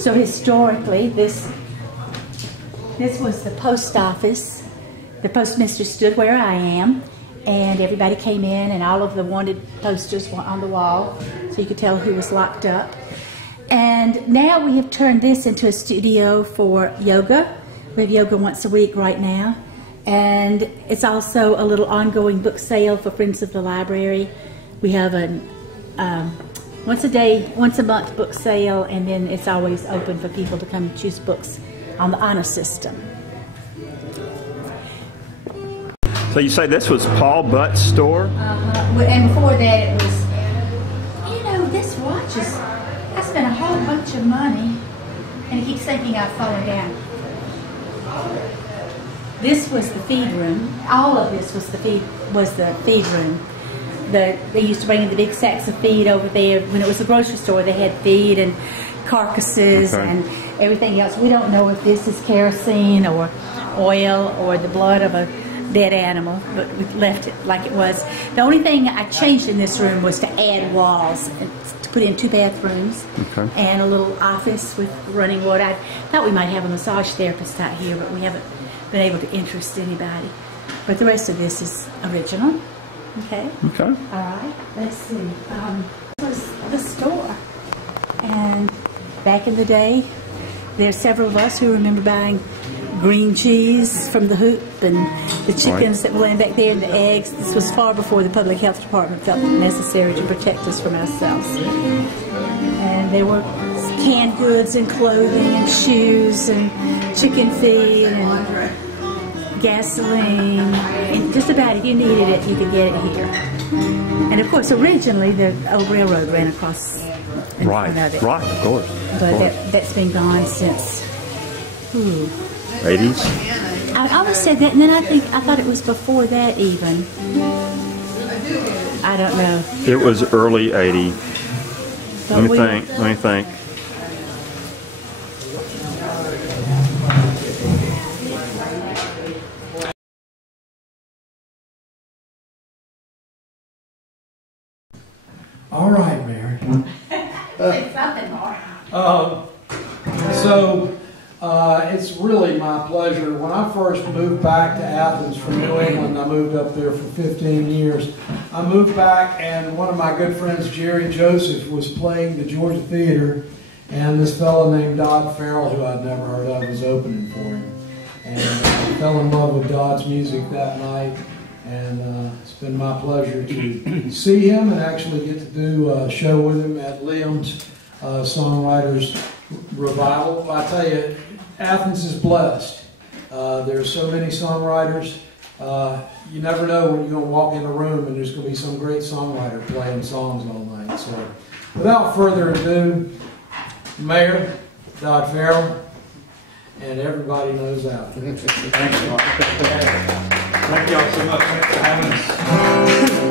So historically, this was the post office. The postmaster stood where I am, and everybody came in, and all of the wanted posters were on the wall, so you could tell who was locked up. And now we have turned this into a studio for yoga. We have yoga once a week right now. And it's also a little ongoing book sale for Friends of the Library. We have a once a month book sale, and then it's always open for people to come and choose books on the honor system. So you say this was Paul Butt's store? And before that it was, you know, this watch is, I spent a whole bunch of money, and it keeps thinking I've fallen down. This was the feed room. All of this was the feed room. They used to bring in the big sacks of feed over there. When it was a grocery store, they had feed and carcasses and everything else. We don't know if this is kerosene or oil or the blood of a dead animal, but we left it like it was. The only thing I changed in this room was to add walls, to put in 2 bathrooms and a little office with running water. I thought we might have a massage therapist out here, but we haven't been able to interest anybody. But the rest of this is original. Okay. Okay. All right. Let's see. This was the store, and back in the day, there's several of us who remember buying green cheese from the hoop and the chickens that were laying back there and the eggs. This was far before the public health department felt it necessary to protect us from ourselves. And there were canned goods and clothing and shoes and chicken feed and gasoline, and just about if you needed it, you could get it here. And of course, originally the old railroad ran across in front of it. Right, of course. But that's been gone since 80s. I always said that, and then I thought it was before that even. I don't know. It was early 80s. Let me think. All right, Mary. It's nothing more. It's really my pleasure. When I first moved back to Athens from New England, I moved up there for 15 years. I moved back, and one of my good friends, Jerry Joseph, was playing the Georgia Theater, and this fellow named Dodd Ferrell, who I'd never heard of, was opening for him. And I fell in love with Dodd's music that night, and it's been my pleasure to see him and actually get to do a show with him at Liam's Songwriters Revival. I tell you, Athens is blessed. There are so many songwriters. You never know when you're going to walk in a room and there's going to be some great songwriter playing songs all night. So, without further ado, Mayor Dodd Ferrell, and everybody knows Athens. Thanks, Mark. Thank you all so much. Thanks for having us. Love you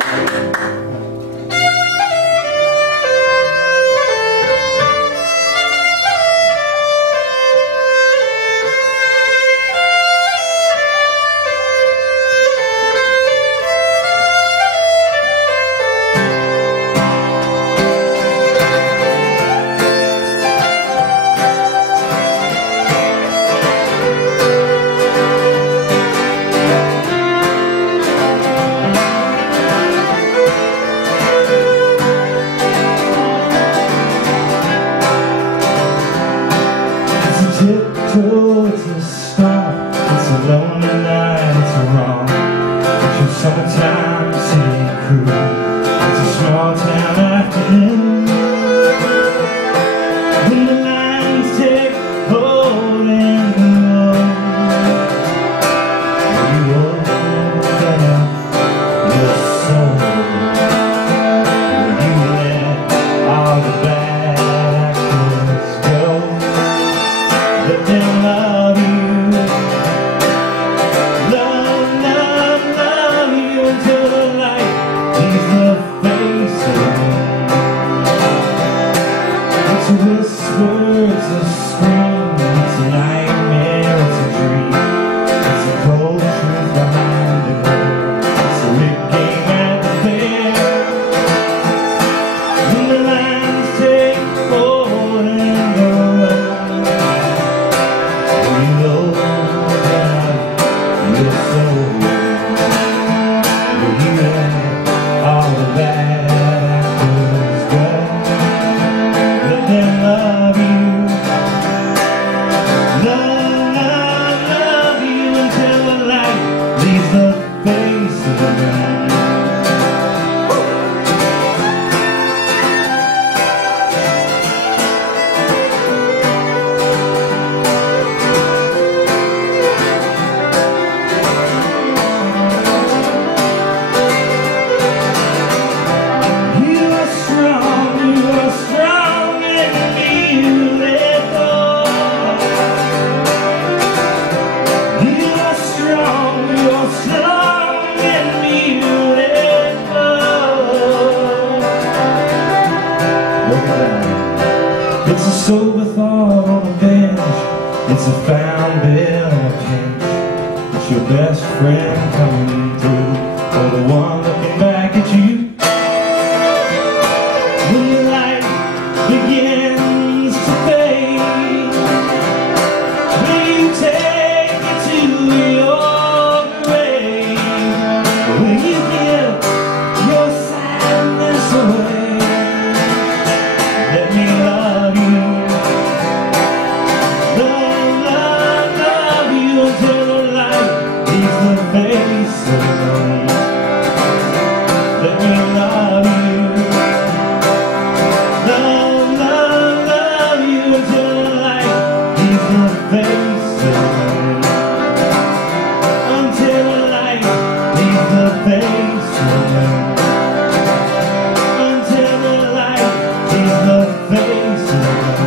strong, you're strong and beautiful. Look at that. It's a sober thought on a bench. It's a found bill in a pinch. It's your best friend coming through, or the one looking back at you. When the light begins to fade, will you take it to your grave? Will you give your sadness away? Let me love you. Love you until the light leaves the face of me. Let me love you. Love you until the light leaves the face of me. Until the light leaves the face of me. Until the light leaves the face of me.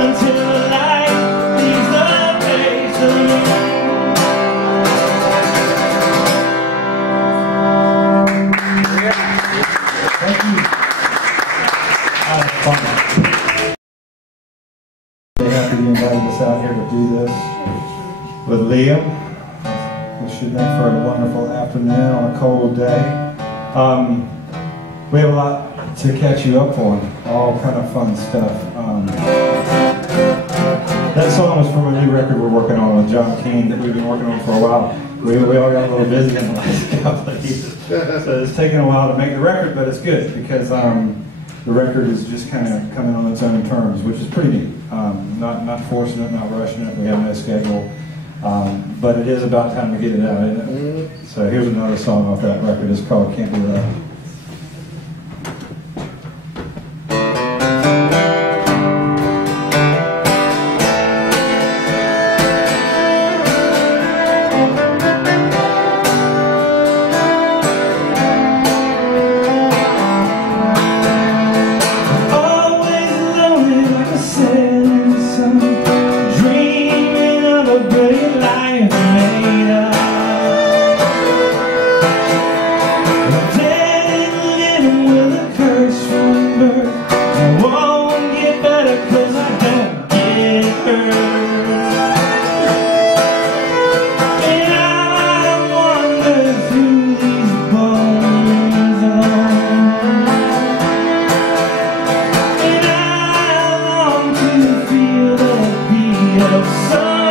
Until the light leaves the face of me. Thank you. Fun. Very happy you invited us out here to do this with Liam. This should make for a wonderful afternoon on a cold day. We have a lot to catch you up on, all kind of fun stuff. That song was from a new record we're working on with John Keane that we've been working on for a while. We all got a little busy in the last couple of years, so it's taken a while to make the record, but it's good because the record is just kind of coming on its own terms, which is pretty neat. Not forcing it, not rushing it. We have no schedule, but it is about time to get it out, isn't it? So here's another song off that record. It's called "Can't Be Love." Someone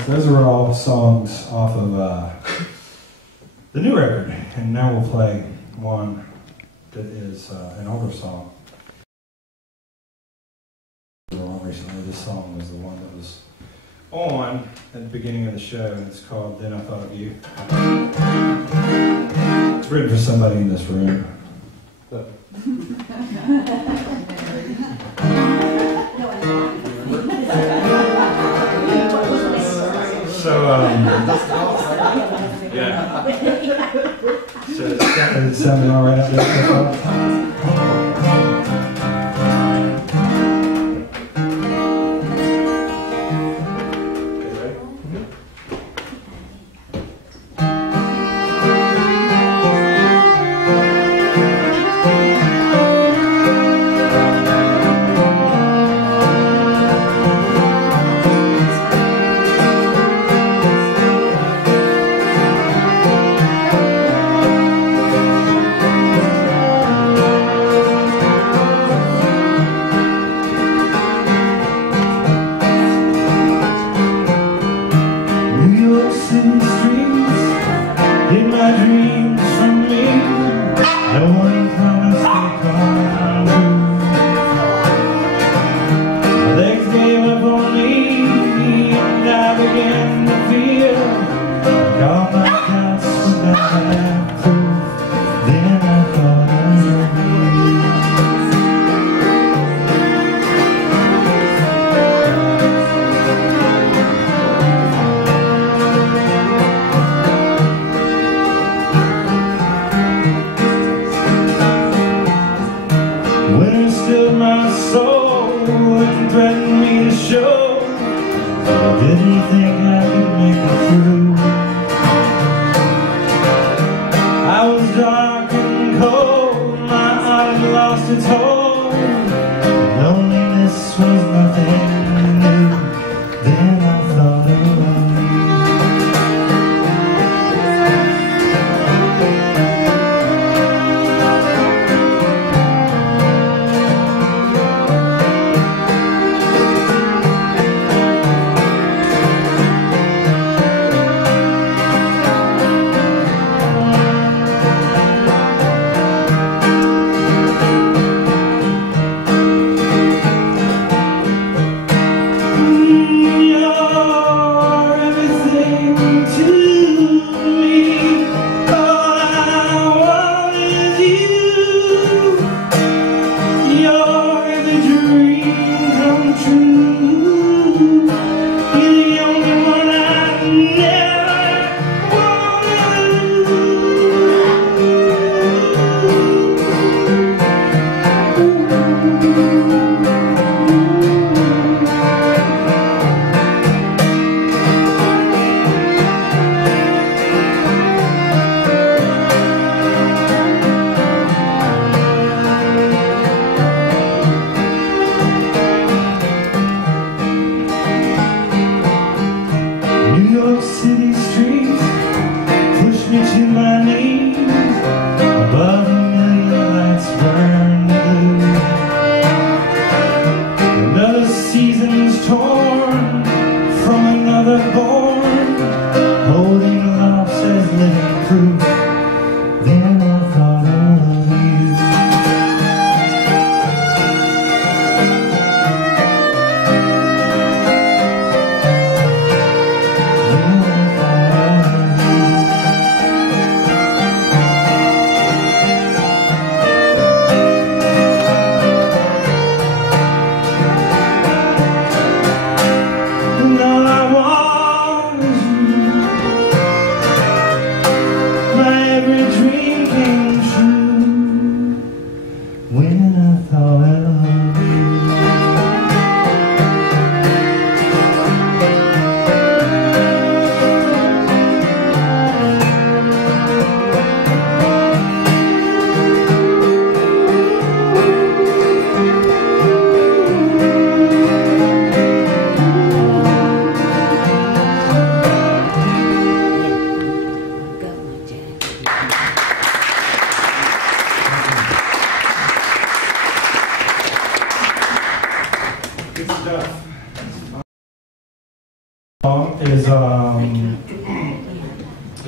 Yes, those are all songs off of the new record, and now we'll play one that is an older song. Recently, this song was the one that was on at the beginning of the show, and it's called Then I Thought of You. It's written for somebody in this room. So, yeah. So, is it sounding all right out there?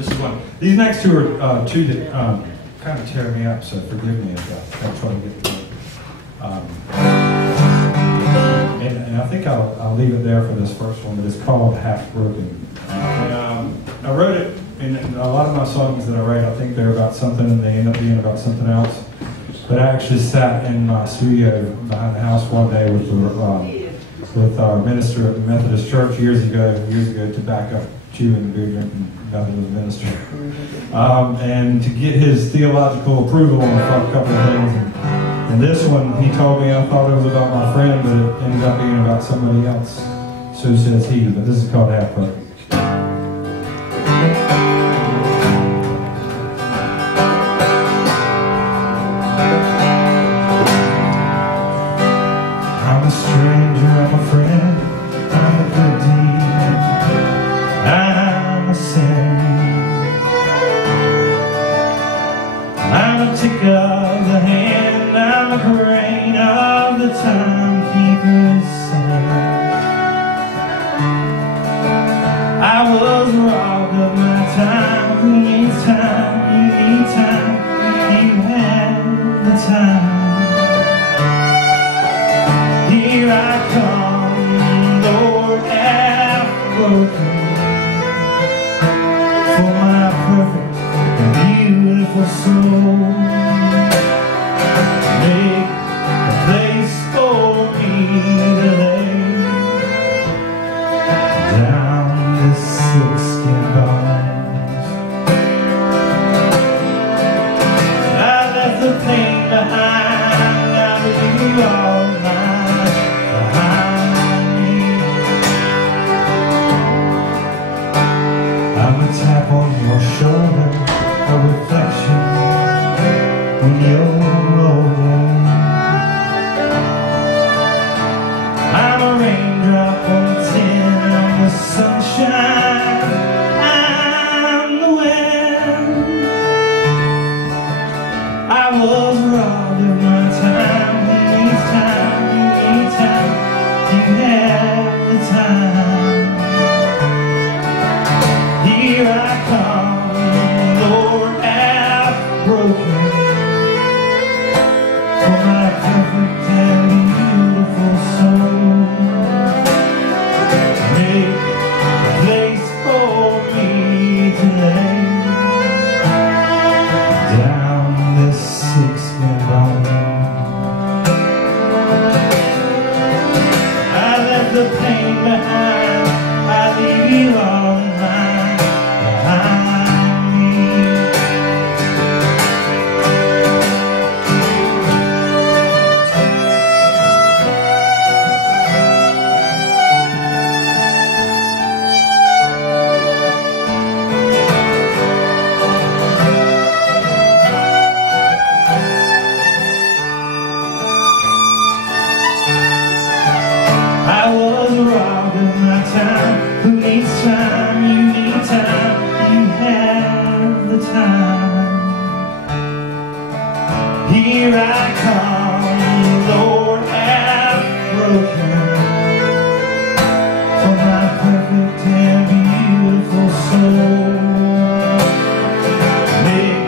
This is one. These next two are two that kind of tear me up, so forgive me if I try to get through. And I think I'll leave it there for this first one, but it's called Half Broken. I wrote it, and a lot of my songs that I write, I think they're about something and they end up being about something else. But I actually sat in my studio behind the house one day with our minister at the Methodist Church years ago to back up chewing beer, drinking nothing as a minister. And to get his theological approval on a couple of things. And this one, he told me I thought it was about my friend, but it ended up being about somebody else. So says he, but this is called Half Broken. I'm a stranger, I'm a friend, I'm a good deed, I'm a sin. I'm a tick of the hand, I'm a grain of the timekeeper's sin. I was robbed of my time. Who needs time? You need time. You had the time. Here I come, Lord, half broken, for my perfect and beautiful soul. Make a place for me to lay down the six-skin bones. I left the pain behind, I leave all mine behind me. I'm a tap on your shoulder, a reflection when you're rolling. I'm a raindrop on the tin of the sunshine. I'm the wind. I was robbed of my time. You need time, you need time. You have the time. Here I come, Lord, half broken, for my perfect and beautiful soul. Make a place for me to lay down this six-skin bone. I left the pain behind, I leave you all in mine behind me. I was robbed of my time. Who needs time? You need time. You have the time. Here I come, Lord, half broken, for my perfect and beautiful soul. Make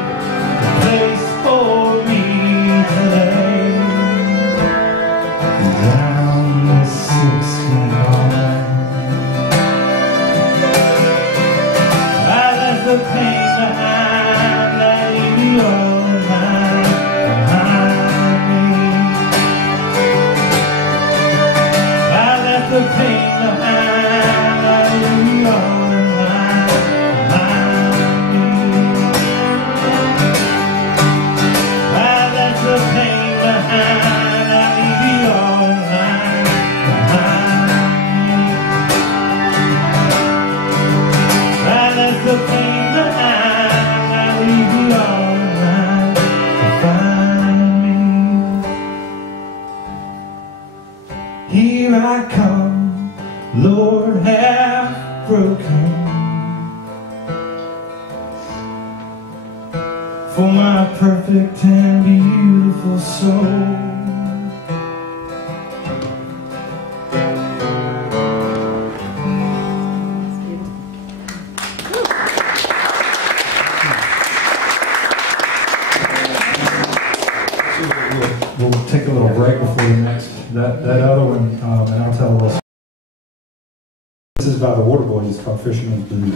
a place for me to lay down the six-skin bone. I left the pain behind, I leave you all mine behind me. I left the pain behind, I leave you all mine behind me. I left the pain behind, I leave you all mine behind me. I left the pain behind, I leave you all mine to find me. Here I come, Lord, half broken, for my perfect and beautiful soul. we'll take a little break before the next, that other one, and I'll tell a little story. This is by the Water Boys. It's called Fisherman's Blues.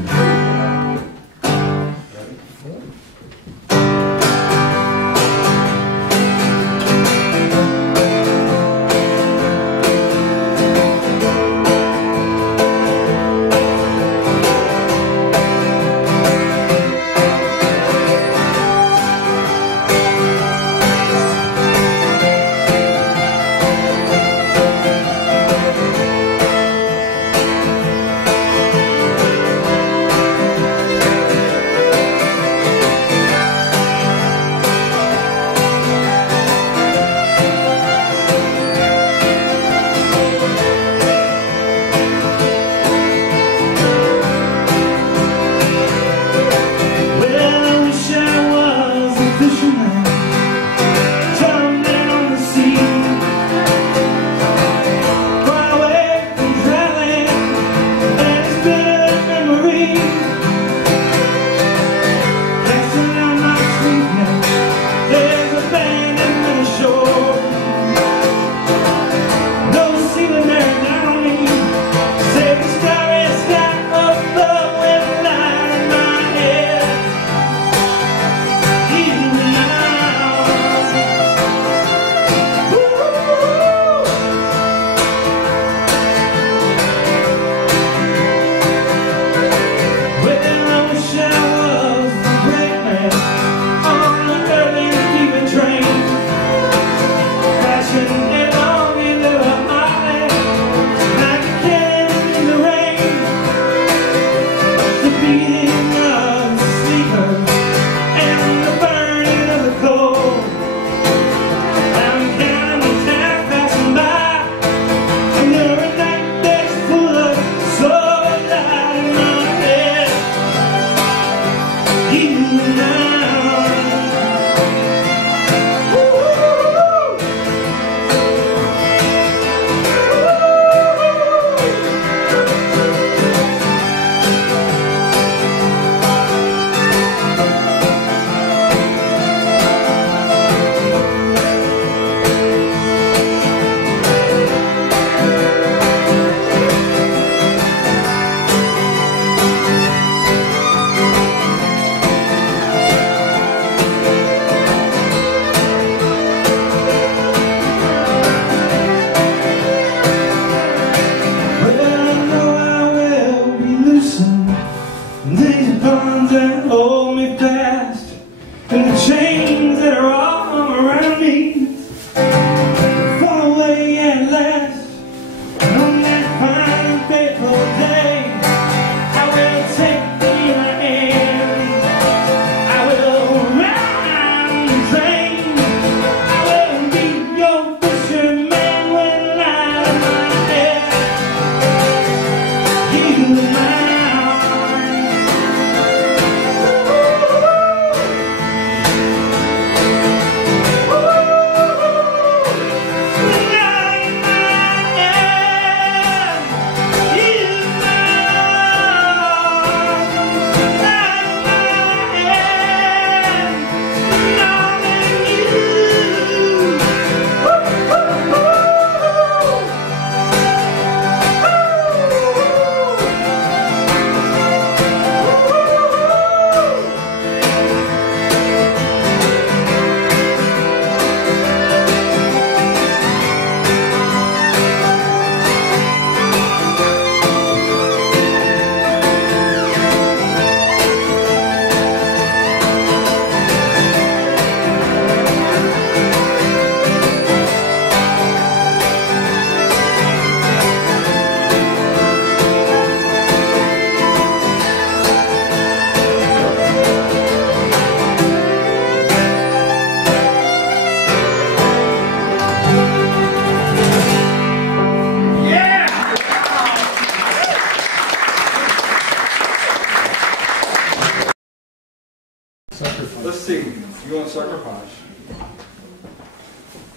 Let's see. You want sucker punch?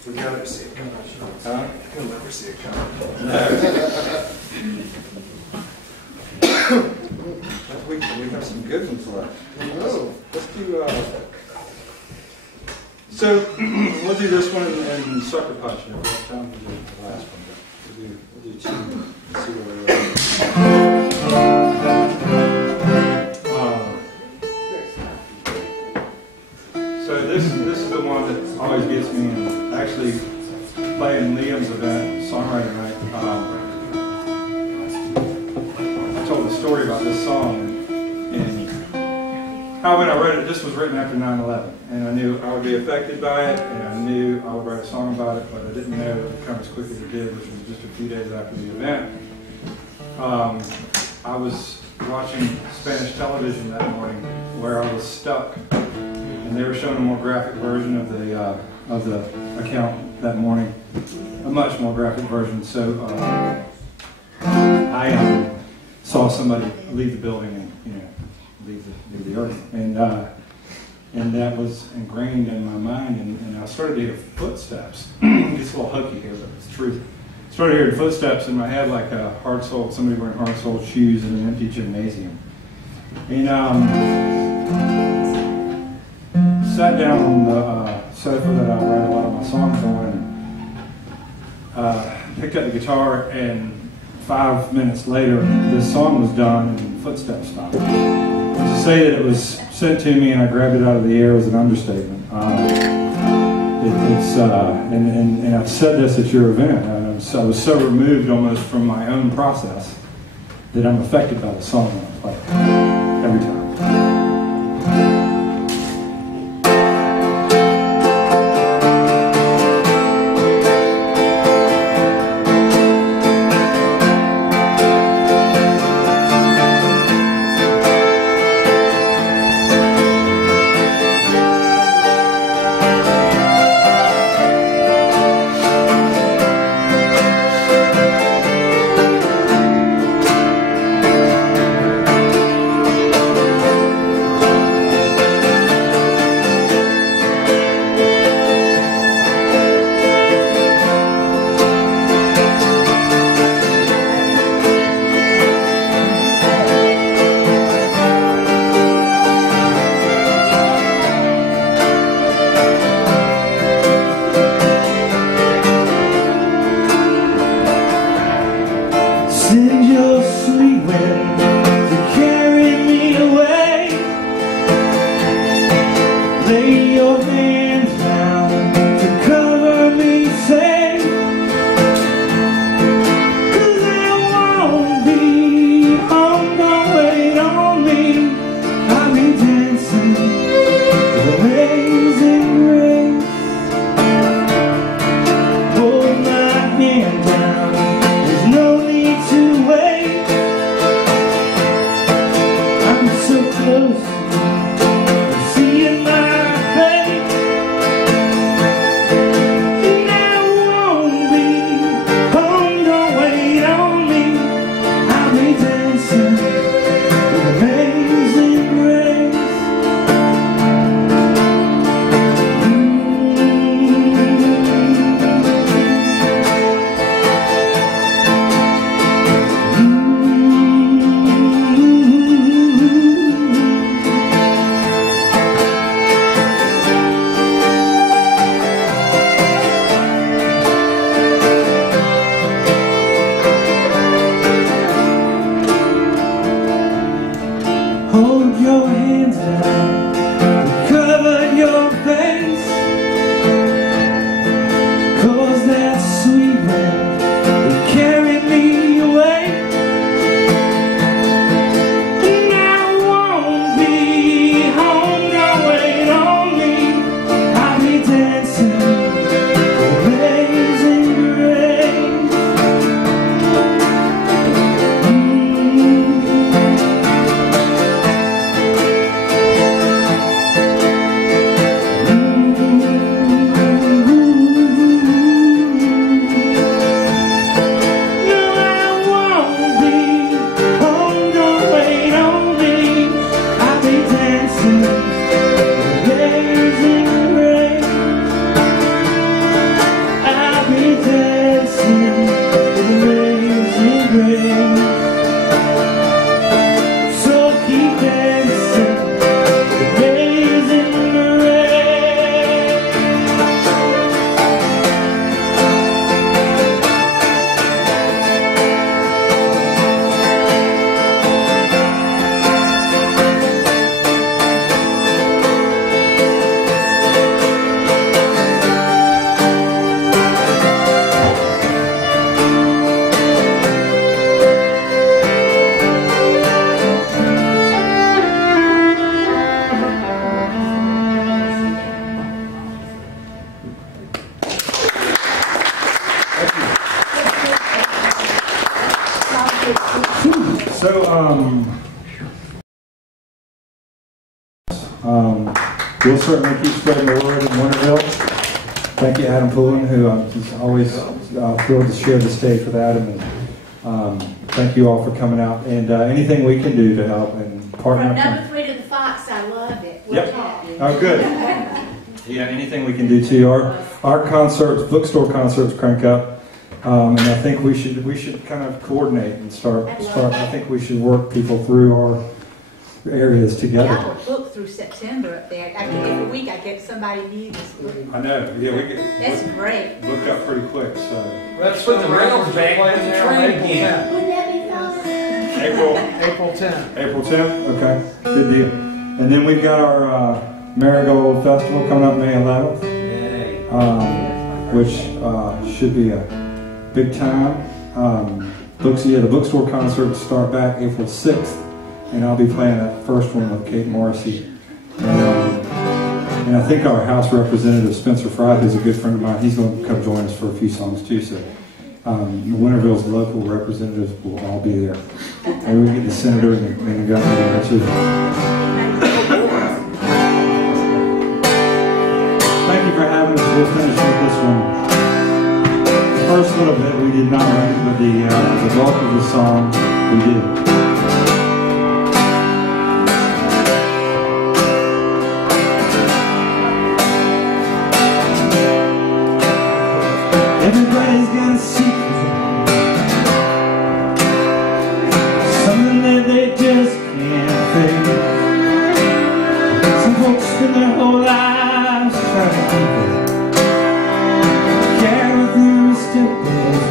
You'll never see it coming. Huh? You'll never see it coming. We have some good ones left. Let's do So we'll do this one and Sucker Punch. You know, what time we do the last one? We'll do two. Let's see where we're at. So this is the one that always gets me. And actually, playing Liam's event, Songwriter Night. I told a story about this song and how when I wrote it, this was written after 9/11, and I knew I would be affected by it, and I knew I would write a song about it, but I didn't know it would come as quick as it did, which was just a few days after the event. I was watching Spanish television that morning where I was stuck, and they were showing a more graphic version of the account that morning, a much more graphic version. So I saw somebody leave the building and leave the earth, and that was ingrained in my mind, and I started to hear footsteps. It's a little hokey here, but it's true. Started hearing footsteps in my head, like a hard-soled, somebody wearing hard-soled shoes in an empty gymnasium. And sat down on the sofa that I write a lot of my songs on, picked up the guitar, and 5 minutes later, this song was done and footsteps stopped. To say that it was sent to me and I grabbed it out of the air was an understatement. And I've said this at your event. I was so removed almost from my own process that I'm affected by the song when I play it every time. We'll certainly keep spreading the word in Winterville. Thank you, Adam Poulin, who is always thrilled to share the stage with Adam. And thank you all for coming out. And anything we can do to help and partner From up. No3 to the Fox, I love it. Yep. Oh, good. Yeah, anything we can do too. Our concerts, bookstore concerts, crank up, and I think we should kind of coordinate and start. I think we should work people through our areas together. Yeah, I will book through September up there. Every week I get somebody new this week. I know. Yeah, we get. That's great. Booked up pretty quick. So Let's put the rails back on there on April 10th. Wouldn't that be fun? April 10th. April 10th. Okay, good deal. And then we've got our Marigold Festival coming up May 11th, which should be a big time. The bookstore concerts start back April 6th, and I'll be playing that first one with Kate Morrissey. And I think our House Representative Spencer Fry, who's a good friend of mine, he's going to come join us for a few songs too. So Winterville's local representatives will all be there. And we get the senator and the governor there too. Thank you for having us. We'll finish with this one. The first little bit we did not write, but the bulk of the song we did. Everybody's got a secret, something that they just can't fake. Some folks spend their whole lives trying to keep it, carry through a step of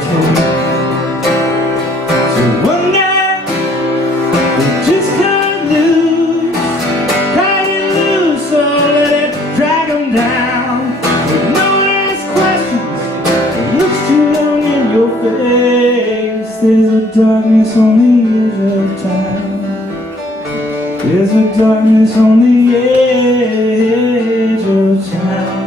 take. So one night we just got loose, so let it drag them down. With no ask questions, it looks too long in your face. There's a darkness on the edge of time. There's a darkness on the edge of town.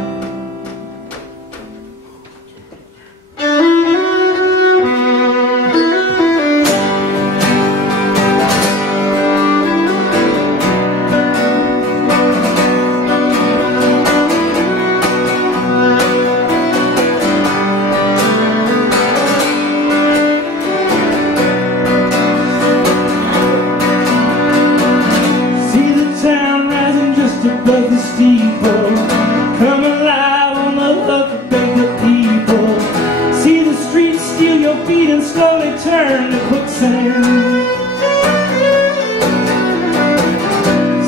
Above the steeple, come alive on the hook of bigger people. See the streets steal your feet and slowly turn to quicksand.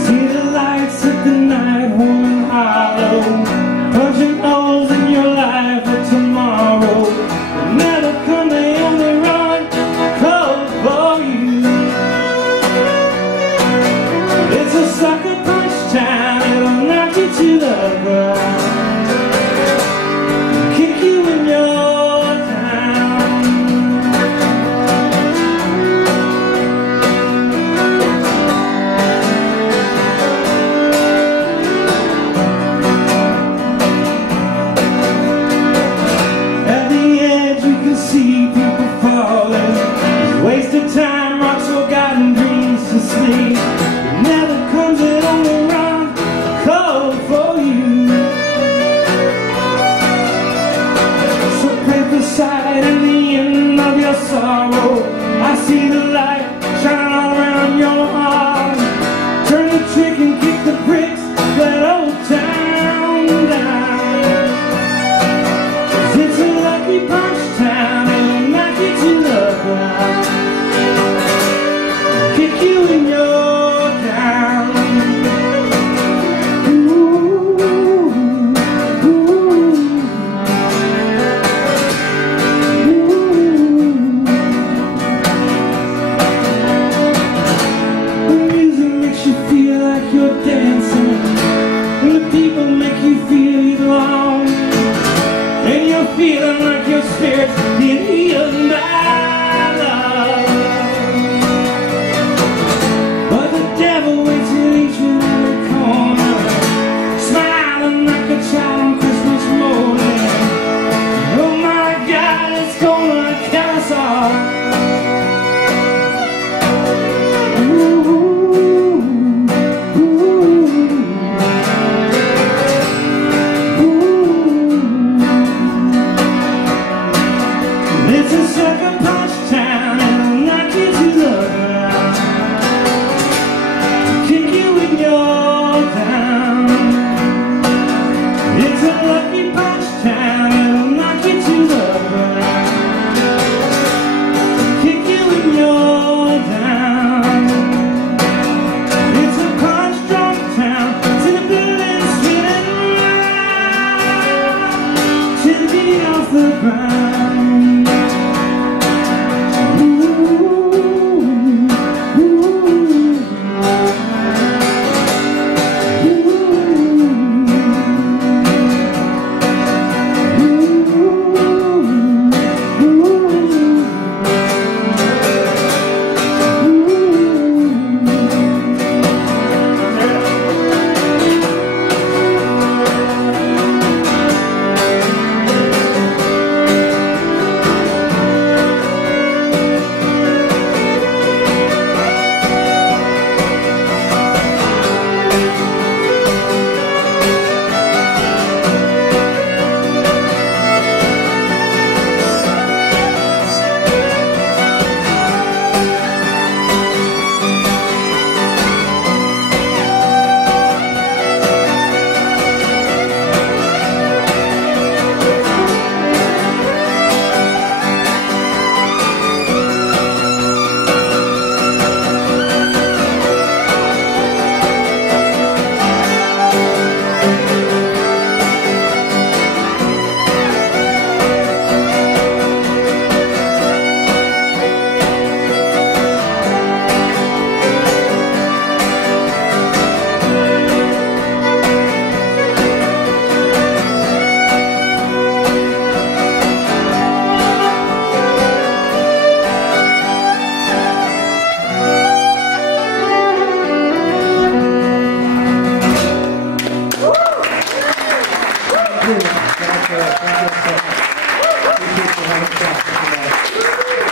See the lights of the night warm and hollow, punching holes in your life for tomorrow. They never come, they only run cold for you. It's a sucker punch time. To the ground, kick you in your town. At the edge you can see people falling. It's wasted time, rocks forgotten dreams to sleep. It never comes, it only runs cold for you. So pray for sight in the end of your sorrow. I see the light shining all around your heart. Turn the trick and kick the bricks that old town down. 'Cause it's a lucky punch town, it'll knock you to the ground, kick you in your town. Your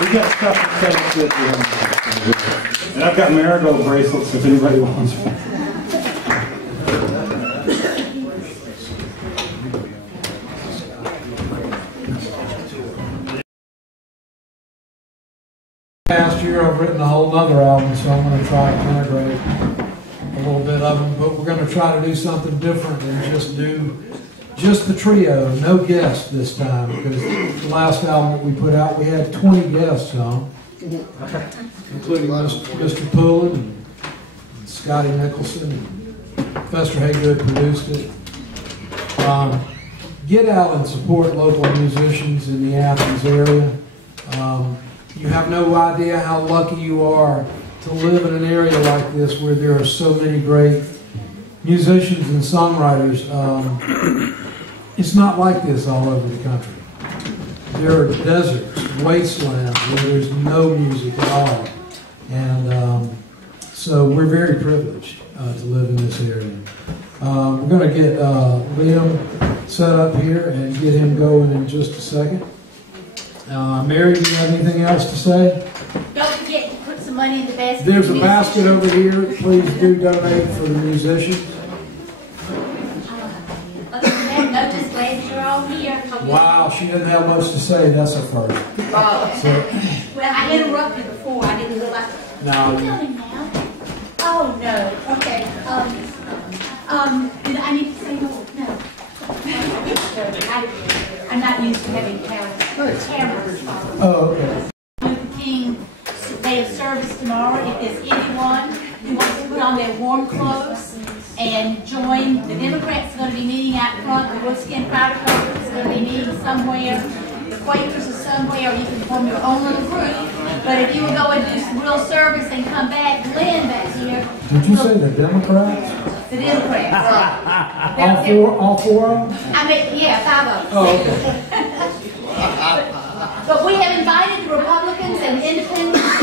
We got stuff to say with you. And I've got marigold bracelets if anybody wants one. Last year I've written a whole other album, so I'm going to try to integrate a little bit of them, but we're going to try to do something different than just do just the trio, no guests this time, because the last album that we put out, we had 20 guests on, including Mr. Poulin and Scotty Nicholson, and Fester Haygood produced it. Get out and support local musicians in the Athens area. You have no idea how lucky you are to live in an area like this where there are so many great musicians and songwriters. It's not like this all over the country. There are deserts, wastelands where there's no music at all. And so we're very privileged to live in this area. We're going to get Liam set up here and get him going in just a second. Mary, do you have anything else to say? Don't forget to put some money in the basket. There's a basket over here. Please do donate for the musicians. Other than that, no, just glad you're all here. Wow, she didn't have much to say. That's a first. Well, I interrupted before. I didn't realize. No. Tell him now. Oh, no. Okay. Did I need to say more? No. I'm not used to having cameras. Oh, okay. Luther King Day of Service tomorrow. If there's anyone who wants to put on their warm clothes and join, the Democrats are going to be meeting out front, the Wolfskin Fire Department is going to be meeting somewhere, the Quakers are somewhere, or you can form your own little group. But if you will go and do some real service and come back, Lynn back here. Did you say the Democrats? The Democrats. All four of them? I mean, yeah, 5 of them. Oh, okay. But we have invited the Republicans and Independents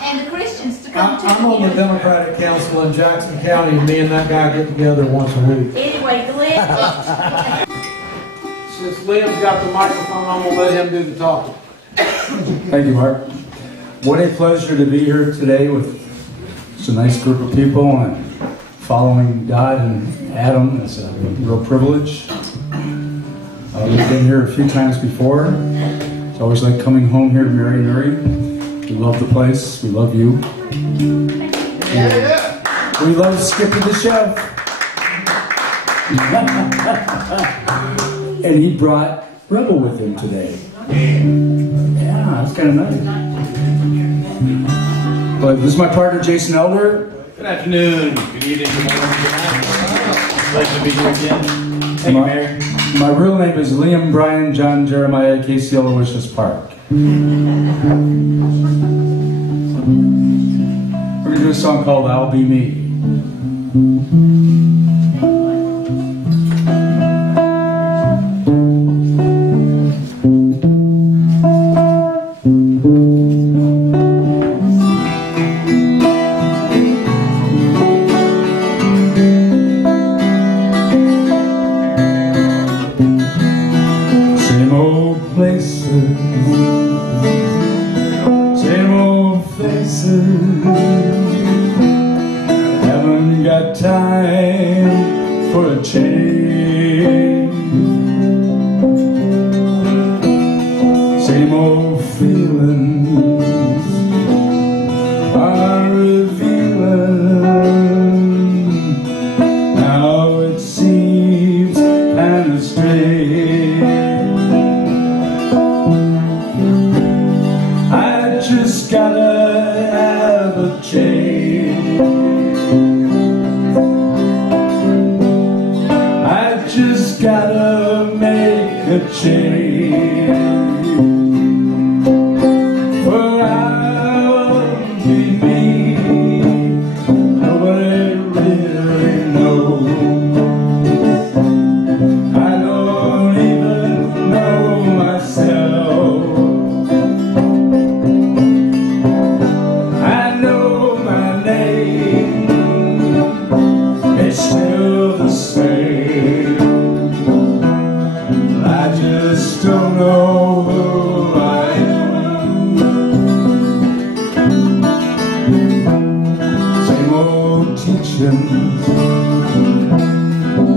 and the Christians to come to I'm on the Democratic Council in Jackson County, and me and that guy get together once a week. Anyway, Glenn. Since Liam's got the microphone, I'm going to let him do the talking. Thank you, Mark. What a pleasure to be here today with such a nice group of people, and following Dodd and Adam is a real privilege. We've been here a few times before. It's always like coming home here to Nouri. We love the place. We love you. We love Skippy the chef. And he brought Rebel with him today. Yeah, that's kind of nice. But this is my partner, Jason Elder. Good afternoon, good evening, good morning, good night. Pleasure to be here again. Thank you, Mary. My real name is Liam Brian John Jeremiah Casey Aloysius Parke. We're going to do a song called I'll Be Me. I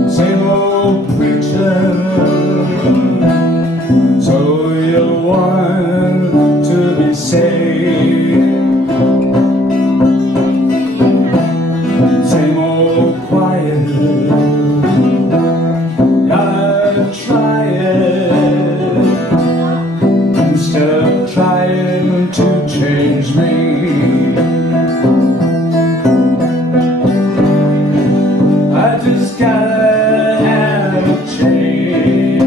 Same old preacher, so you want to be saved. Same old choir, gotta try it instead of trying to change me. I just gotta have a change.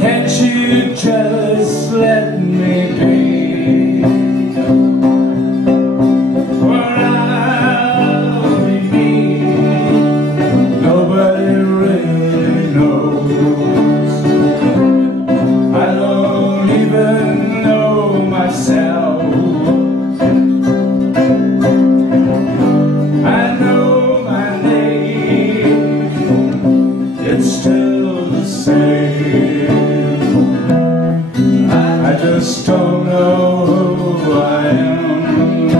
Can't you just let me be where I'll be me? Nobody really knows. I don't even know myself. I know my name, it's still the same. I just don't know who I am.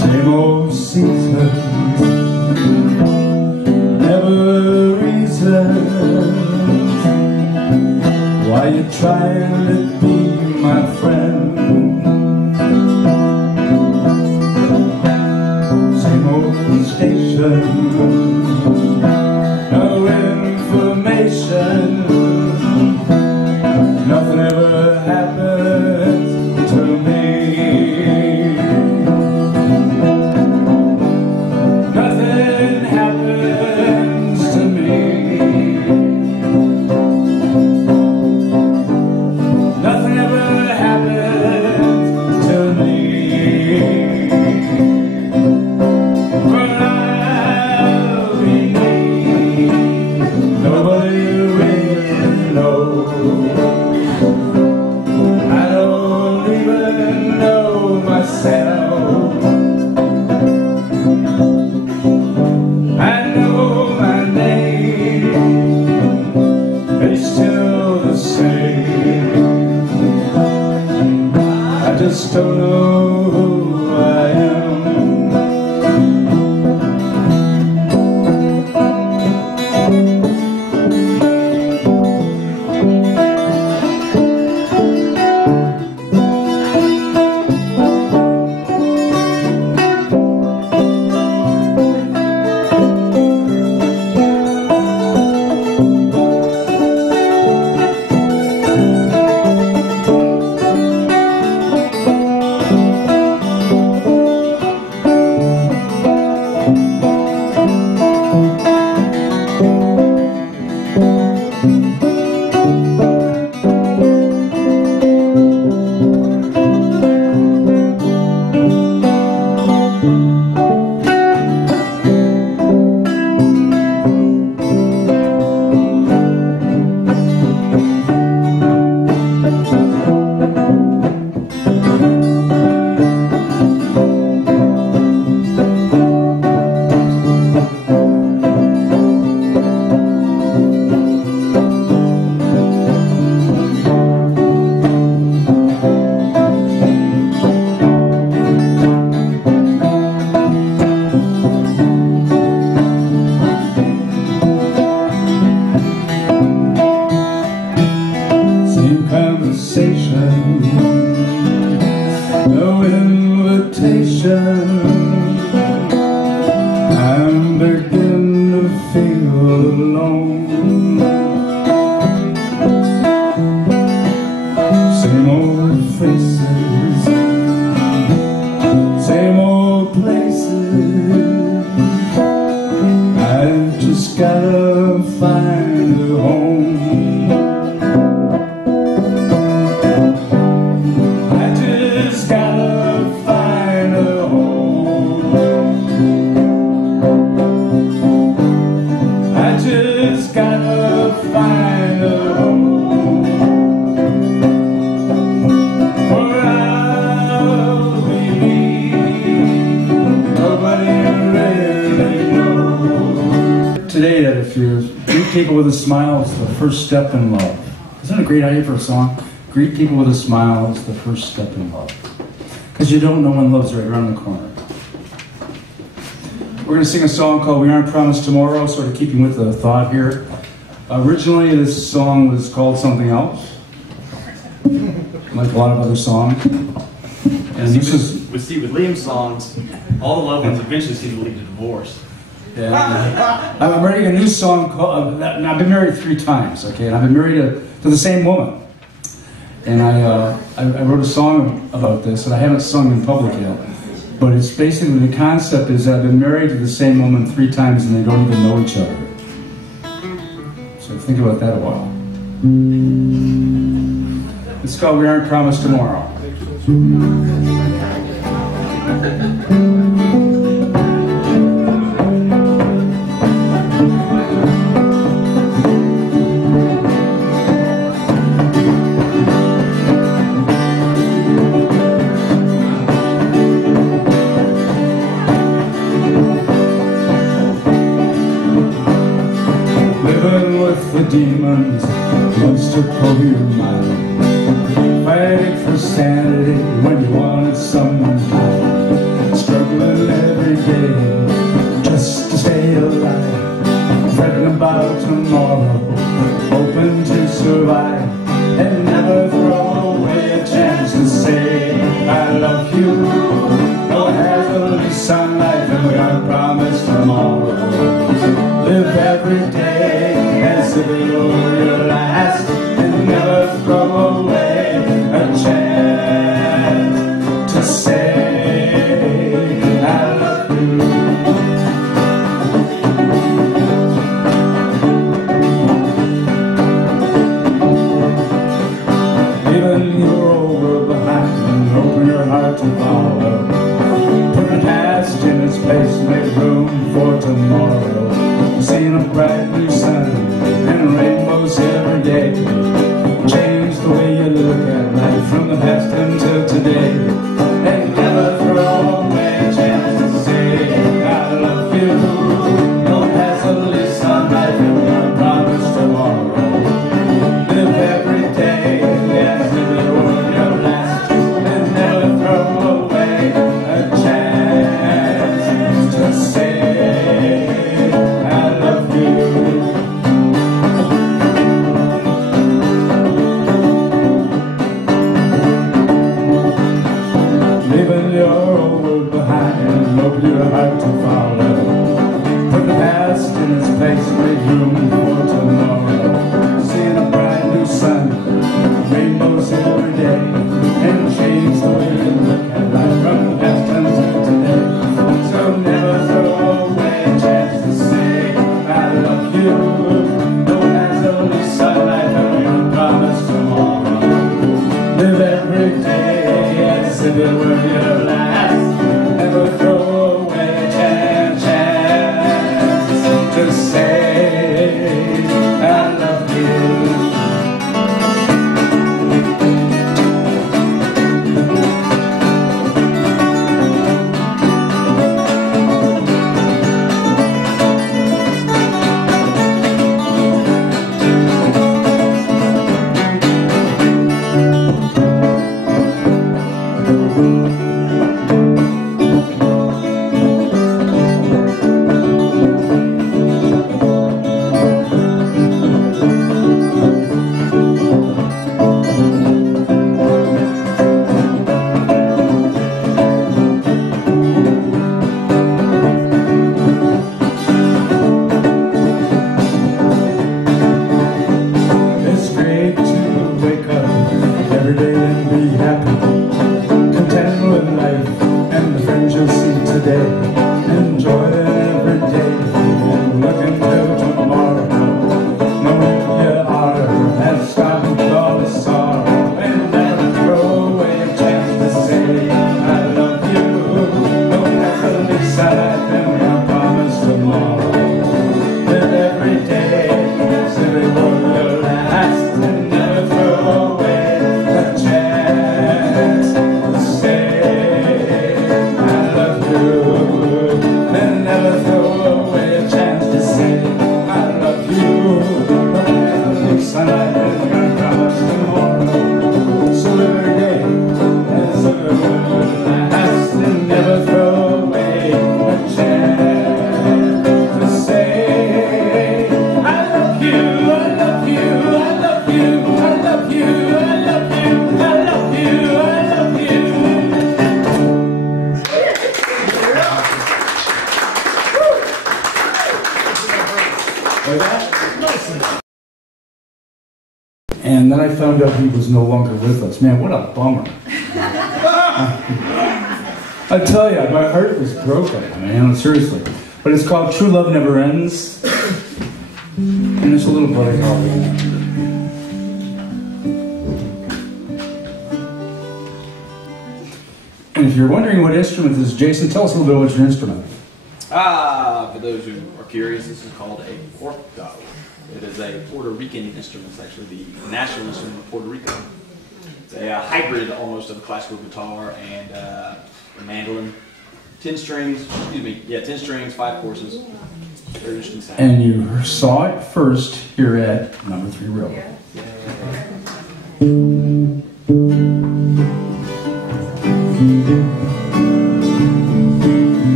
Same old season, never reason why you trying to be my friend. Same old station, no information, nothing ever happens to me. Nothing happens to me. Nothing ever happens to me. But I'll be me. Nobody really knows. I don't even know myself. I know my name, it's still the same. I just don't know who I am. No invitation. I'm beginning to feel alone. Same old faces, same old places. I just gotta find a home. Today, that if you greet people with a smile, it's the first step in love. Isn't that a great idea for a song? Greet people with a smile, it's the first step in love. because you don't know when love's right around the corner. We're going to sing a song called We Aren't Promised Tomorrow, sort of keeping with the thought here. Originally, this song was called something else, like a lot of other songs. And this is... We see with Liam's songs, all the loved ones eventually seem to lead to divorce. Yeah. I'm writing a new song called... I've been married 3 times, okay? And I've been married to the same woman. And I wrote a song about this, and I haven't sung in public yet. But it's basically, the concept is that I've been married to the same woman 3 times and they don't even know each other. So think about that a while. It's called We Aren't Promised Tomorrow. The demons used to pull your mind, fighting for sanity when you wanted someone high, struggling every day just to stay alive, fretting about tomorrow, hoping to survive, and never throw away a chance to say I love you. No one has a lease on life, and we aren't promised tomorrow. Live every day as if it were your last, and never throw away a chance to say I love you. Leaving your old world behind and open your heart to follow. Put the past in its place, make room for tomorrow. Seeing a bright new sun and rainbows every day. Change the way you look at life from the past into today. And never throw away a chance to say I love you. No one has a lease on life and we aren't promised tomorrow. Live every day as if it were your last, and never throw away a chance to say your heart to follow. Put the past in its place, make room for tomorrow. Seeing a bright new sun, rainbows every day, and change the way you look at life from the past until today. So never throw away a chance to say I love you. No one has a lease on life and we aren't promised tomorrow. Live every day as if it were your last. Never throw to say I love you. I found out he was no longer with us, man, what a bummer. I tell you, my heart was broken, man, seriously. But it's called True Love Never Ends. And there's a little brother called Wilmot. And if you're wondering what instrument this is, Jason, tell us a little bit about your instrument. For those who are curious, this is called a orco. It is a Puerto Rican instrument. It's actually the national instrument of Puerto Rico. It's a hybrid almost of a classical guitar and a mandolin. 10 strings, 10 strings, 5 courses. Very interesting sound. And you saw it first here at No3 RailRoad.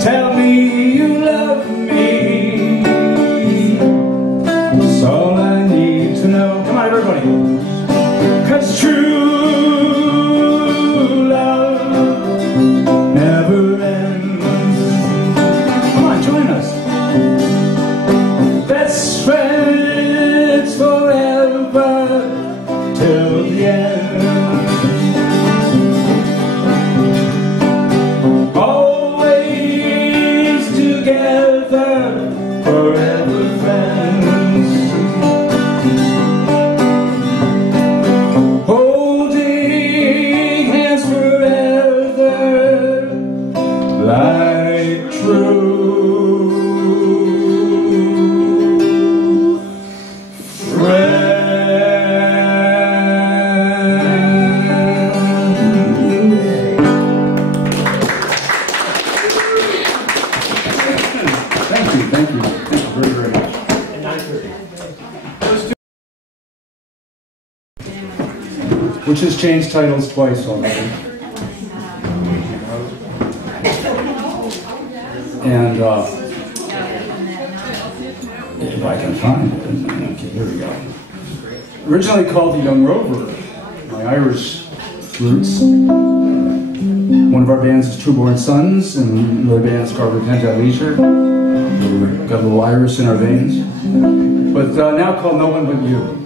Tell me you love Thank you. Thank you very, very much. And 9:30. Which has changed titles twice already. And if I can find it, okay, here we go. Originally called The Young Rover, my Irish roots. One of our bands is True Born Sons, and the other band is called Repent at Leisure. We've got a little Irish in our veins. But now called No One But You.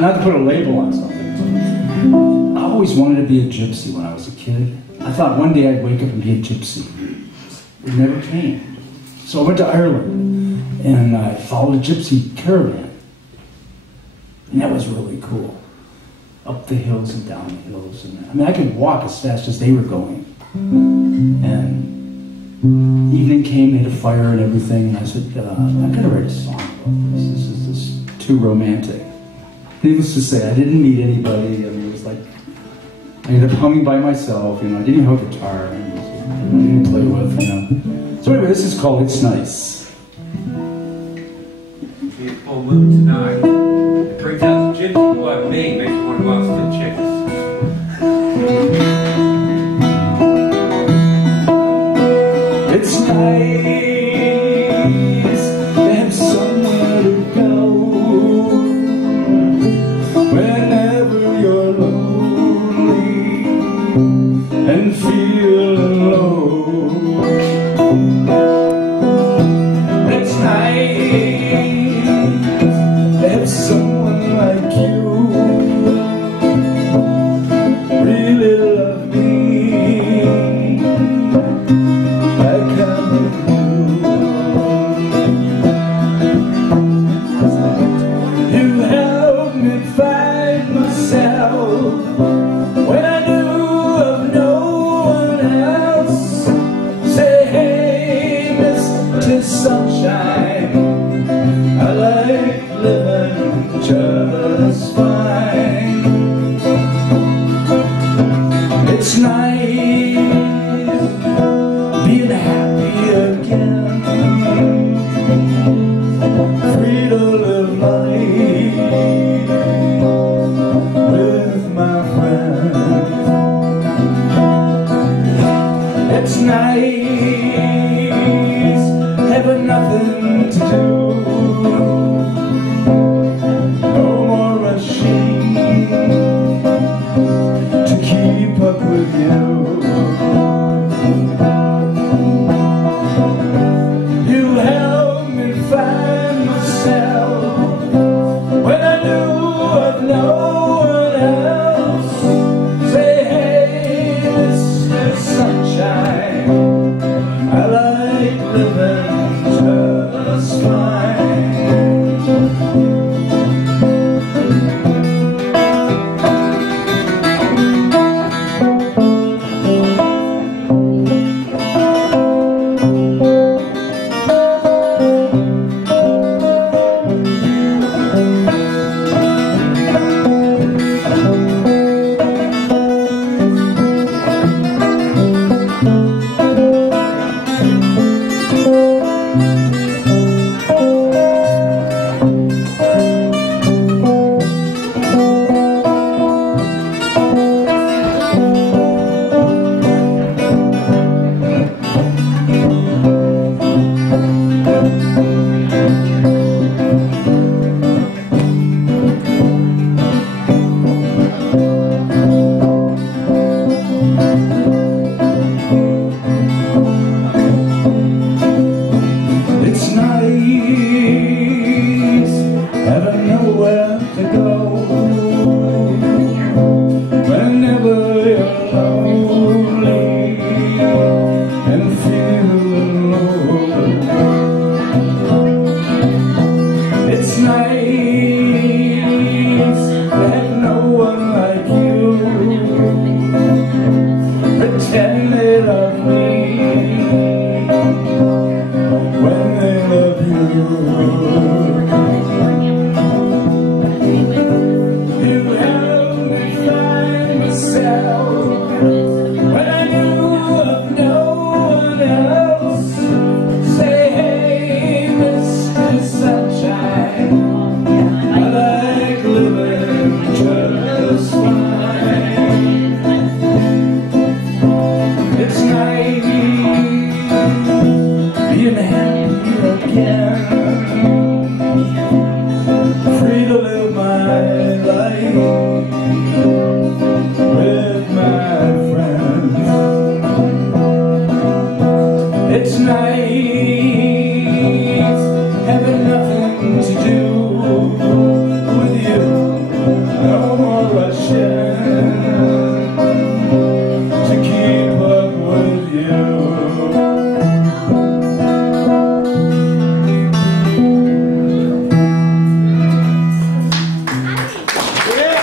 Not to put a label on something. I always wanted to be a gypsy when I was a kid. I thought one day I'd wake up and be a gypsy. It never came. So I went to Ireland and I followed a gypsy caravan. And that was really cool. Up the hills and down the hills. And I mean, I could walk as fast as they were going. And evening came, they had a fire and everything. And I said, I'm going to write a song about this. This is too romantic. Needless to say, I didn't meet anybody. I mean, it was like, I ended up humming by myself, you know, I didn't even have a guitar, I didn't play with, you know. So anyway, this is called It's Nice. Be a full moon tonight. It brings out the gypsy like me, makes you want to go out and spit chicks. It's nice to have somewhere to go. Whenever you're lonely and feel alone, it's nice to have someone like you really love me like I do. You help me find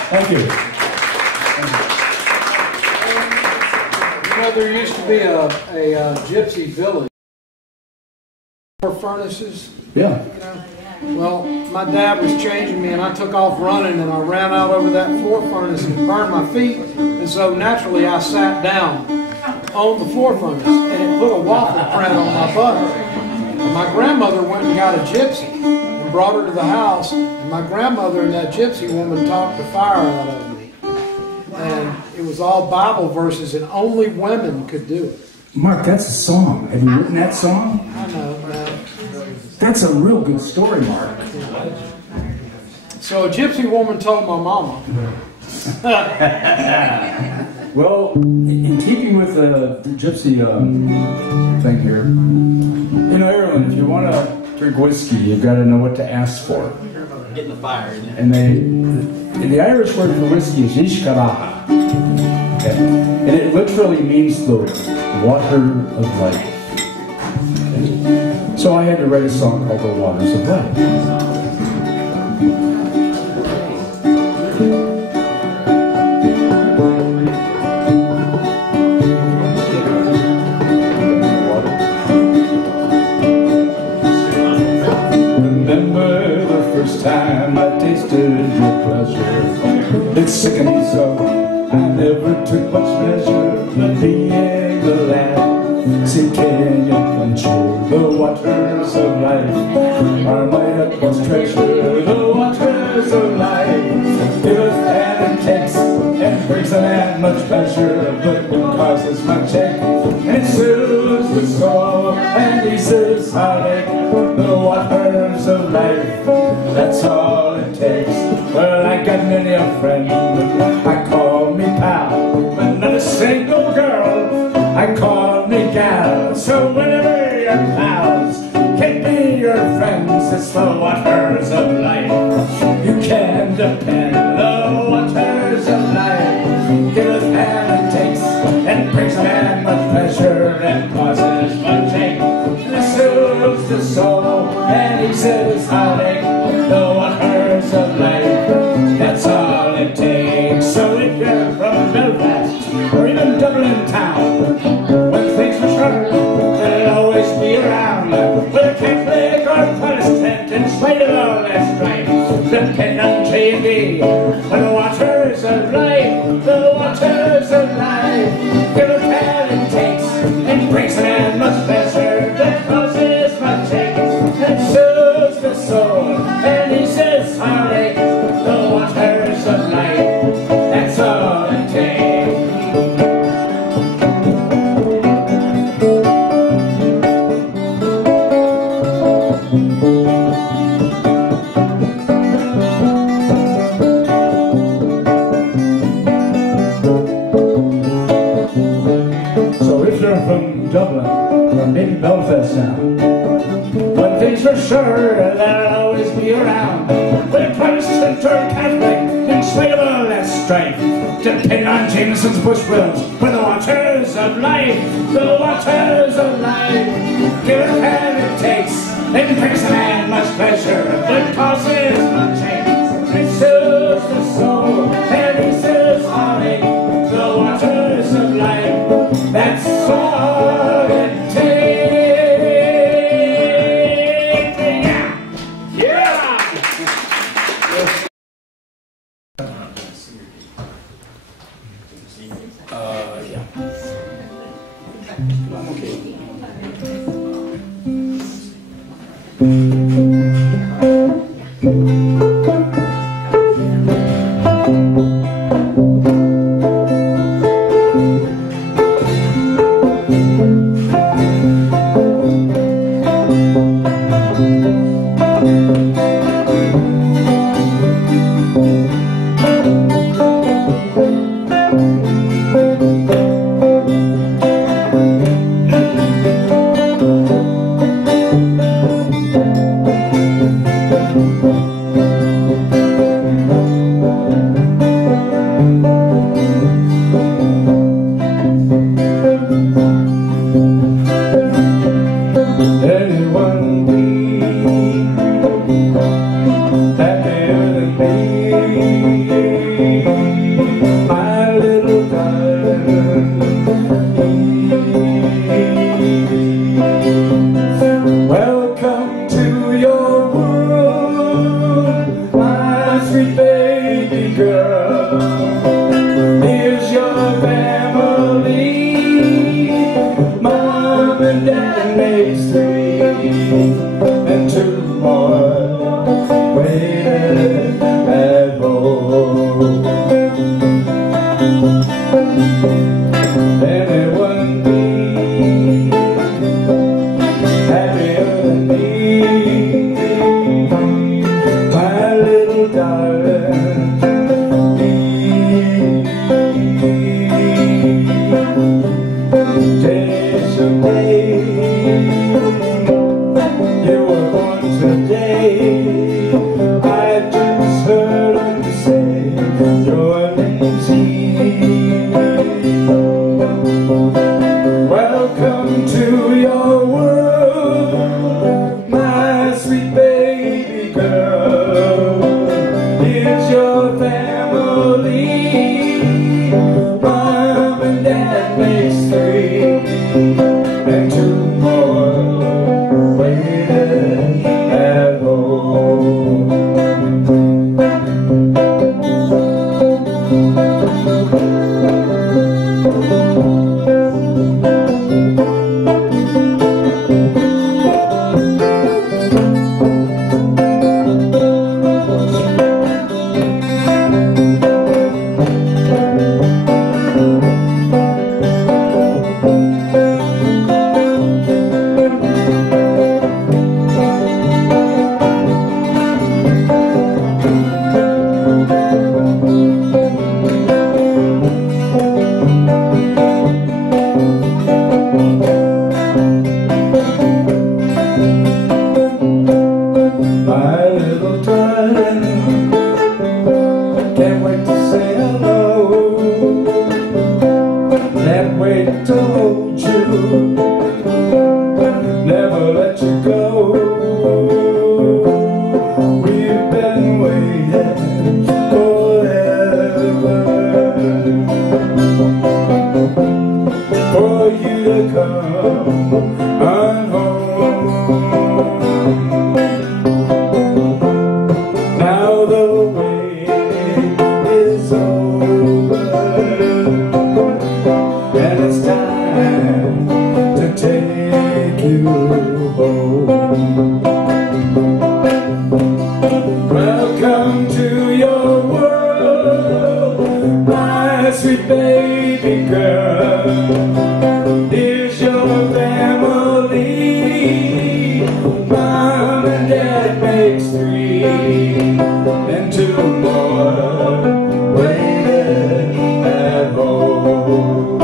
Thank you. You know, there used to be a gypsy village. Furnaces. Yeah. You know? Well, my dad was changing me, and I took off running, and I ran out over that floor furnace and burned my feet. And so naturally, I sat down on the floor furnace, and it put a waffle print on my butter. And my grandmother went and got a gypsy and brought her to the house. And my grandmother and that gypsy woman talked the fire out of me. And it was all Bible verses, and only women could do it. Mark, that's a song. Have you written that song? I know, man. That's a real good story, Mark. So a gypsy woman told my mama. Well, in keeping with the gypsy thing here, in Ireland, if you want to drink whiskey, you've got to know what to ask for. Get in the fire, isn't it? And the Irish word for whiskey is ishkaraha. Okay. And it literally means the water of life. Okay. So I had to write a song called The Waters of Life. Remember the first time I tasted your pleasure. It sickened me so I never took much pleasure. But being the lad, seeking adventure, the waters of life are my utmost treasure. The waters of life giveth and it takes, and brings a man much pleasure, but it causes much ache, and it soothes the soul and eases heartache. The waters of life, that's all it takes. Well, I got many a friend, I call me pal, but not a single girl I call me gal. So whenever your pals can be your friends, it's the waters of life. You can depend. The waters of life giveth and it takes, and brings a man much pleasure and causes much ache. And it soothes the soul and eases heartache. The waters of life, that's all it takes. So if you're from Belfast or even Dublin town, when things are short, they'll always be around. Whether Catholic or Protestant, in spite of all that strife, depend on J&D. For the waters of life, the waters of life, give it and it takes, and brings a man much pleasure that causes much ache, and soothes the soul and eases heartache. The waters of life, that's all it takes. So if you're from Dublin or maybe Belfast now, one thing's for sure, they'll always be around. Whether Protestant or Catholic, in spite of all that strife, depend on Jameson's Bush Wills for the waters of life. The waters of life, give it and it takes, it brings a man much pleasure, that causes much ache, it soothes the soul and eases heartache. The waters of life, that's all it takes. Yeah! baby girl. Here's your family. Mom and Dad makes 3, and 2 more waiting at home. Anyone be happier than me, my little darling? Today's your day. You were born today. I just heard him say your name's Eve. Welcome to your world, my sweet baby girl. It's your family. Mom and Dad makes 3, and 2 more waiting at home. My little darling, can't wait to say hello. Can't wait to hold you, never let you go. We've been waiting forever for you to come on home. Now the wait is over, and it's time to take you home. Welcome to your world, my sweet baby girl. Here's your family. Mom and Dad makes 3, and 2 more waiting at home.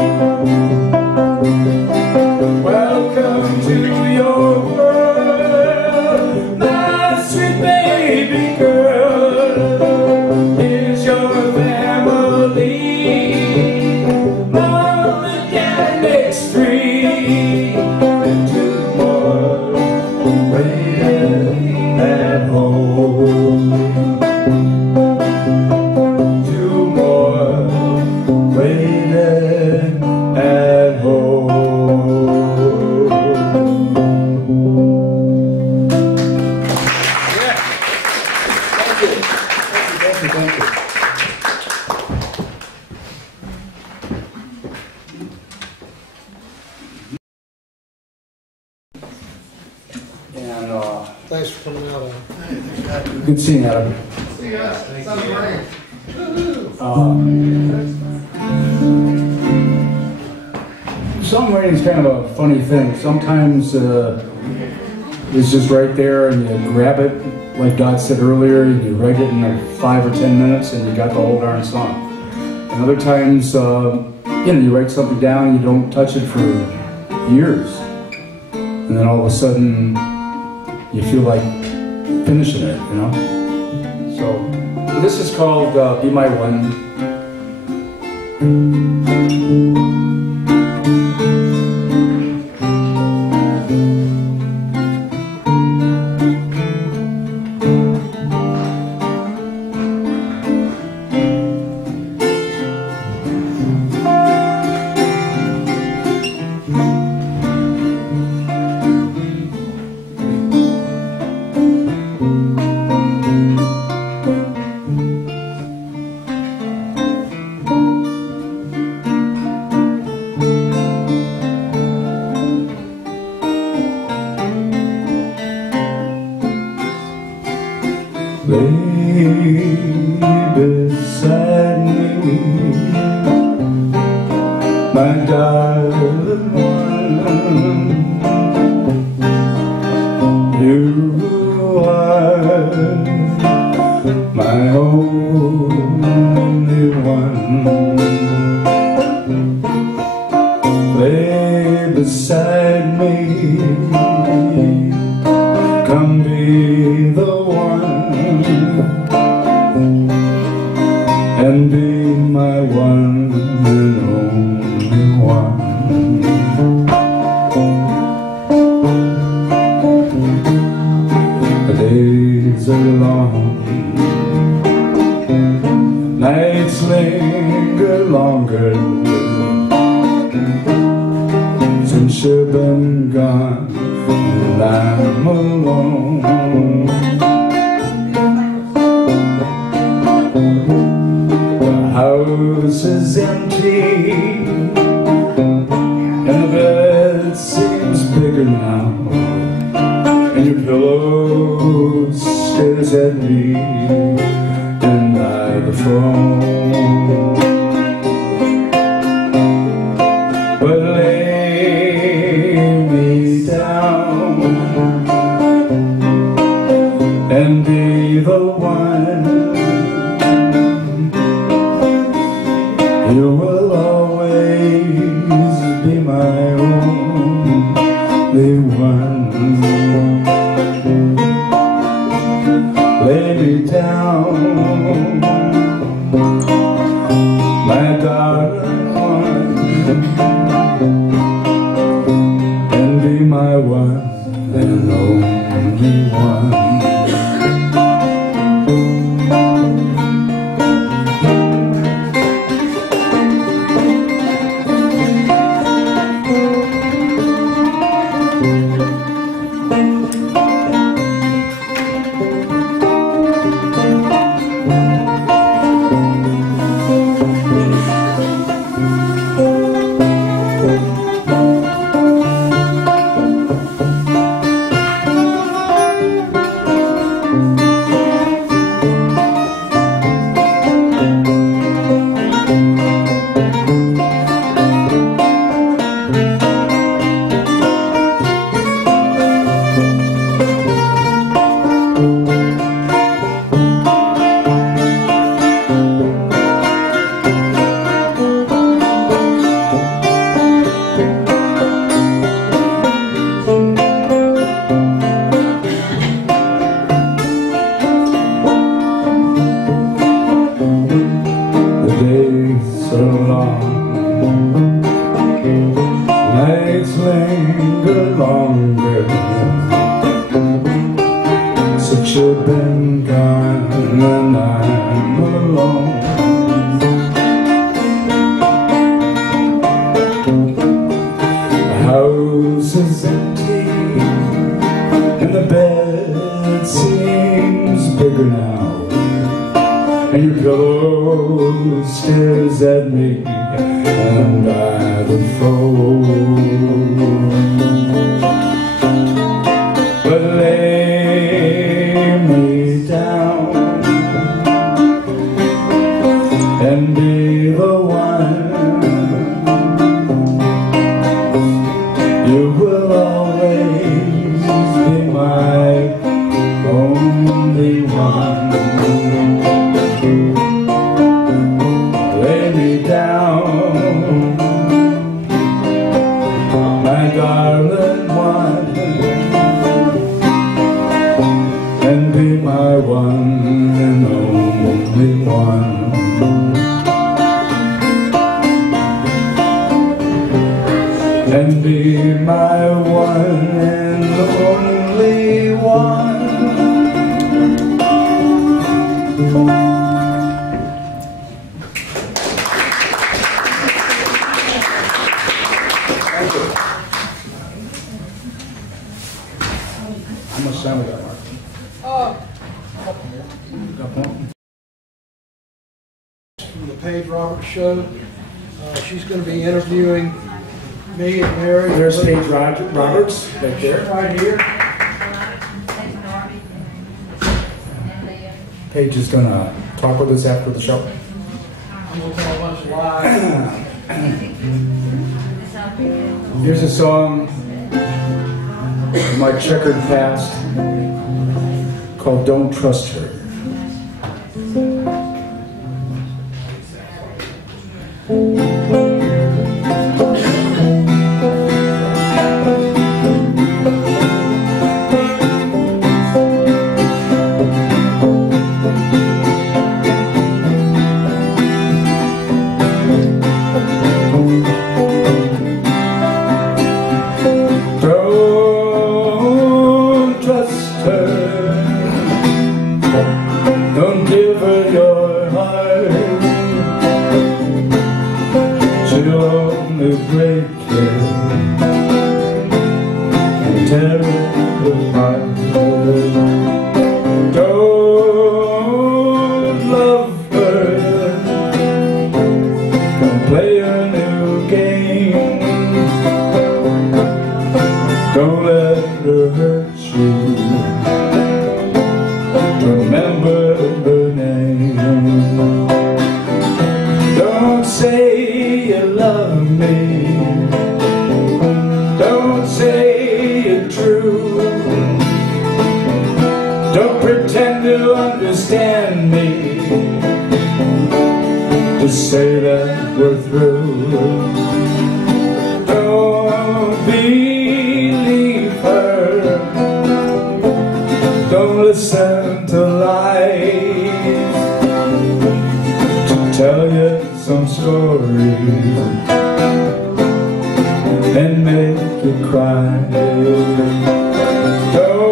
Welcome to your world, my sweet baby girl. Here's your family. Mom and Dad makes 3, and 2 more waiting at home. 2 more waiting at home. Thank you. And Thanks for coming out. good seeing you, Adam. See ya. Sounds great. Songwriting is kind of a funny thing. Sometimes it's just right there and you grab it, like Dodd said earlier, and you write it in like 5 or 10 minutes and you got the whole darn song. And other times, you write something down and you don't touch it for years. And then all of a sudden, you feel like finishing it, you know? So, this is called Be My One. lay beside me. Come be the one, and be my one and only one. The days are long, nights linger longer, since you've been gone and I'm alone. The house is empty and the bed seems bigger now, and your pillow stares at me and by the phone. But lay me down and be the one. You will always be my only one. Lay me down, my darling one, and be my one and only one. From the Paige show. She's going to be interviewing me and Mary. There's Paige Roberts right there. Right here. Paige is going to talk with us after the show. I'm going to tell a bunch of lies. Here's a song from my checkered past called Don't Trust Her. to say that we're through. Don't believe her, don't listen to lies, to tell you some stories and make you cry. Don't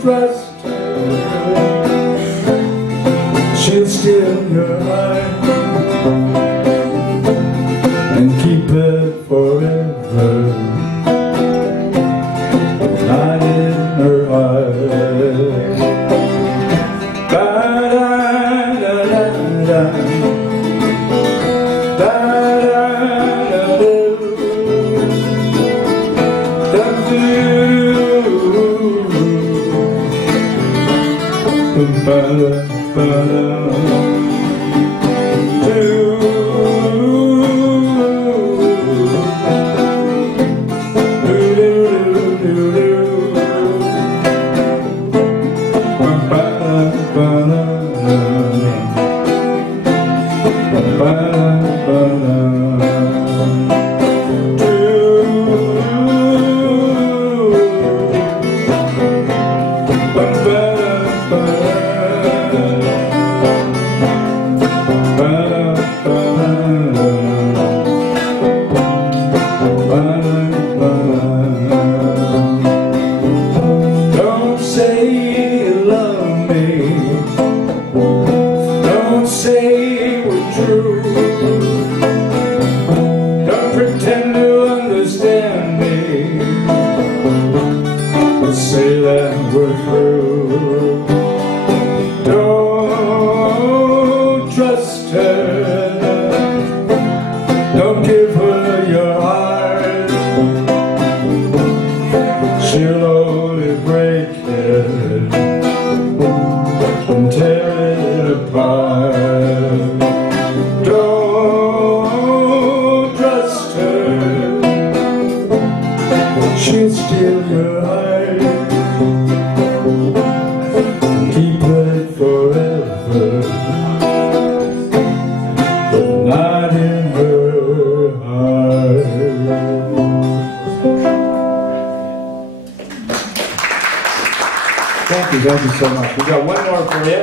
trust her, she'll steal your heart and keep it forever, not in her heart. Da-da-da-da-da, da-da-da-da-do, da-do, ba-da-ba-da. Thank you so much. We got one more for you.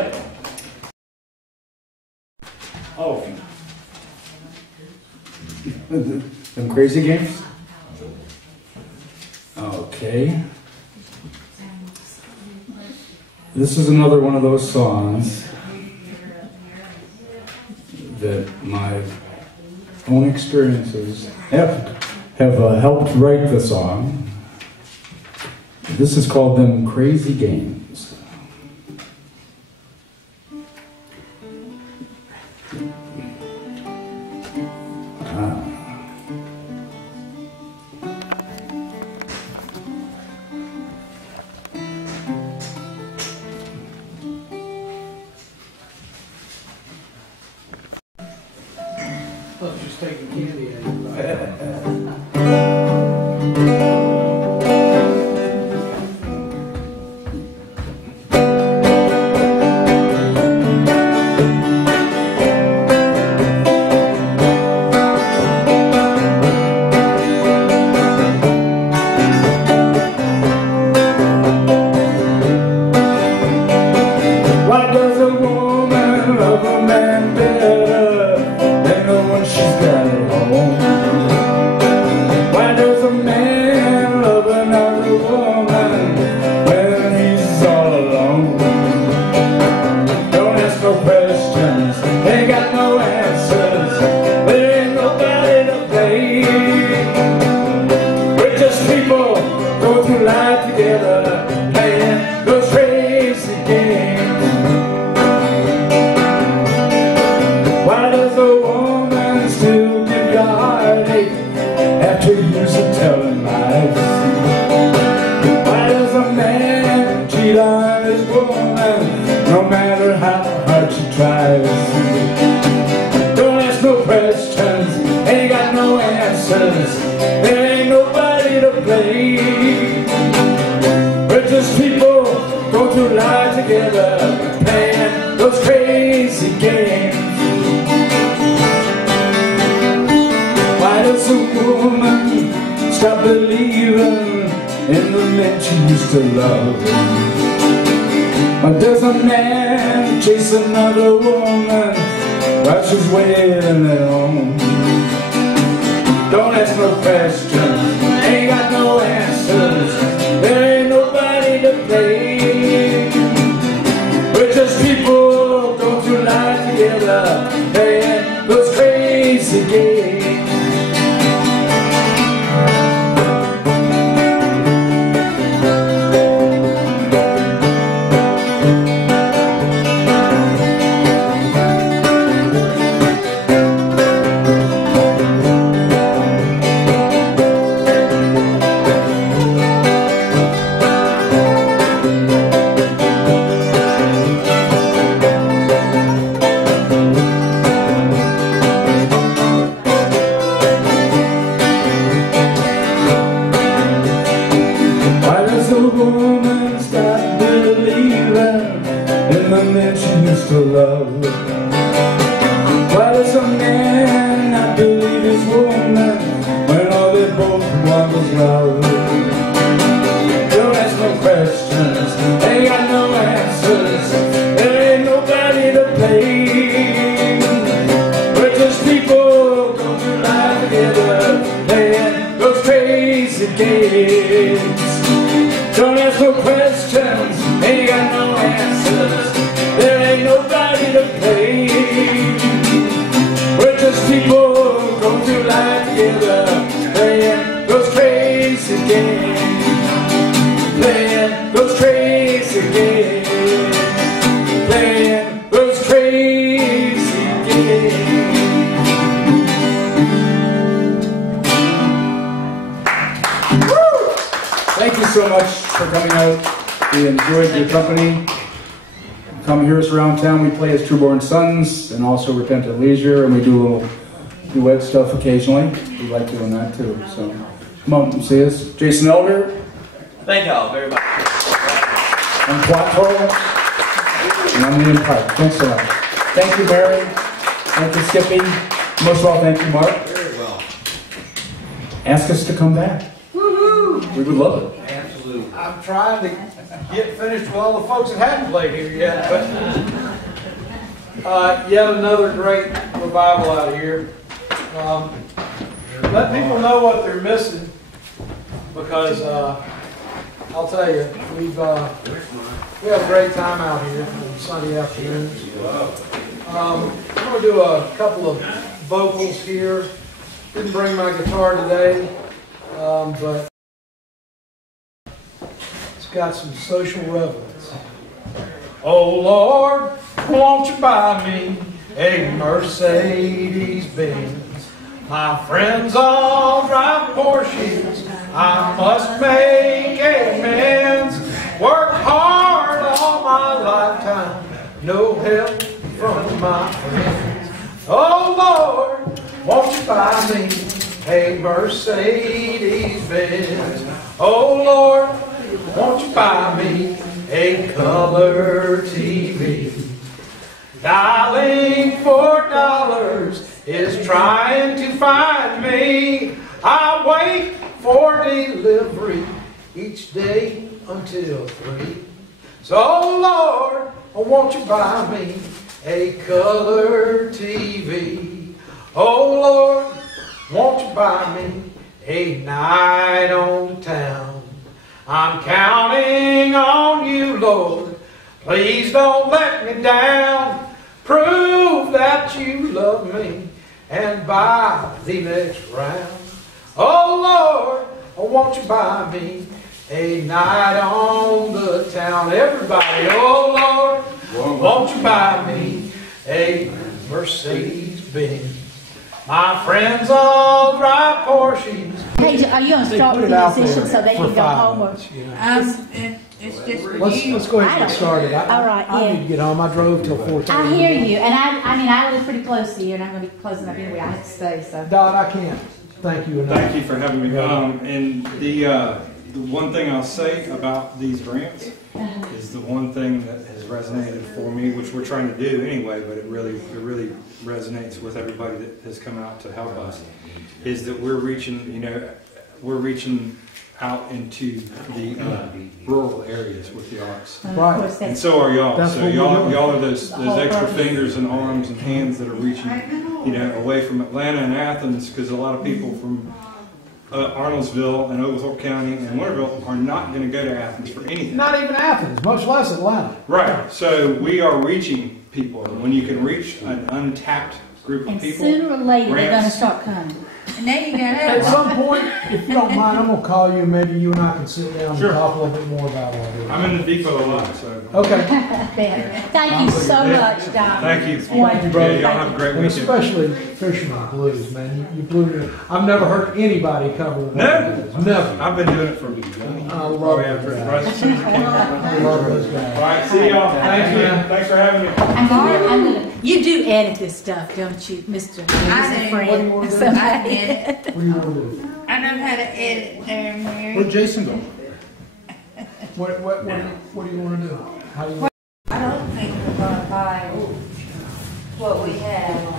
Oh. Some crazy games? Okay. This is another one of those songs that my own experiences have helped write the song. This is called Them Crazy Games. Just taking candy out of no matter how hard she tries. does a woman stop believing in the men she used to love? Or does a man chase another woman while she's waiting at home? Don't ask no questions, ain't got no answers. There ain't nobody to blame. We're just people going through life together, playing those crazy games. To love. Why does a man not believe his woman when all they both want is love? Don't ask no questions, ain't got no answers. There ain't nobody to blame. We're just people going through life together, playing those crazy games. Don't ask no questions, ain't got no answers. There ain't nobody to blame. We're just people going through life together, playing those crazy games. Playing those crazy games. Playing those crazy games. Woo! Thank you so much for coming out. We enjoyed your company. Come hear us around town. We play as Trueborn Sons and also Repent at Leisure, and we do a little duet stuff occasionally. We like doing that too. So come on and see us. Jason Elder. Thank y'all very much. I'm Quattro. And I'm William Parke. Thanks so much. Thank you, Mary. Thank you, Skippy. Most of all, thank you, Mark. Very well. Ask us to come back. Woohoo! We would love it. Absolutely. I'm trying to get finished with all the folks that haven't played here yet, but yet another great revival out here. Let people know what they're missing, because I'll tell you, we have a great time out here on Sunday afternoons. I'm going to do a couple of vocals here. Didn't bring my guitar today, but got some social relevance. Oh Lord, won't you buy me a Mercedes-Benz? My friends all drive Porsches. I must make amends. Work hard all my lifetime, no help from my friends. Oh Lord, won't you buy me a Mercedes-Benz? Oh Lord, won't you buy me a color TV? Dialing $4 is trying to find me. I wait for delivery each day until 3. So Lord, won't you buy me a color TV? Oh Lord, won't you buy me a night on town? I'm counting on you, Lord. Please don't let me down. Prove that you love me and buy the next round. Oh Lord, won't you buy me a night on the town? Everybody, oh Lord, won't you buy me a Mercedes-Benz? My friends all drive Porsches. Paige, are you going to start with the musicians so they can go home? Or? It's just for Let's go ahead and get started. All right, I need to get home. I drove till 4:30. I hear you, and I live pretty close to you, and I'm going to be closing up anyway. I have to stay, so. Dodd, I can't thank you enough. Thank you for having me. And the one thing I'll say about these grants is the one thing that has resonated for me, which we're trying to do anyway, but it really resonates with everybody that has come out to help us, is that we're reaching out into the rural areas with the arts. Right. And so are y'all. That's So what y'all we're are those extra fingers and arms and hands that are reaching, away from Atlanta and Athens, because a lot of people from Arnoldsville and Oglethorpe County and Winterville are not going to go to Athens for anything. Not even Athens, much less Atlanta. Right. So we are reaching people. When you can reach an untapped group of And people, sooner or later, they're going to grants- start coming. And there you go. At some point, if you don't mind, I'm going to call you and maybe you and I can sit down Sure. and talk a little bit more about all this. I'm in the deep of a lot, so. Okay. Thank you so much, Don. Thank you. Thank you, brother. Yeah, y'all have a great And weekend. especially Fisherman Blues, man. You blew it. I've never heard anybody cover one No. of those. Never. I've been doing it for I love yeah, those right guys. as soon as I came I love those guys. All right, see y'all. Thanks, man. Thanks for having me. You do edit this stuff, don't you, Mr. I do. What do you want to do? I did it. What do you want to do? I know how to edit there, Mary. Where'd Jason go? What do you want to do? How do you? I don't think we're gonna buy what we have,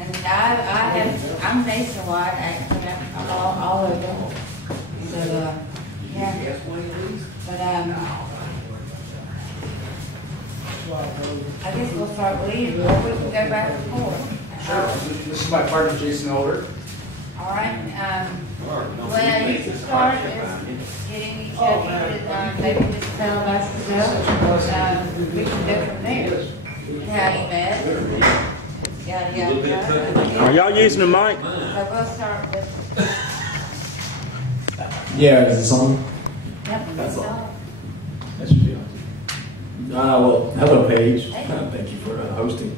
And I'm nationwide, actually, I'm all over. So, yeah. But, I guess we'll start with you, or we can go back and forth. This is my partner, Jason Older. All right, well, you can start is getting each other, maybe just tell about yourself. We can go from there. How you met. Yada, yada, yada. Are y'all using the mic? So we'll start with, Yeah, is this on? yep, that's all. That should be on. Well, hello, Paige. Thank you for hosting.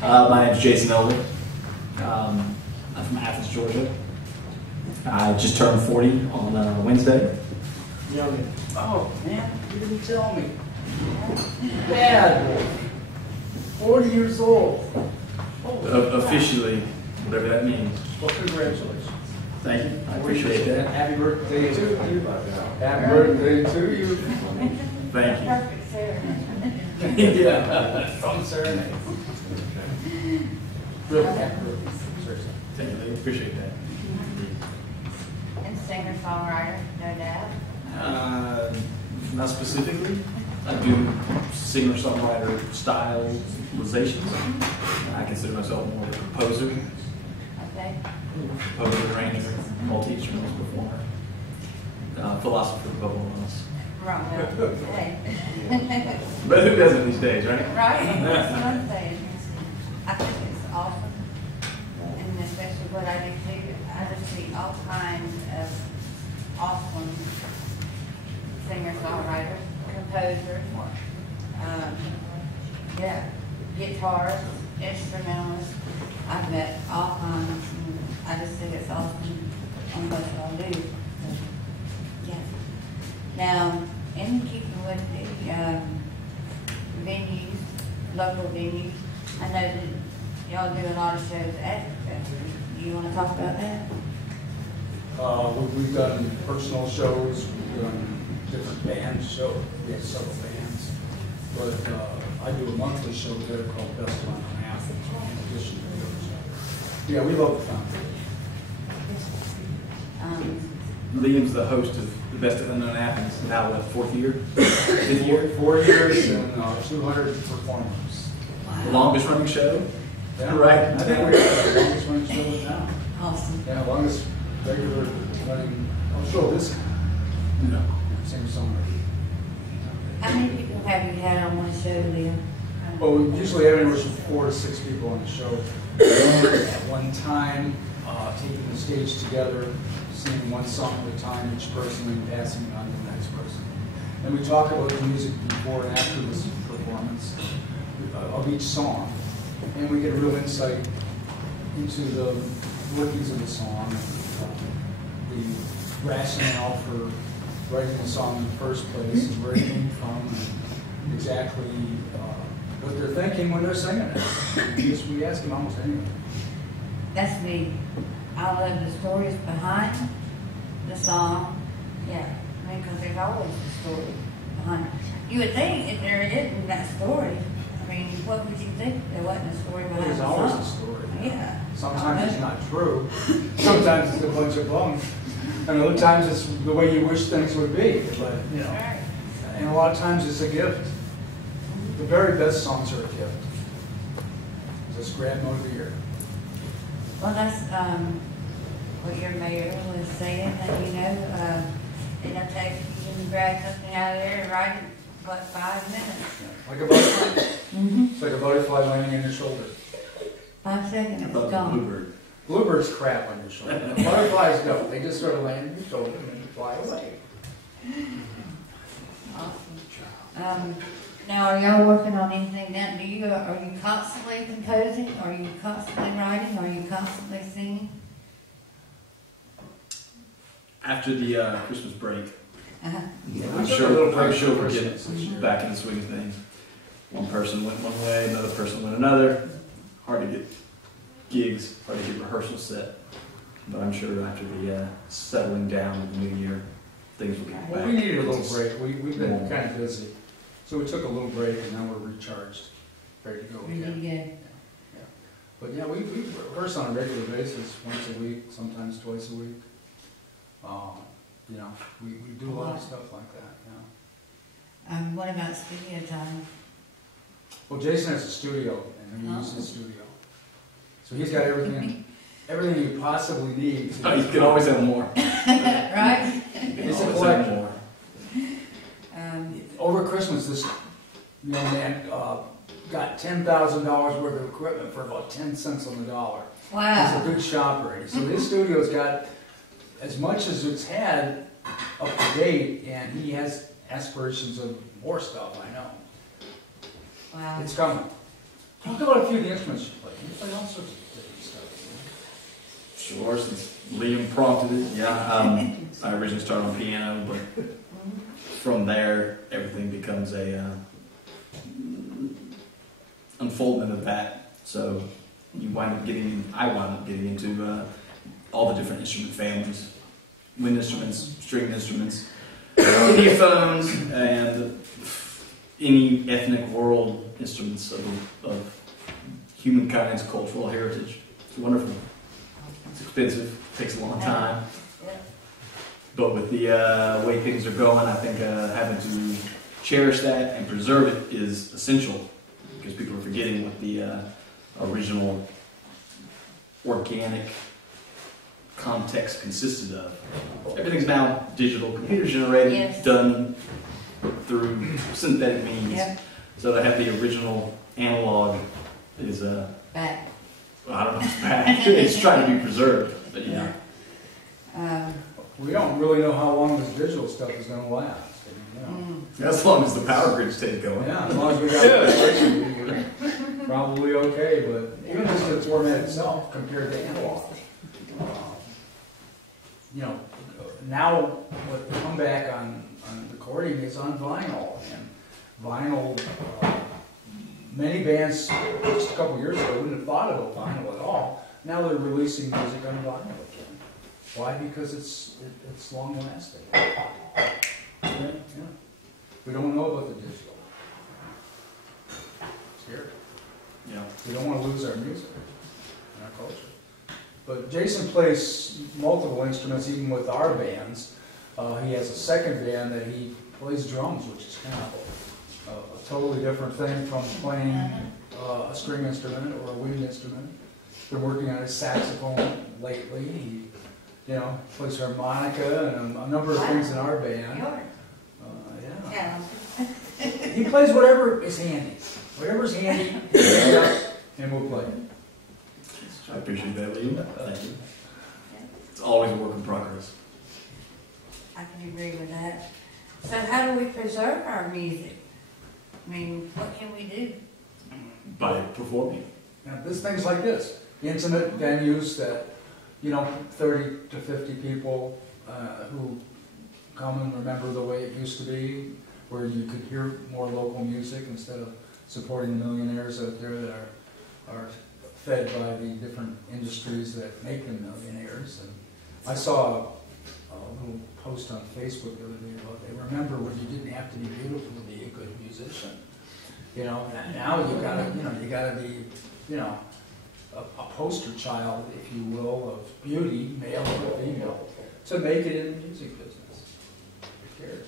My name's Jason Elder. I'm from Athens, Georgia. I just turned 40 on Wednesday. Oh, man, you didn't tell me. Dad, 40 years old. Officially, whatever that means. Well, congratulations. Thank you. I appreciate that. Happy birthday to you. Happy birthday to you. Thank you. Perfect serenade. Yeah. From Serenade. Really happy birthday. Seriously. Thank you. I appreciate that. And singer-songwriter, no doubt. Not specifically. I do singer-songwriter stylizations. I consider myself more of a composer, Okay. arranger, multi-instrumentalist performer, philosopher above all else. Right. Hey. But who doesn't these days, right? Right, that's what I'm saying. I think it's awesome, and especially what I do too. I just see all kinds of awesome singer-songwriters, composers, guitarists, instrumentalists. I've met all kinds, and I just think it's awesome on what y'all do. So, yeah. Now, in keeping with the venues, local venues, I know that y'all do a lot of shows at the festival. Do you want to talk about that? We've done personal shows, we've done different band shows, we have several bands. But I do a monthly show there called Best Line on Athens, in addition to those. Yeah, we love the fun. Liam's the host of the Best of Unknown Athens. Now, what, fourth year? Fifth year? 4 years and 200 performers. The longest running show? Yeah, Right. I think we have the longest running show in town. Awesome. Yeah, longest regular running show this No. singer-songwriter. How many people have you had on one show, Liam? Well, we usually have anywhere from 4 to 6 people on the show. At one time, taking the stage together, singing one song at a time, each person, and passing it on to the next person. And we talk about the music before and after this performance of each song. And we get a real insight into the workings of the song, the rationale for writing the song in the first place, and where it came from, and exactly what they're thinking when they're singing it. Because we ask them almost anything. That's me. I love the stories behind the song. Yeah, I mean, because there's always a story. behind it. You would think if there isn't that story, I mean, what would you think? There wasn't a story behind There's the always song. a story. Yeah. Sometimes it's not true. Sometimes it's a bunch of bums. And other times it's the way you wish things would be. But, you know, Right. and a lot of times it's a gift. The very best songs are a gift. Just grab them over the ear. Well, that's what your mayor was saying, that, you know, it don't take, you can grab something out of there and write it, what, 5 minutes? Like a butterfly. It's like a butterfly landing on your shoulder. 5 seconds, it's gone. Bluebird. Bluebirds crap on your shoulder. Butterflies don't. They just sort of land on your shoulder and then fly away. Awesome. Now, are y'all working on anything now? Are you constantly composing? Are you constantly writing? Are you constantly singing? After the Christmas break, Uh-huh. I'm sure we're getting back in the swing of things. One person went one way, another person went another. Hard to get gigs, hard to get rehearsals set. But I'm sure after the settling down of the new year, things will get back. Well, we needed a little break. We've been kind of busy. So we took a little break and now we're recharged, ready to go Really again. good. Yeah. But yeah, we rehearse on a regular basis, once a week, sometimes twice a week. You know, we do a lot of stuff like that, you know. What about studio time? Well, Jason has a studio and he uses his studio. So he's got everything you possibly need. Oh, you can always have more. Right? It's a collection. Over Christmas, this young man got $10,000 worth of equipment for about 10 cents on the dollar. Wow. He's a good shopper. So his studio's got as much as it's had up to date, and he has aspirations of more stuff, I know. Wow. It's coming. Talk about a few of the instruments you play. You play all sorts of different stuff. Sure, since Liam prompted it, yeah. I originally started on piano, but from there, everything becomes a unfoldment of that. So I wind up getting into all the different instrument families, wind instruments, string instruments, phones, and any ethnic world instruments of humankind's cultural heritage. It's wonderful. It's expensive, takes a long time. But with the way things are going, I think having to cherish that and preserve it is essential, because people are forgetting what the original organic context consisted of. Everything's now digital, computer generated, Yes. done through synthetic means. Yep. So to have the original analog is Back. well, I don't know if it's back. It's trying to be preserved, but you know. We don't really know how long this digital stuff is going to last. You know. As long as the power grid stays going. Yeah, as long as we got the electricity, we're probably okay. But even just the format itself compared to analog, you know, now what the comeback on recording is on vinyl, and vinyl. Many bands just a couple years ago wouldn't have thought about vinyl at all. Now they're releasing music on vinyl again. Why? Because it's long lasting. Yeah. We don't know about the digital. It's scary. Yeah. We don't want to lose our music and our culture. But Jason plays multiple instruments, even with our bands. He has a second band that he plays drums, which is kind of a totally different thing from playing a string instrument or a wind instrument. Been working on his saxophone lately. He, plays harmonica and a number of things in our band. Yeah. He plays whatever is handy. Whatever's handy, and we'll play. I appreciate that, Liam. Thank you. It's always a work in progress. I can agree with that. So how do we preserve our music? I mean, what can we do? By performing. Now, there's things like this. Intimate venues that, 30 to 50 people who come and remember the way it used to be, where you could hear more local music instead of supporting the millionaires out there that are fed by the different industries that make them millionaires. And I saw a little post on Facebook the other day about they remember when you didn't have to be beautiful to be a good musician. You know, now you gotta be, you know, a poster child, if you will, of beauty, male or female, to make it in the music business. Who cares?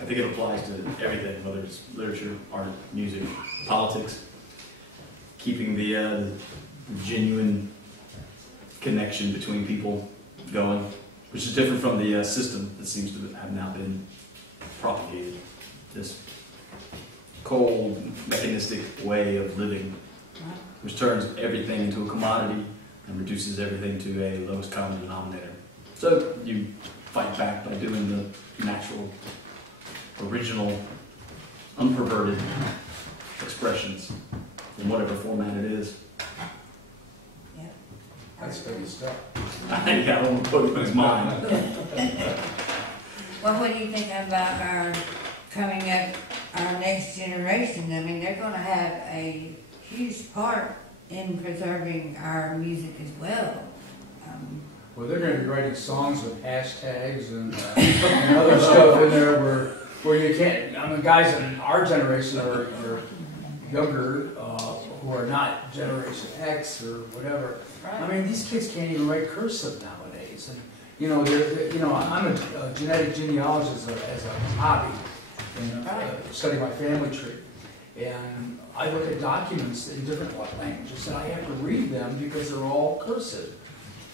I think it applies to everything, whether it's literature, art, music, politics. Keeping the genuine connection between people going, which is different from the system that seems to have now been propagated. This cold, mechanistic way of living, which turns everything into a commodity and reduces everything to a lowest common denominator. So you fight back by doing the natural, original, unperverted expressions in whatever format it is. Yeah. That's good stuff. I don't want to put it in his mind. Well, what do you think about our coming up, our next generation? I mean, they're going to have a huge part in preserving our music as well. Well, they're going to be writing songs with hashtags and, and other stuff in there where you can't. I mean, guys in our generation are younger, who are not Generation X or whatever. Right. I mean, these kids can't even write cursive nowadays. And you know, I'm a genetic genealogist as a hobby, and study my family tree. And I look at documents in different languages, and I have to read them because they're all cursive.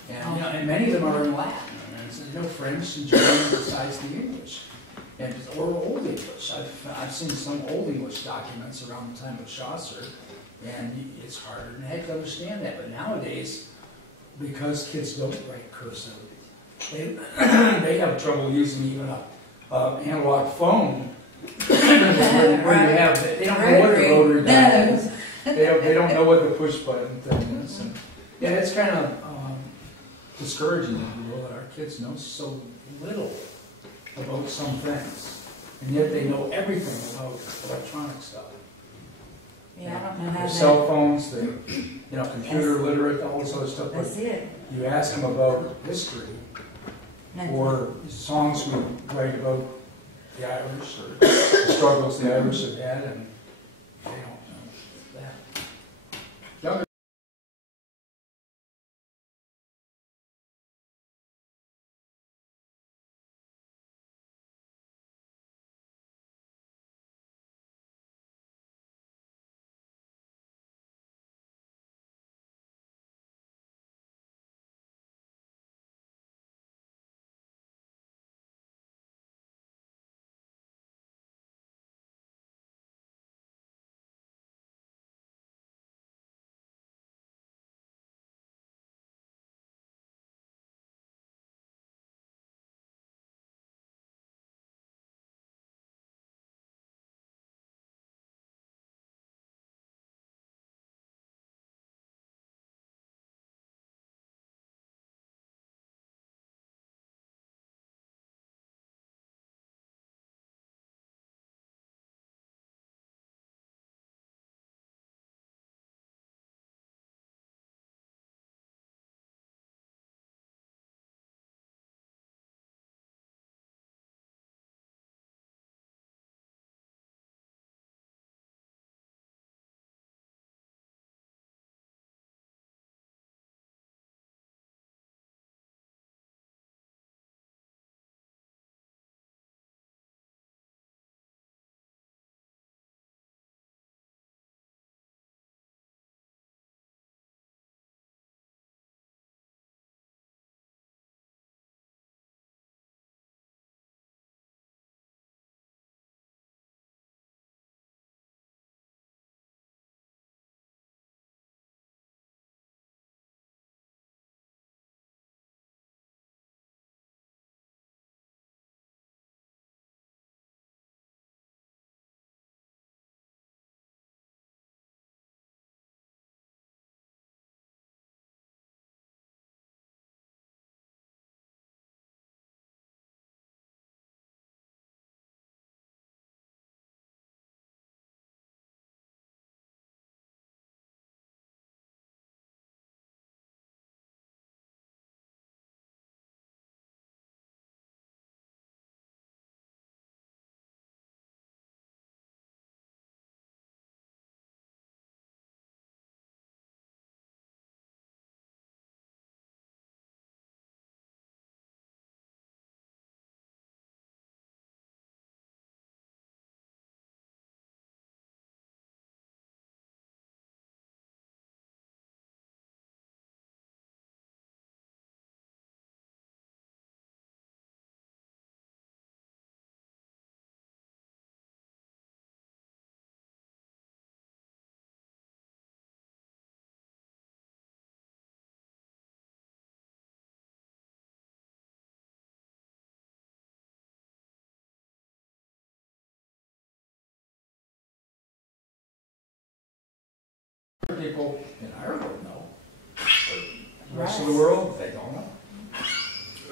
And, you know, and many of them are in Latin, and there's no French and German besides the English, or Old English. I've seen some Old English documents around the time of Chaucer, and it's harder than heck to understand that. But nowadays, because kids don't write cursive, they have trouble using even an analog phone. Where you have, they don't know what the rotary dial is. They don't know what the push button thing is. And, yeah, it's kind of discouraging, if you will, that our kids know so little about some things, and yet they know everything about electronic stuff. Yeah, I don't know how Their that. cell phones, they're computer literate, all this other stuff. That's it. You ask them about history or songs we write about the Irish or the struggles the Irish have had, and they don't know that. Younger people in Ireland know. But the rest of the world, they don't know.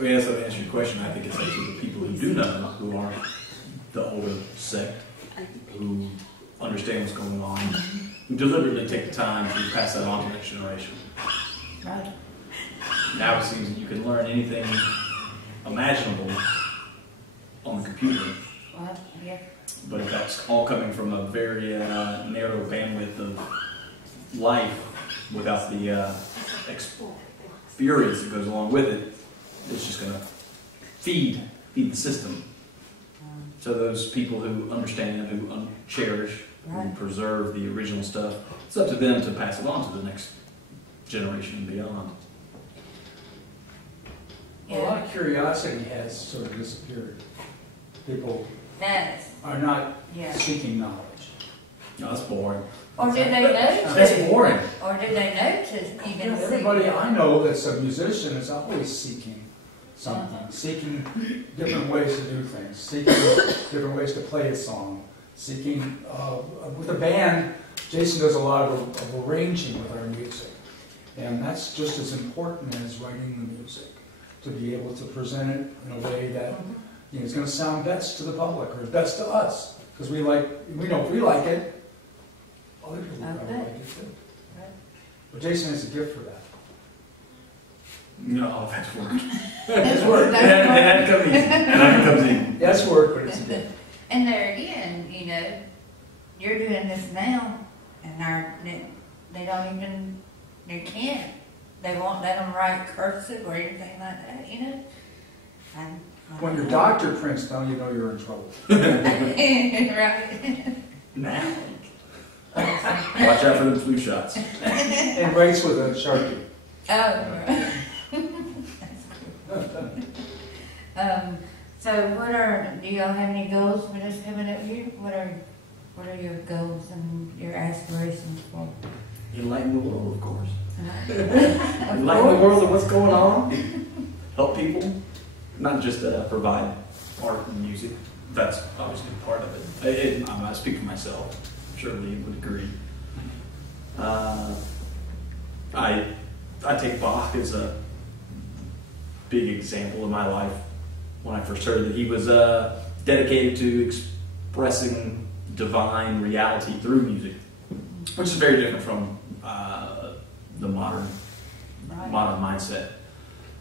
Well, yes, I'll answer your question. I think it's actually the people who do know, who are the older sect, who understand what's going on, who deliberately take the time to pass that on to the next generation. Right. Now it seems that you can learn anything imaginable on the computer. Well, yeah. But if that's all coming from a very narrow bandwidth of life without the experience that goes along with it, it's just going to feed the system. So those people who understand, who cherish, who preserve the original stuff, it's up to them to pass it on to the next generation and beyond. A lot of curiosity has sort of disappeared. People are not seeking knowledge. No, that's boring. Or did they know to? That's boring. Or did they know to even see? Everybody I know that's a musician is always seeking something, seeking different ways to do things, seeking different ways to play a song, seeking, with a band, Jason does a lot of arranging with our music. And that's just as important as writing the music, to be able to present it in a way that it's going to sound best to the public, or best to us. Because we know if we like it, other people probably like it too. But Jason has a gift for that. No, that's work. That's work. That comes easy. That comes easy. That's work, but it's good. And there again, you're doing this now, and they don't even, they can't. They won't let them write cursive or anything like that, When your doctor prints down, you know you're in trouble. Right. Now. Watch out for the flu shots. And writes with a Sharpie. Oh, right. So do y'all have any goals for this coming up here? What are your goals and your aspirations for? Enlighten the world, of course. Enlighten the world of what's going on. Help people. Not just provide art and music. That's obviously part of it. I speak for myself. Surely you would agree. I take Bach as a big example in my life. When I first heard that he was dedicated to expressing divine reality through music, which is very different from the modern mindset.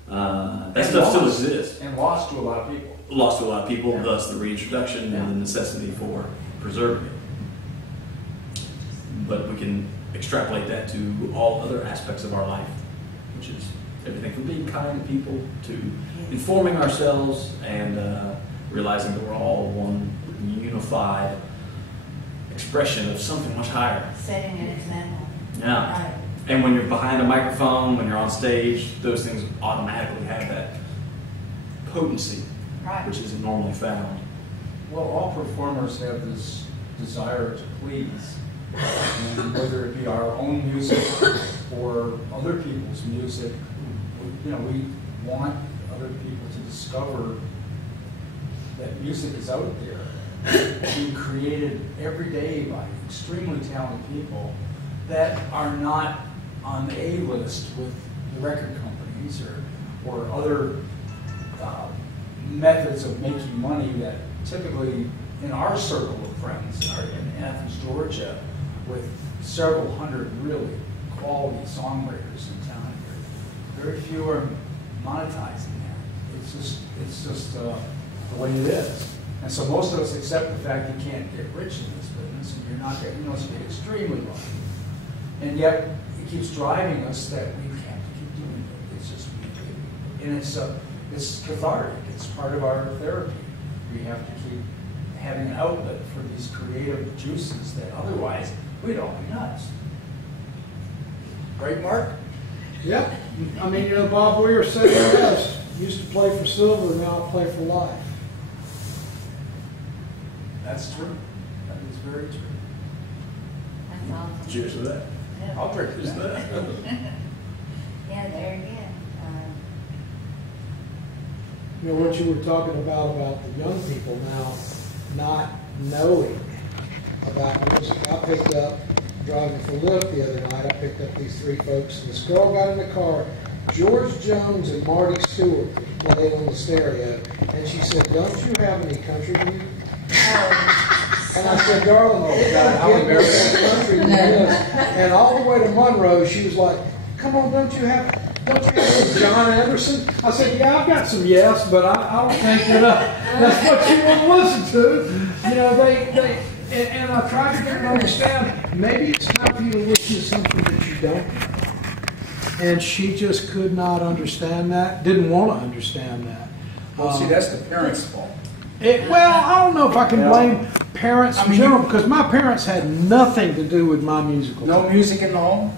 That stuff still exists. And lost to a lot of people. Lost to a lot of people, thus the reintroduction and the necessity for preserving it. But we can extrapolate that to all other aspects of our life, which is everything from being kind to people to informing ourselves and realizing that we're all one unified expression of something much higher. Setting an example. Yeah. Right. And when you're behind a microphone, when you're on stage, those things automatically have that potency, which isn't normally found. Well, all performers have this desire to please, and whether it be our own music or other people's music, we want other people to discover that music is out there, being created every day by extremely talented people that are not on the A list with the record companies or other methods of making money that typically in our circle of friends are in Athens, Georgia, with several hundred really quality songwriters in town here. Very few are monetizing that. It's just the way it is. And so most of us accept the fact you can't get rich in this business, and you're not getting, it's extremely low. And yet it keeps driving us that we have to keep doing it. It's just, and it's cathartic. It's part of our therapy. We have to keep having an outlet for these creative juices that otherwise we'd all be nuts. Right, Mark? Yeah. I mean, Bob Weir said it best. Used to play for silver, now I play for life. That's true. That is very true. That's awesome. Cheers to that. Yeah. I'll drink to that. Yeah, there again. What you were talking about the young people now not knowing about music. I picked up driving for Lyft the other night. I picked up these three folks, and this girl got in the car. George Jones and Marty Stewart played on the stereo, and she said, "Don't you have any country music?" And I said, "Darling, you gotta get me country music." And all the way to Monroe, she was like, "Come on, don't you have some John Anderson?" I said, "Yeah, I've got some Yes, but I don't think that's what you want to listen to." You know, and I tried to get her to understand, maybe it's time for you to listen to something that you don't. And she just could not understand that, didn't want to understand that. Well, see, that's the parents' fault. Well, I don't know if I can blame parents in general, because my parents had nothing to do with my musical. No music in the home?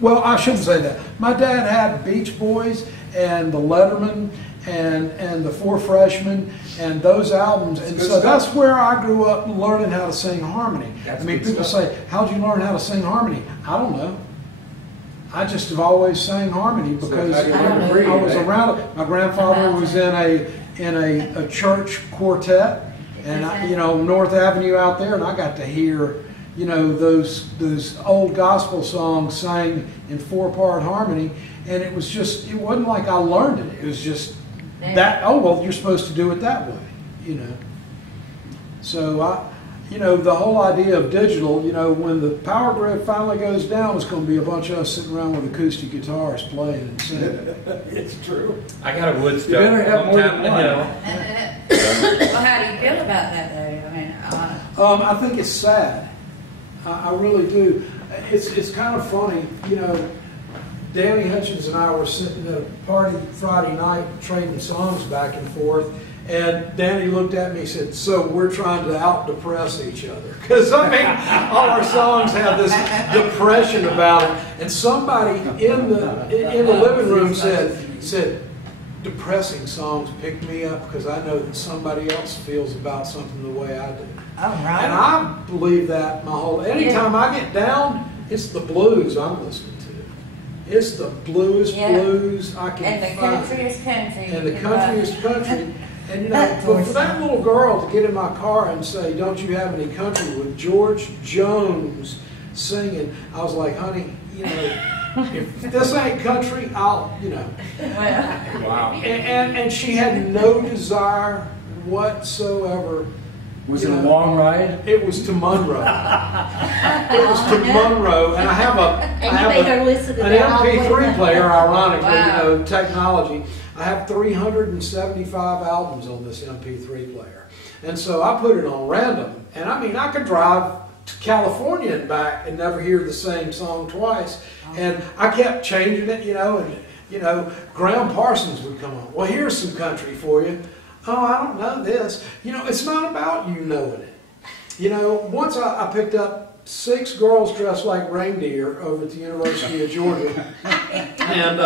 Well, I shouldn't say that. My dad had Beach Boys and the Letterman and the Four Freshmen and those albums, and so that's where I grew up learning how to sing harmony. I mean, people say, "How'd you learn how to sing harmony?" I don't know. I just have always sang harmony because I was around it. My grandfather was in a church quartet, and North Avenue out there, and I got to hear, those old gospel songs sang in 4-part harmony, and it wasn't like I learned it. It was just that. Oh well, you're supposed to do it that way, So the whole idea of digital, when the power grid finally goes down, it's going to be a bunch of us sitting around with acoustic guitars playing and singing. It's true. I got a wood stove. You better have more than one. Well, how do you feel about that, though? I mean, I think it's sad. I really do. It's kind of funny, Danny Hutchins and I were sitting at a party Friday night trading songs back and forth, and Danny looked at me and said, "So we're trying to out-depress each other." Because, all our songs have this depression about it. And somebody in the living room said, "Depressing songs pick me up because I know that somebody else feels about something the way I do." Oh, right. And I believe that anytime I get down, it's the blues I'm listening to. It's the bluest blues I can find. And the country is country. And the country is country. And but for that little girl to get in my car and say, "Don't you have any country?" with George Jones singing, I was like, "Honey, if this ain't country, I'll." Wow. And she had no desire whatsoever. Was it a long ride? It was to Monroe. It was to Monroe, and I have an MP3 player. Ironically, technology. I have 375 albums on this MP3 player, and so I put it on random. And I could drive to California and back and never hear the same song twice. And I kept changing it, and Graham Parsons would come on. "Well, here's some country for you." "Oh, I don't know this." It's not about you knowing it. Once I picked up 6 girls dressed like reindeer over at the University of Georgia. And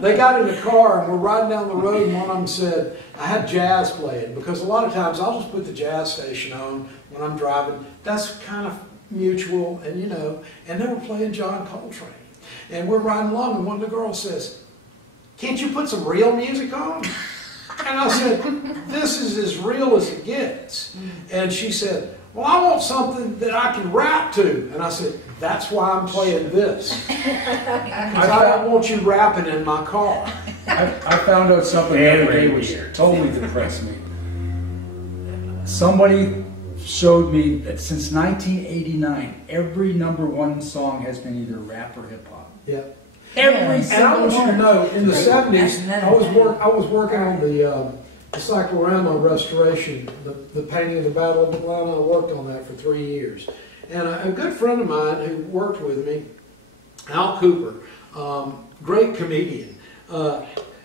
they got in the car and we're riding down the road, and one of them said, I had jazz playing, because a lot of times I'll just put the jazz station on when I'm driving. That's kind of mutual, and and they were playing John Coltrane. And we're riding along, and one of the girls says, "Can't you put some real music on?" And I said, "This is as real as it gets." And she said, "Well, I want something that I can rap to." And I said, "That's why I'm playing this. Because I don't want you rapping in my car." I found out something the other day which totally depressed me. Somebody showed me that since 1989, every #1 song has been either rap or hip hop. Yeah. Every single one. And I want you to know, in the 70s, I was working on the cyclorama restoration, the painting of the Battle of Atlanta. I worked on that for 3 years. And a good friend of mine who worked with me, Al Cooper, great comedian,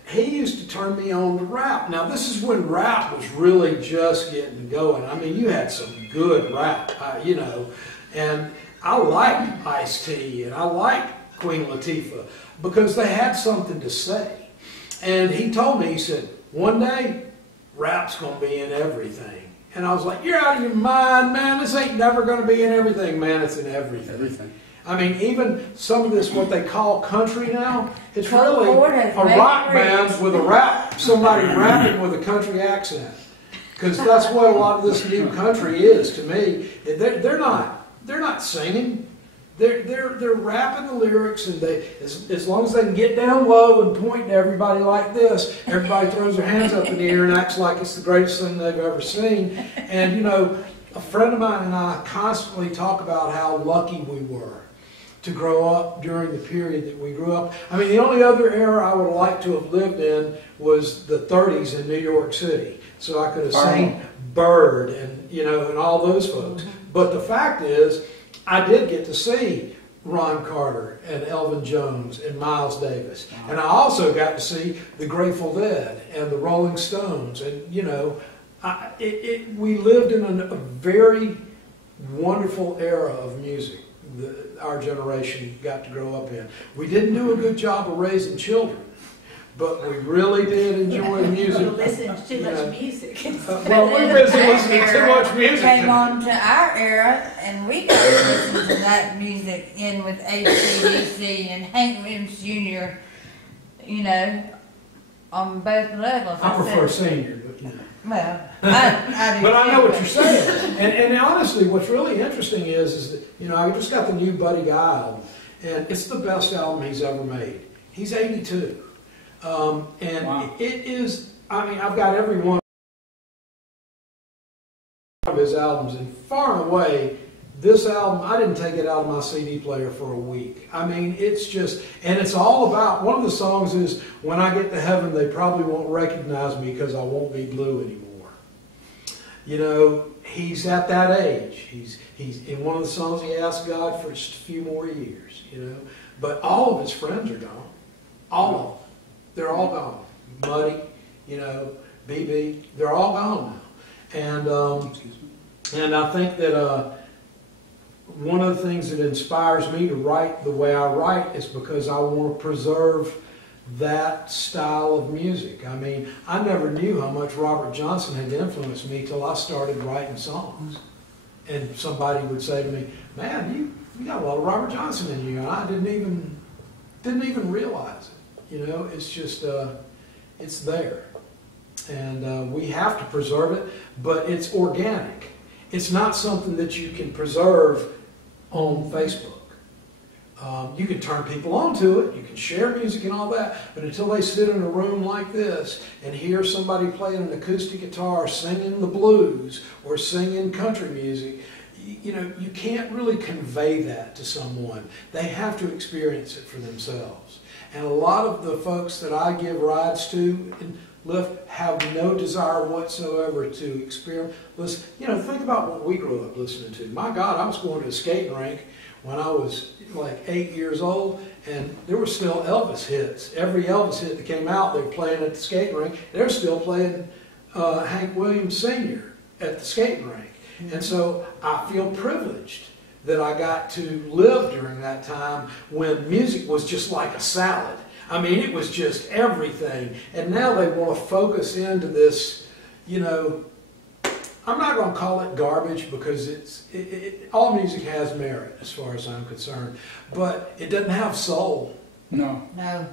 he used to turn me on to rap. Now, this is when rap was really just getting going. I mean, you had some good rap, and I liked Ice-T, and I liked Queen Latifah, because they had something to say. And he told me, he said, "One day, rap's going to be in everything." And I was like, "You're out of your mind, man. This ain't never going to be in everything." Man, it's in everything. I mean, even some of this, what they call country now, it's really a rock band with a rap, somebody rapping with a country accent. Because that's what a lot of this new country is to me. They're not singing. they're rapping the lyrics, and they as long as they can get down low and point to everybody like this, everybody throws their hands up in the air and acts like it's the greatest thing they've ever seen. And you know, a friend of mine and I constantly talk about how lucky we were to grow up during the period that we grew up. I mean, the only other era I would like to have lived in was the 30s in New York City, so I could have seen Bird and, you know, and all those folks. But the fact is, I did get to see Ron Carter and Elvin Jones and Miles Davis. And I also got to see the Grateful Dead and the Rolling Stones. And, you know, we lived in a very wonderful era of music that our generation got to grow up in. We didn't do a good job of raising children, but we really did enjoy music. We listened to too much music. Well, we're busy listening to too much music. Came on to our era, and we got to listen to that music in with AC/DC and Hank Williams Jr., you know, on both levels. I prefer senior, but you know. Well, I do. But I know what you're saying. And honestly, what's really interesting is that, you know, I just got the new Buddy Guy album, and it's the best album he's ever made. He's 82. Wow. It is, I mean, I've got every one of his albums, and far and away, this album, I didn't take it out of my CD player for a week. I mean, it's just, and it's all about, one of the songs is, when I get to heaven, they probably won't recognize me because I won't be blue anymore. You know, he's at that age. He's in one of the songs, he asked God for just a few more years, you know. But all of his friends are gone. All of them. They're all gone. Muddy, you know, BB, they're all gone now. And I think that one of the things that inspires me to write the way I write is because I want to preserve that style of music. I mean, I never knew how much Robert Johnson had influenced me till I started writing songs. And somebody would say to me, "Man, you got a lot of Robert Johnson in you," and I didn't even realize it. You know, it's just it's there, and we have to preserve it. But it's organic. It's not something that you can preserve on Facebook. You can turn people onto it, you can share music and all that, but until they sit in a room like this and hear somebody playing an acoustic guitar singing the blues or singing country music, you know, you can't really convey that to someone. They have to experience it for themselves. And a lot of the folks that I give rides to and Lyft have no desire whatsoever to experience. Listen, you know, think about what we grew up listening to. My God, I was going to a skating rink when I was like 8 years old, and there were still Elvis hits. Every Elvis hit that came out, they were playing at the skating rink. They were still playing Hank Williams Sr. at the skating rink. And so I feel privileged that I got to live during that time when music was just like a salad. I mean, it was just everything. And now they want to focus into this, you know, I'm not going to call it garbage because all music has merit as far as I'm concerned. But it doesn't have soul. No. No.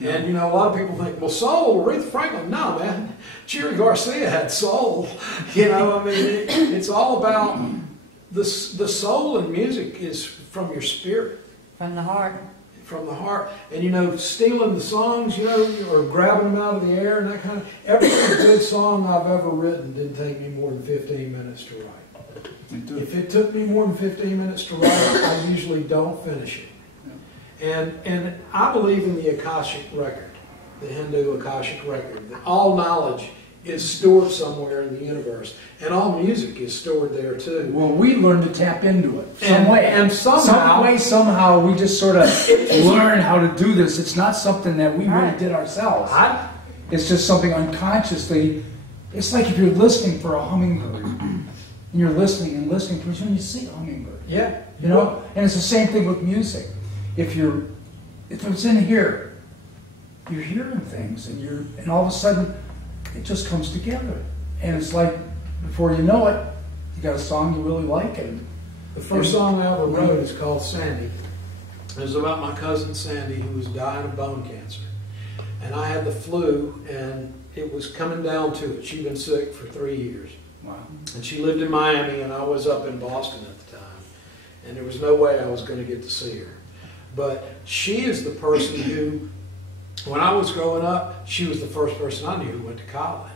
And, you know, a lot of people think, well, soul, Aretha Franklin. No, man. Jerry Garcia had soul. You know, I mean, it's all about the soul in music is from your spirit. From the heart. From the heart. And, you know, stealing the songs, you know, or grabbing them out of the air and that kind of... Every good song I've ever written didn't take me more than 15 minutes to write. If it took me more than 15 minutes to write, I usually don't finish it. And I believe in the Akashic record, the Hindu Akashic record, that all knowledge is stored somewhere in the universe, and all music is stored there too. Well, we learn to tap into it and somehow we just sort of learn how to do this. It's not something that we really did ourselves. It's just something unconsciously. It's like if you're listening for a hummingbird, and you're listening and listening, pretty soon you see a hummingbird. Yeah, you know. And it's the same thing with music. If it's in here, you're hearing things, and all of a sudden, it just comes together. And it's like, before you know it, you got a song you really like. And the first song I ever wrote is called Sandy. It was about my cousin Sandy, who was dying of bone cancer. And I had the flu, and it was coming down to it. She'd been sick for 3 years. Wow. And she lived in Miami, and I was up in Boston at the time. and there was no way I was going to get to see her. But she is the person who, when I was growing up, she was the first person I knew who went to college.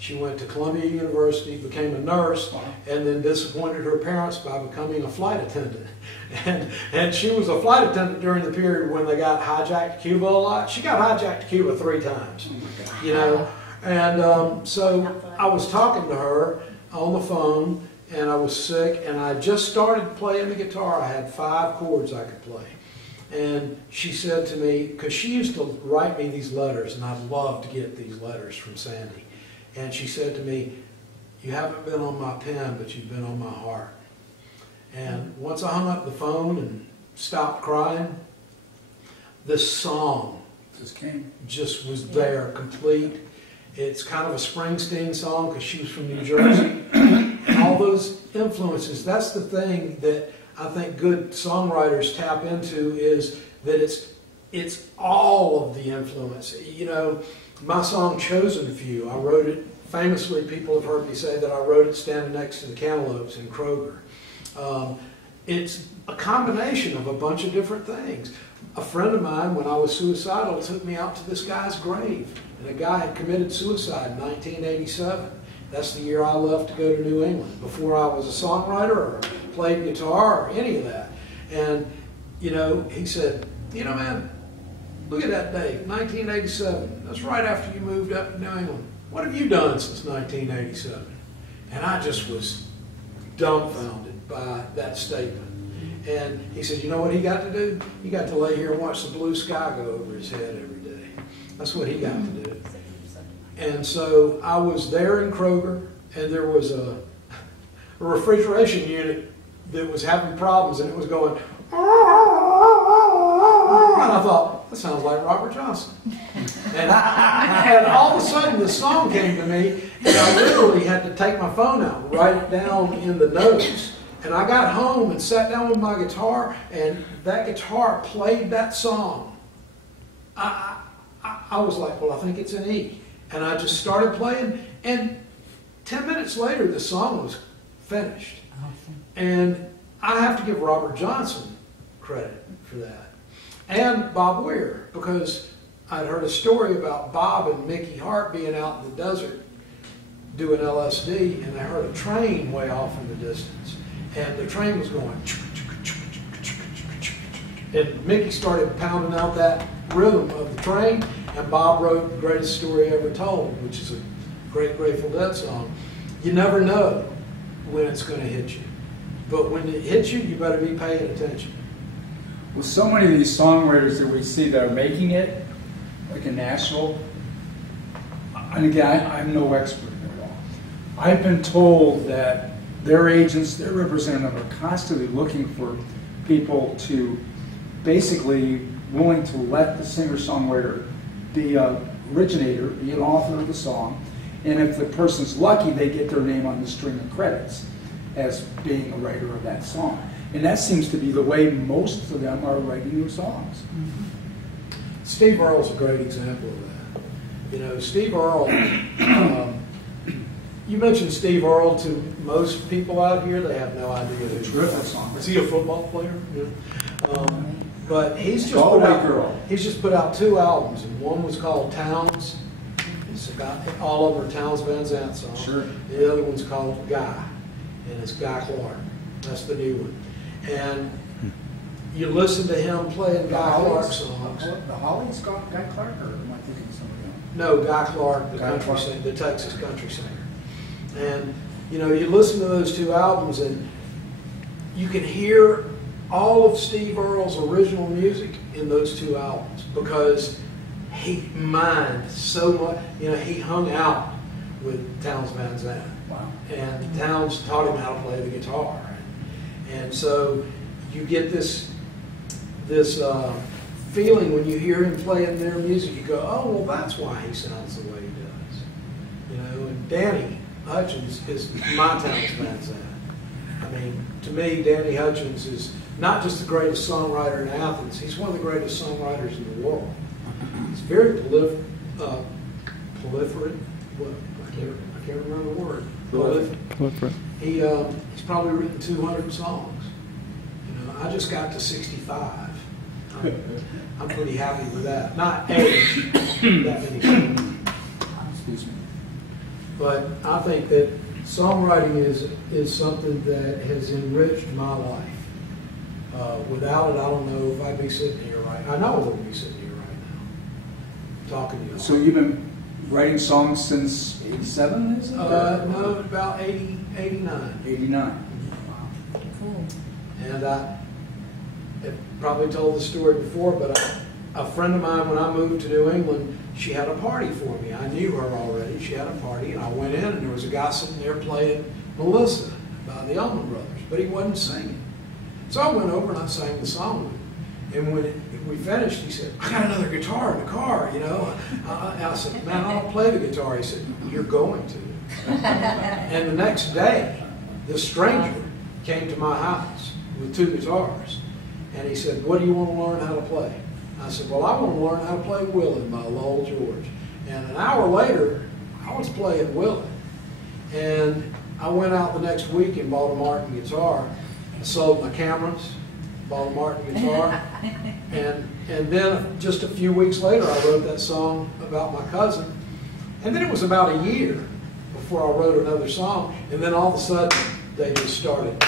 She went to Columbia University, became a nurse, and then disappointed her parents by becoming a flight attendant. And she was a flight attendant during the period when they got hijacked to Cuba a lot. She got hijacked to Cuba 3 times, you know. And so I was talking to her on the phone, and I was sick, and I just started playing the guitar. I had 5 chords I could play. And she said to me, because she used to write me these letters, and I loved to get these letters from Sandy. And she said to me, "You haven't been on my pen, but you've been on my heart." And once I hung up the phone and stopped crying, this song just was there, complete. It's kind of a Springsteen song because she was from New Jersey. And all those influences, that's the thing that I think good songwriters tap into, is that it's all of the influence. You know, my song Chosen Few, I wrote it, famously people have heard me say that I wrote it standing next to the cantaloupes in Kroger. It's a combination of a bunch of different things. A friend of mine, when I was suicidal, took me out to this guy's grave. And a guy had committed suicide in 1987. That's the year I left to go to New England, before I was a songwriter or played guitar or any of that. And, you know, he said, "You know, man, look at that date, 1987. That's right after you moved up to New England. What have you done since 1987? And I just was dumbfounded by that statement. And he said, "You know what he got to do? He got to lay here and watch the blue sky go over his head every day. That's what he got to do." And so I was there in Kroger, and there was a refrigeration unit that was having problems, and it was going, and I thought, that sounds like Robert Johnson. And all of a sudden the song came to me, and I literally had to take my phone out and write it down in the notes. And I got home and sat down with my guitar, and that guitar played that song. I was like, well, I think it's an E. And I just started playing, and 10 minutes later the song was finished. And I have to give Robert Johnson credit for that. And Bob Weir, because I'd heard a story about Bob and Mickey Hart being out in the desert doing LSD, and they heard a train way off in the distance. And the train was going, and Mickey started pounding out that rhythm of the train, and Bob wrote The Greatest Story Ever Told, which is a great Grateful Dead song. You never know when it's going to hit you. But when it hits you, you better be paying attention. Well, so many of these songwriters that we see that are making it, like in Nashville, and again, I'm no expert at all. I've been told that their agents, their representatives are constantly looking for people to basically willing to let the singer-songwriter be an originator, be an author of the song, and if the person's lucky, they get their name on the string of credits as being a writer of that song. And that seems to be the way most of them are writing new songs. Steve Earle's a great example of that. You know, Steve Earle, you mentioned Steve Earle to most people out here, they have no idea who he is. Is he a football player? Yeah. But he's just put out 2 albums, and one was called Towns. It's about all over Towns Van Zandt songs. Sure. The other one's called Guy, and it's Guy Clark. That's the new one. And you listen to him playing Guy Clark songs. The Hollies got Guy Clark, or am I thinking of somebody else? No, Guy Clark, the Texas country singer. And you know, you listen to those 2 albums, and you can hear all of Steve Earle's original music in those 2 albums, because he mined so much. You know, he hung out with Towns Van Zandt. Wow. And Towns taught him how to play the guitar. And so you get this feeling when you hear him playing their music. You go, oh, well, that's why he sounds the way he does. You know, and Danny Hutchins is my Towns Van Zandt. I mean, to me, Danny Hutchins is not just the greatest songwriter in Athens, he's one of the greatest songwriters in the world. He's very prolific. What? I can't remember the word. Prolific. He's probably written 200 songs. I just got to 65. I'm pretty happy with that. Not age, that many times. Excuse me. But I think that songwriting is something that has enriched my life. Without it, I don't know if I'd be sitting here right. I know I wouldn't be sitting here right now, talking to you. So you've been writing songs since '87, is it? No, about 89. 89. Cool. And I have probably told the story before, but a friend of mine, when I moved to New England, she had a party for me. I knew her already. She had a party, and I went in, and there was a guy sitting there playing Melissa by the Allman Brothers, but he wasn't singing. So I went over and I sang the song with him. And when we finished, he said, I got another guitar in the car, you know. I said, man, I don't play the guitar. He said, you're going to. And the next day, this stranger came to my house with 2 guitars. And he said, what do you want to learn how to play? I said, well, I want to learn how to play Willin' by Lowell George. And an hour later, I was playing Willin'. And I went out the next week and bought a Martin guitar. I sold my cameras, bought a Martin guitar. And then just a few weeks later, I wrote that song about my cousin. And then it was about a year before I wrote another song. And then all of a sudden, they just started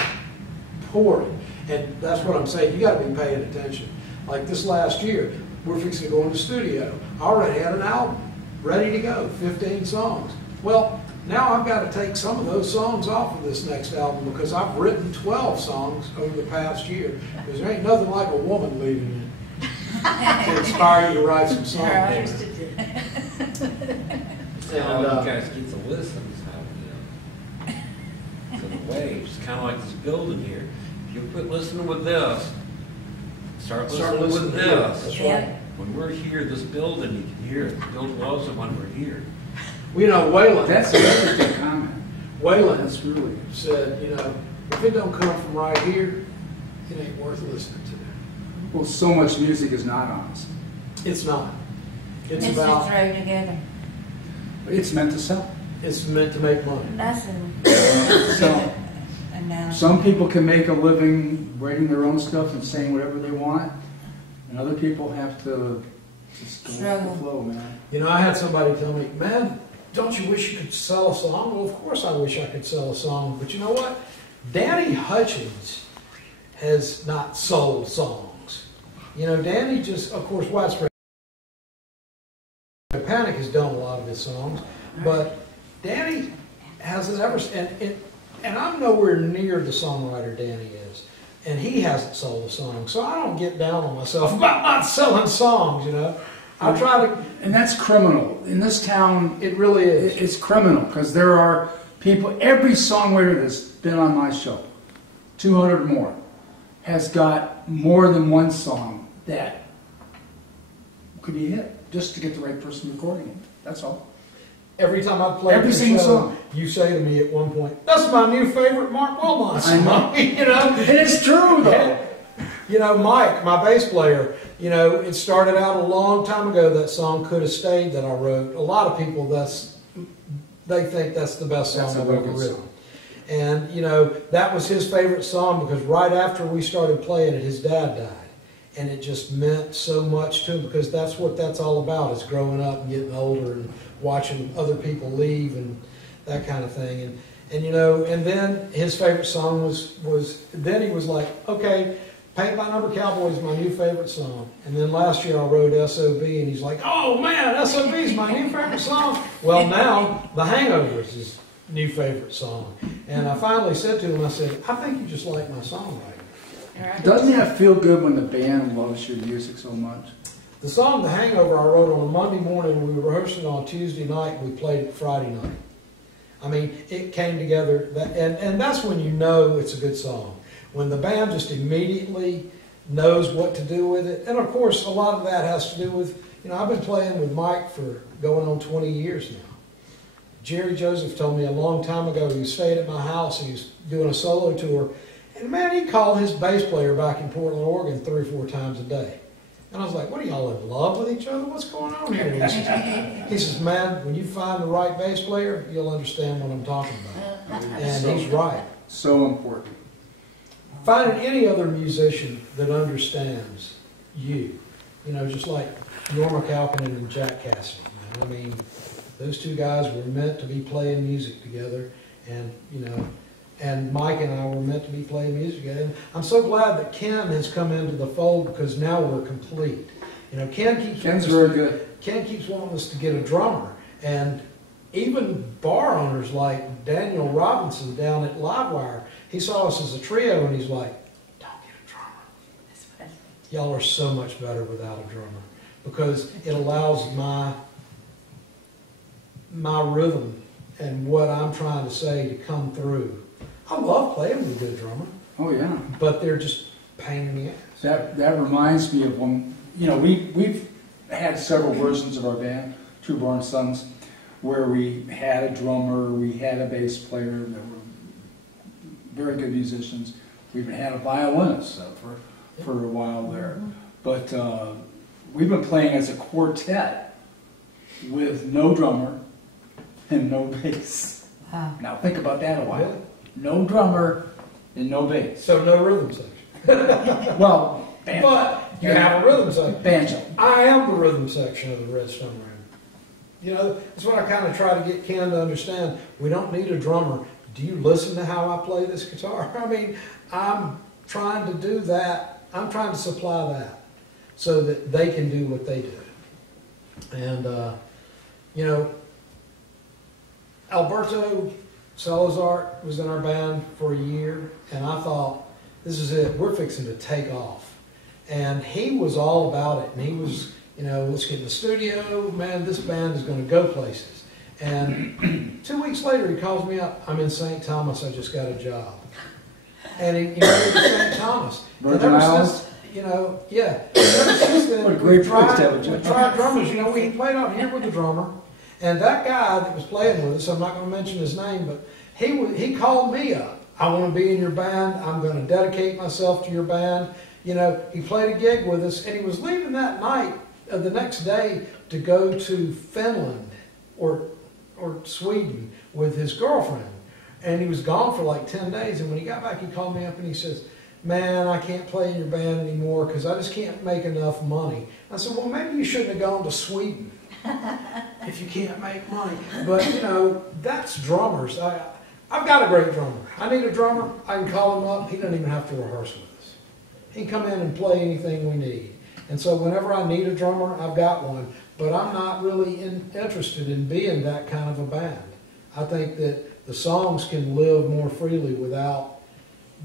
pouring. And that's what I'm saying. You got to be paying attention. Like this last year, we're fixing to go in the studio. I already had an album ready to go, 15 songs. Well, now I've got to take some of those songs off of this next album because I've written 12 songs over the past year. Because there ain't nothing like a woman leaving you to inspire you to write some songs. And you guys get to listen to the waves. It's kind of like this building here. If you quit listening with this, start listening with this. That's right. When we're here, this building, you can hear it. The building loves it when we're here. Well, you know, Waylon. That's a good comment. Waylon That's really said, you know, if it don't come from right here, it ain't worth listening to. well. So much music is not honest. It's not. It's It's about. just thrown together. It's meant to sell. It's meant to make money. That's a So analogy. some people can make a living writing their own stuff and saying whatever they want, and other people have to just go with Struggle. the flow, man. You know, I had somebody tell me, man, don't you wish you could sell a song? Well, of course I wish I could sell a song. But you know what? Danny Hutchins has not sold songs. You know, Danny just, of course, Widespread Panic has done a lot of his songs. But Danny hasn't ever, and I'm nowhere near the songwriter Danny is. And he hasn't sold a song. So I don't get down on myself about not selling songs, you know. I try to, And that's criminal. In this town, it really is. it's criminal because there are people, every songwriter that's been on my show, 200 or more, has got more than one song that could be a hit just to get the right person recording it. That's all. Every time I play Every the single show, song. you say to me at one point, that's my new favorite Mark Wilmot I song. know. You know? And it's true, though. You know, Mike, my bass player, you know, it started out a long time ago, that song Could Have Stayed that I wrote. A lot of people, they think that's the best song I've ever written. And, you know, that was his favorite song because right after we started playing it, his dad died. And it just meant so much to him because that's what that's all about, is growing up and getting older and watching other people leave and that kind of thing. And you know, and then his favorite song was then he was like, okay, Paint by Number Cowboy is my new favorite song. And then last year I wrote SOB and he's like, oh man, SOB is my new favorite song. Well, now The Hangover is his new favorite song. And I finally said to him, I said, I think you just like my songwriting. Doesn't that feel good when the band loves your music so much? The song The Hangover I wrote on a Monday morning. We rehearsed it on Tuesday night and we played it Friday night. I mean, it came together, and that's when you know it's a good song. When the band just immediately knows what to do with it. And of course, a lot of that has to do with, you know, I've been playing with Mike for going on 20 years now. Jerry Joseph told me a long time ago, he was staying at my house, he was doing a solo tour, and man, he called his bass player back in Portland, Oregon 3 or 4 times a day. And I was like, what are y'all in love with each other? What's going on here? He says, man, when you find the right bass player, you'll understand what I'm talking about. And he's right. So important. finding any other musician that understands you. You know, just like Norma Calkinen and Jack Cassidy. Man. I mean, those two guys were meant to be playing music together, and you know, and Mike and I were meant to be playing music together. And I'm so glad that Ken has come into the fold because now we're complete. You know, Ken's very good. Ken keeps wanting us to get a drummer, and even bar owners like Daniel Robinson down at Livewire, he saw us as a trio, and he's like, "Don't get a drummer. Y'all are so much better without a drummer because it allows my rhythm and what I'm trying to say to come through." I love playing with a good drummer. Oh yeah, but they're just pain in the ass. That reminds me of when, you know, we've had several versions of our band, True Born Sons, where we had a drummer, we had a bass player that were very good musicians. We even had a violinist for a while there. But we've been playing as a quartet with no drummer and no bass. Wow. Now think about that a while. No drummer and no bass. So no rhythm section. Well, banjo. But you have a rhythm section. Banjo. I am the rhythm section of the Redstone Room. You know, that's what I kind of try to get Ken to understand. We don't need a drummer. Do you listen to how I play this guitar? I mean, I'm trying to do that. I'm trying to supply that so that they can do what they do. And, you know, Alberto Salazar was in our band for a year, and I thought, this is it. We're fixing to take off. And he was all about it, and he was, you know, let's get in the studio. Man, this band is going to go places. And 2 weeks later, he calls me up. I'm in St. Thomas. I just got a job. And he moved to St. Thomas. Virgin Islands? You know, yeah. Ever since then, what a great place to have a job. we tried drummers. You know, we played out here with the drummer. And that guy that was playing with us, I'm not going to mention his name, but he called me up. I want to be in your band. I'm going to dedicate myself to your band. You know, he played a gig with us, and he was leaving that night, the next day, to go to Finland or Sweden with his girlfriend. And he was gone for like 10 days. And when he got back, he called me up and he says, "Man, I can't play in your band anymore because I just can't make enough money." I said, "Well, maybe you shouldn't have gone to Sweden if you can't make money." But, you know, that's drummers. I've got a great drummer. I need a drummer. I can call him up. He doesn't even have to rehearse with us. He can come in and play anything we need. And so whenever I need a drummer, I've got one. But I'm not really interested in being that kind of a band. I think that the songs can live more freely without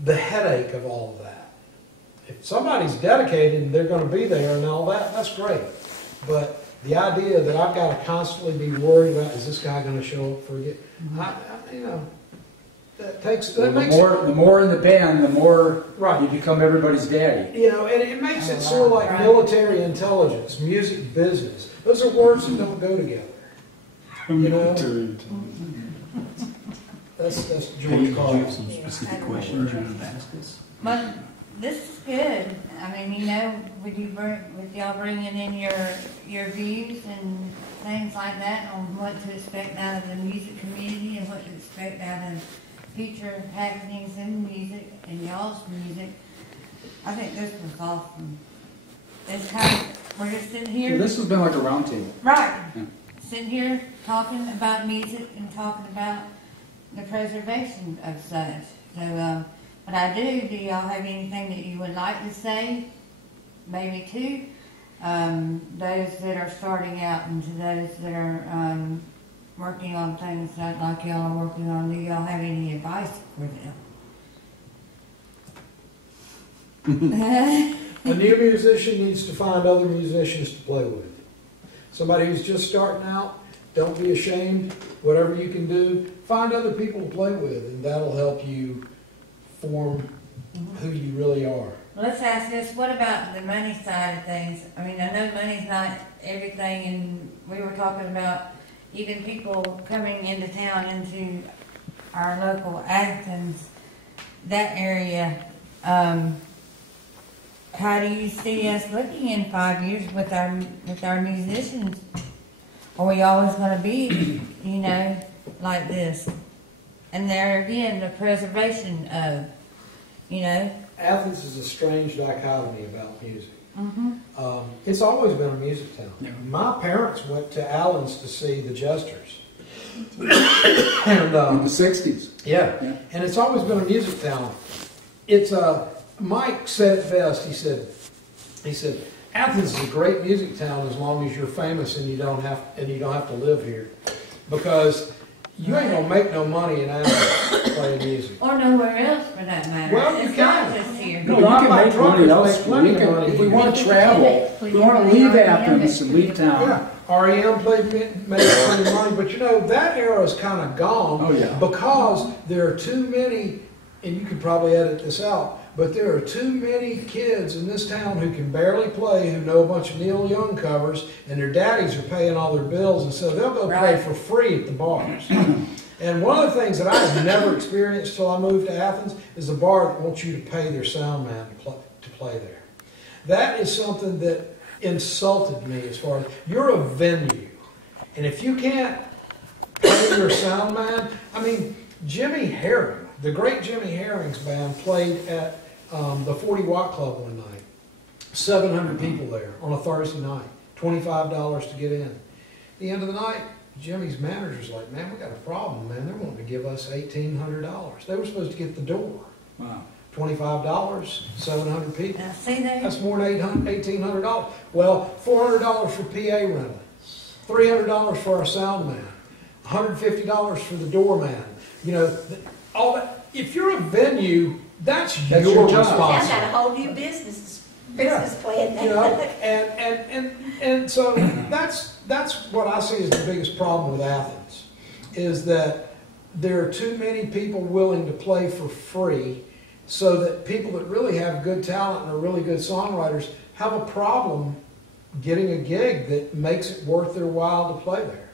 the headache of all of that. If somebody's dedicated and they're going to be there and all that, that's great. But the idea that I've got to constantly be worried about, is this guy going to show up for you? You know, the more in the band, the more you become everybody's daddy. You know, and it makes it sort of like military intelligence, music business. Those are words that don't go together. You know? That's George Carlin. Some specific questions you would have asked us? Well, this is good. I mean, you know, with y'all bringing in your views and things like that on what to expect out of the music community and what to expect out of future happenings in music and y'all's music, I think this was awesome. It's kind of, we're just sitting here. Yeah, this has been like a round table. Right. Yeah. Sitting here talking about music and talking about the preservation of such. So, but I do y'all have anything that you would like to say? Maybe to those that are starting out and to those that are working on things that like y'all are working on? Do y'all have any advice for them? A new musician needs to find other musicians to play with. Somebody who's just starting out, don't be ashamed. Whatever you can do, find other people to play with, and that'll help you form who you really are. Well, let's ask this. What about the money side of things? I mean, I know money's not everything, and we were talking about even people coming into town, into our local Athens, that area. How do you see us looking in 5 years with our musicians? Are we always going to be, you know, like this? And there again, the preservation of, you know. Athens is a strange dichotomy about music. Mm-hmm. It's always been a music town. Yeah. My parents went to Allen's to see the Jesters. And, In the 60s. yeah. Yeah. And it's always been a music town. It's Mike said it best. He said, Athens is a great music town as long as you're famous and you don't have to live here, because you ain't gonna make no money in Athens playing music. Or nowhere else for that matter. Well, you It's not can. just here. No, you can make money elsewhere. plenty We of can, money if we here. want to travel, we want to leave Athens and leave town. Yeah, REM made plenty of money, but you know, that era is kind of gone. Oh, yeah. Because there are too many, and you could probably edit this out, but there are too many kids in this town who can barely play, who know a bunch of Neil Young covers, and their daddies are paying all their bills, and so they'll go play for free at the bars. And one of the things that I have never experienced till I moved to Athens is a bar that wants you to pay their sound man to play there. That is something that insulted me as far as, you're a venue, and if you can't pay your sound man, I mean, Jimmy Herring, the great Jimmy Herring's band played at the 40 Watt Club one night. 700 people there on a Thursday night, $25 to get in. At the end of the night, Jimmy's manager's like, man, we got a problem, man. They're wanting to give us $1,800. They were supposed to get the door. Wow. $25, 700 people. Now, see there? That's more than $1,800. Well, $400 for PA rental, $300 for our sound man, $150 for the doorman. You know, all that. If you're a venue, that's your job. responsibility. I've got a whole new business plan. You know, and so that's what I see as the biggest problem with Athens, is that there are too many people willing to play for free, so that people that really have good talent and are really good songwriters have a problem getting a gig that makes it worth their while to play there.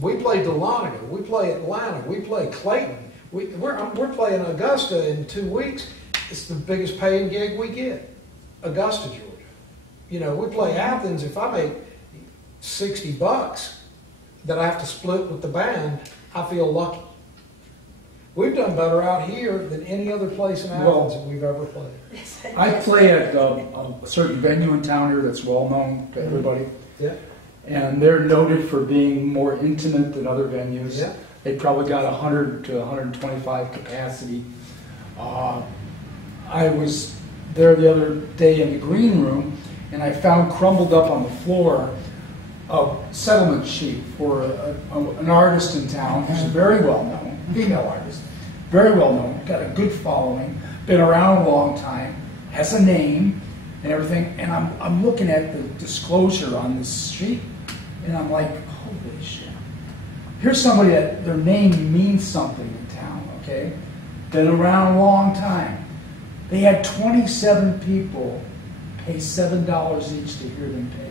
We play Dahlonega, we play Atlanta, we play Clayton. We're playing Augusta in 2 weeks. It's the biggest paying gig we get, Augusta, Georgia. You know, we play Athens. If I make $60 that I have to split with the band, I feel lucky. We've done better out here than any other place in Athens that we've ever played. I play at a certain venue in town here that's well known to everybody. Yeah. And they're noted for being more intimate than other venues. Yeah. They probably got 100 to 125 capacity. I was there the other day in the green room, and I found crumbled up on the floor a settlement sheet for an artist in town who's very well known, female artist, very well known, got a good following, been around a long time, has a name and everything. And I'm looking at the disclosure on this sheet, and I'm like, holy shit. Here's somebody that their name means something in town, okay? Been around a long time. They had 27 people pay $7 each to hear them pay.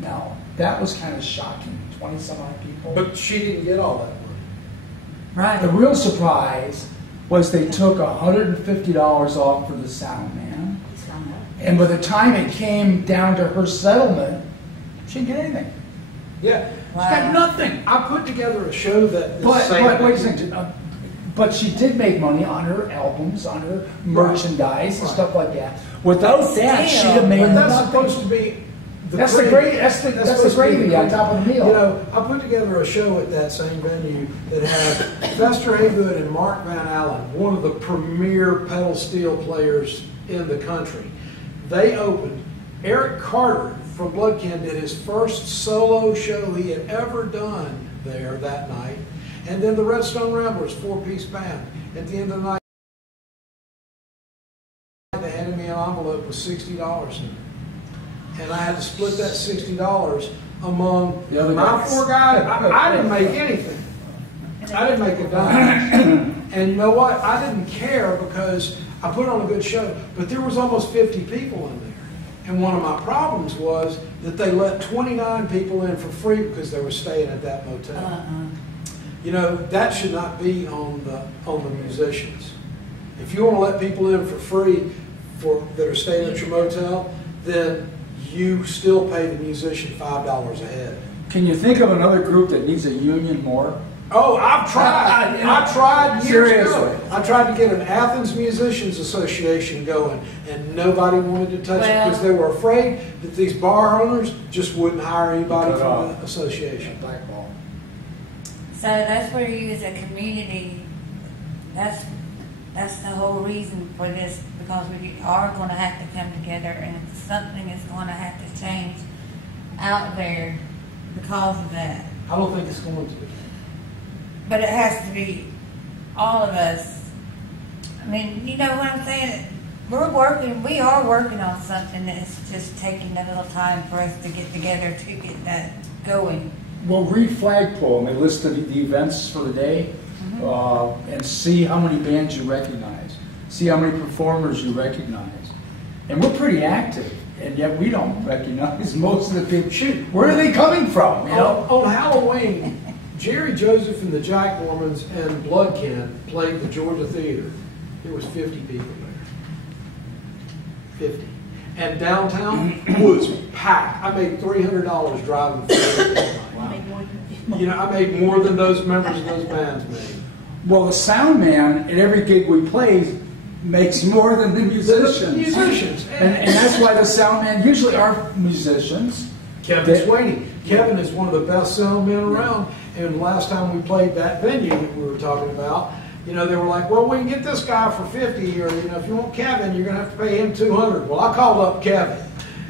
Now, that was kind of shocking, 20-some-odd people. But she didn't get all that money. Right. The real surprise was they took $150 off for the sound man. And by the time it came down to her settlement, she didn't get anything. Yeah. She got nothing. I put together a show that... But wait a second. But she did make money on her albums, on her merchandise and stuff like that. Without that, she'd have made But that's nothing. supposed to be... That's the gravy on top of the meal. You know, I put together a show at that same venue that had Fester Haygood and Mark Van Allen, one of the premier pedal steel players in the country. They opened. Eric Carter from Bloodkin did his first solo show he had ever done there that night. And then the Redstone Ramblers, 4-piece band. At the end of the night, they handed me an envelope with $60 in it. And I had to split that $60 among my 4 guys. I didn't make anything. I didn't make a dime. And you know what? I didn't care because I put on a good show. But there was almost 50 people in there. And one of my problems was that they let 29 people in for free because they were staying at that motel. You know, that should not be on the musicians. If you want to let people in for free that are staying at your motel, then you still pay the musician $5 a head. Can you think of another group that needs a union more Oh, I've tried. I tried years ago. Seriously. I tried to get an Athens Musicians Association going, and nobody wanted to touch it because they were afraid that these bar owners just wouldn't hire anybody from the association. So that's where you as a community, that's the whole reason for this, because we are going to have to come together and something is going to have to change out there because of that. I don't think it's going to be. But it has to be all of us. I mean, you know what I'm saying? We are working on something that's just taking a little time for us to get together to get that going. Well, read Flagpole and they list the events for the day, and see how many bands you recognize, see how many performers you recognize. And we're pretty active, and yet we don't recognize most of the people. Shoot, where are they coming from? You know? On Halloween, Jerry Joseph and the Jack Mormons and Bloodkin played the Georgia Theater. There was 50 people there. 50. And downtown was packed. I made $300 driving through. You know, I made more than those members of those bands made. Well, the sound man at every gig we play makes more than the musicians. And that's why the sound man usually are musicians. Kevin Sweeney. Kevin is one of the best sound men around. And last time we played that venue that we were talking about, you know, they were like, well, we can get this guy for 50, or, you know, if you want Kevin, you're going to have to pay him 200. Well, I called up Kevin.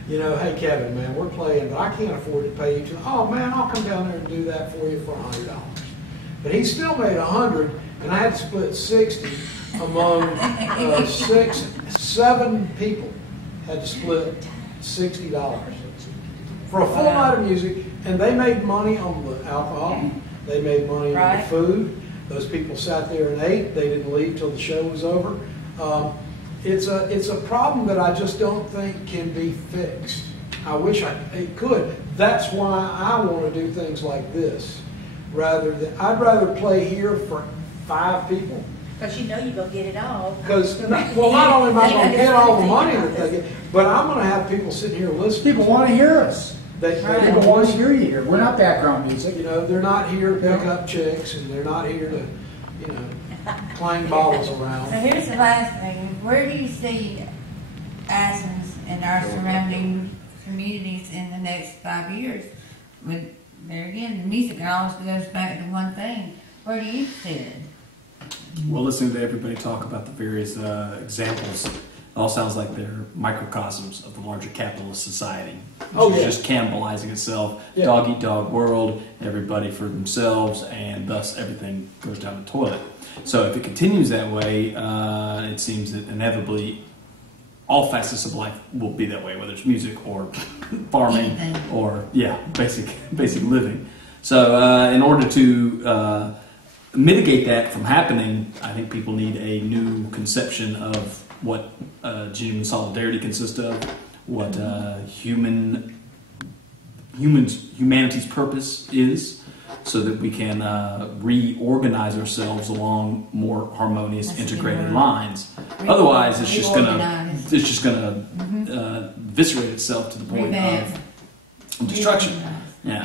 You know, hey, Kevin, man, we're playing, but I can't afford to pay you.7 man, I'll come down there and do that for you for $100. But he still made 100, and I had to split 60 among 7 people. Had to split $60 for a full night of music, and they made money on the alcohol. They made money on the food. Those people sat there and ate. They didn't leave till the show was over. It's a problem that I just don't think can be fixed. I wish it could. That's why I want to do things like this. I'd rather play here for 5 people. Because you know you're going to get it all. Because, well, not only am I going to get all the money that they get, but I'm going to have people sitting here listening. People want to hear us. People want to hear you here. We're not background music. You know, they're not here to pick up chicks, and they're not here to, you know, clang bottles around. So here's the last thing. Where do you see Athens and our surrounding communities in the next 5 years? With, there again, the music always goes back to one thing. Where do you see it? Well, listening to everybody talk about the various examples, it all sounds like they're microcosms of the larger capitalist society. Which is just cannibalizing itself, dog-eat-dog world, everybody for themselves, and thus everything goes down the toilet. So if it continues that way, it seems that inevitably all facets of life will be that way, whether it's music or farming or, basic living. So in order to mitigate that from happening, I think people need a new conception of what genuine solidarity consists of, what humanity's purpose is, so that we can reorganize ourselves along more harmonious, integrated lines. Otherwise, it's just gonna eviscerate itself to the point of destruction.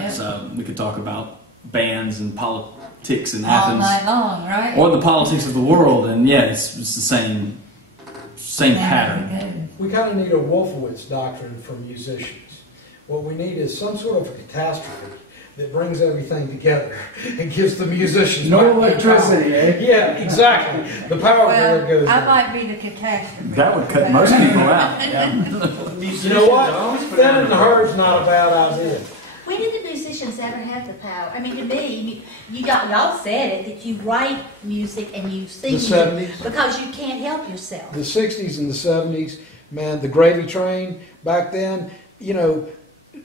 So we could talk about bands and politics in Athens, all night long, right? Or the politics of the world, and it's the same pattern. We kind of need a Wolfowitz doctrine for musicians. What we need is some sort of a catastrophe that brings everything together and gives the musicians no electricity, eh? Yeah, exactly. The power grid goes I down. might be the catastrophe. That would cut most people out. You know what? Thinning the herd's not a bad idea. When did the musicians ever have the power? I mean, to me, y'all said it, that you write music and you sing The 70s. because you can't help yourself. The 60s and the 70s, man, the gravy train back then, you know,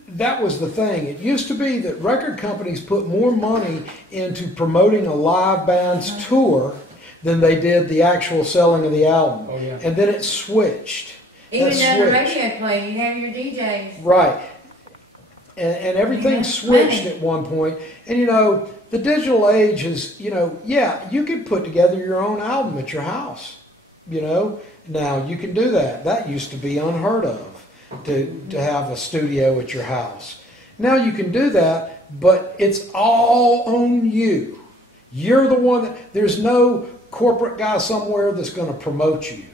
that was the thing. It used to be that record companies put more money into promoting a live band's tour than they did the actual selling of the album. Oh, yeah. And then it switched. Even That though the switched. radio play, you have your DJs. Right. And everything switched at one point. And, you know, the digital age is, you know, you could put together your own album at your house. You know, now you can do that. That used to be unheard of, to have a studio at your house. Now you can do that, but it's all on you. You're the one there's no corporate guy somewhere that's going to promote you.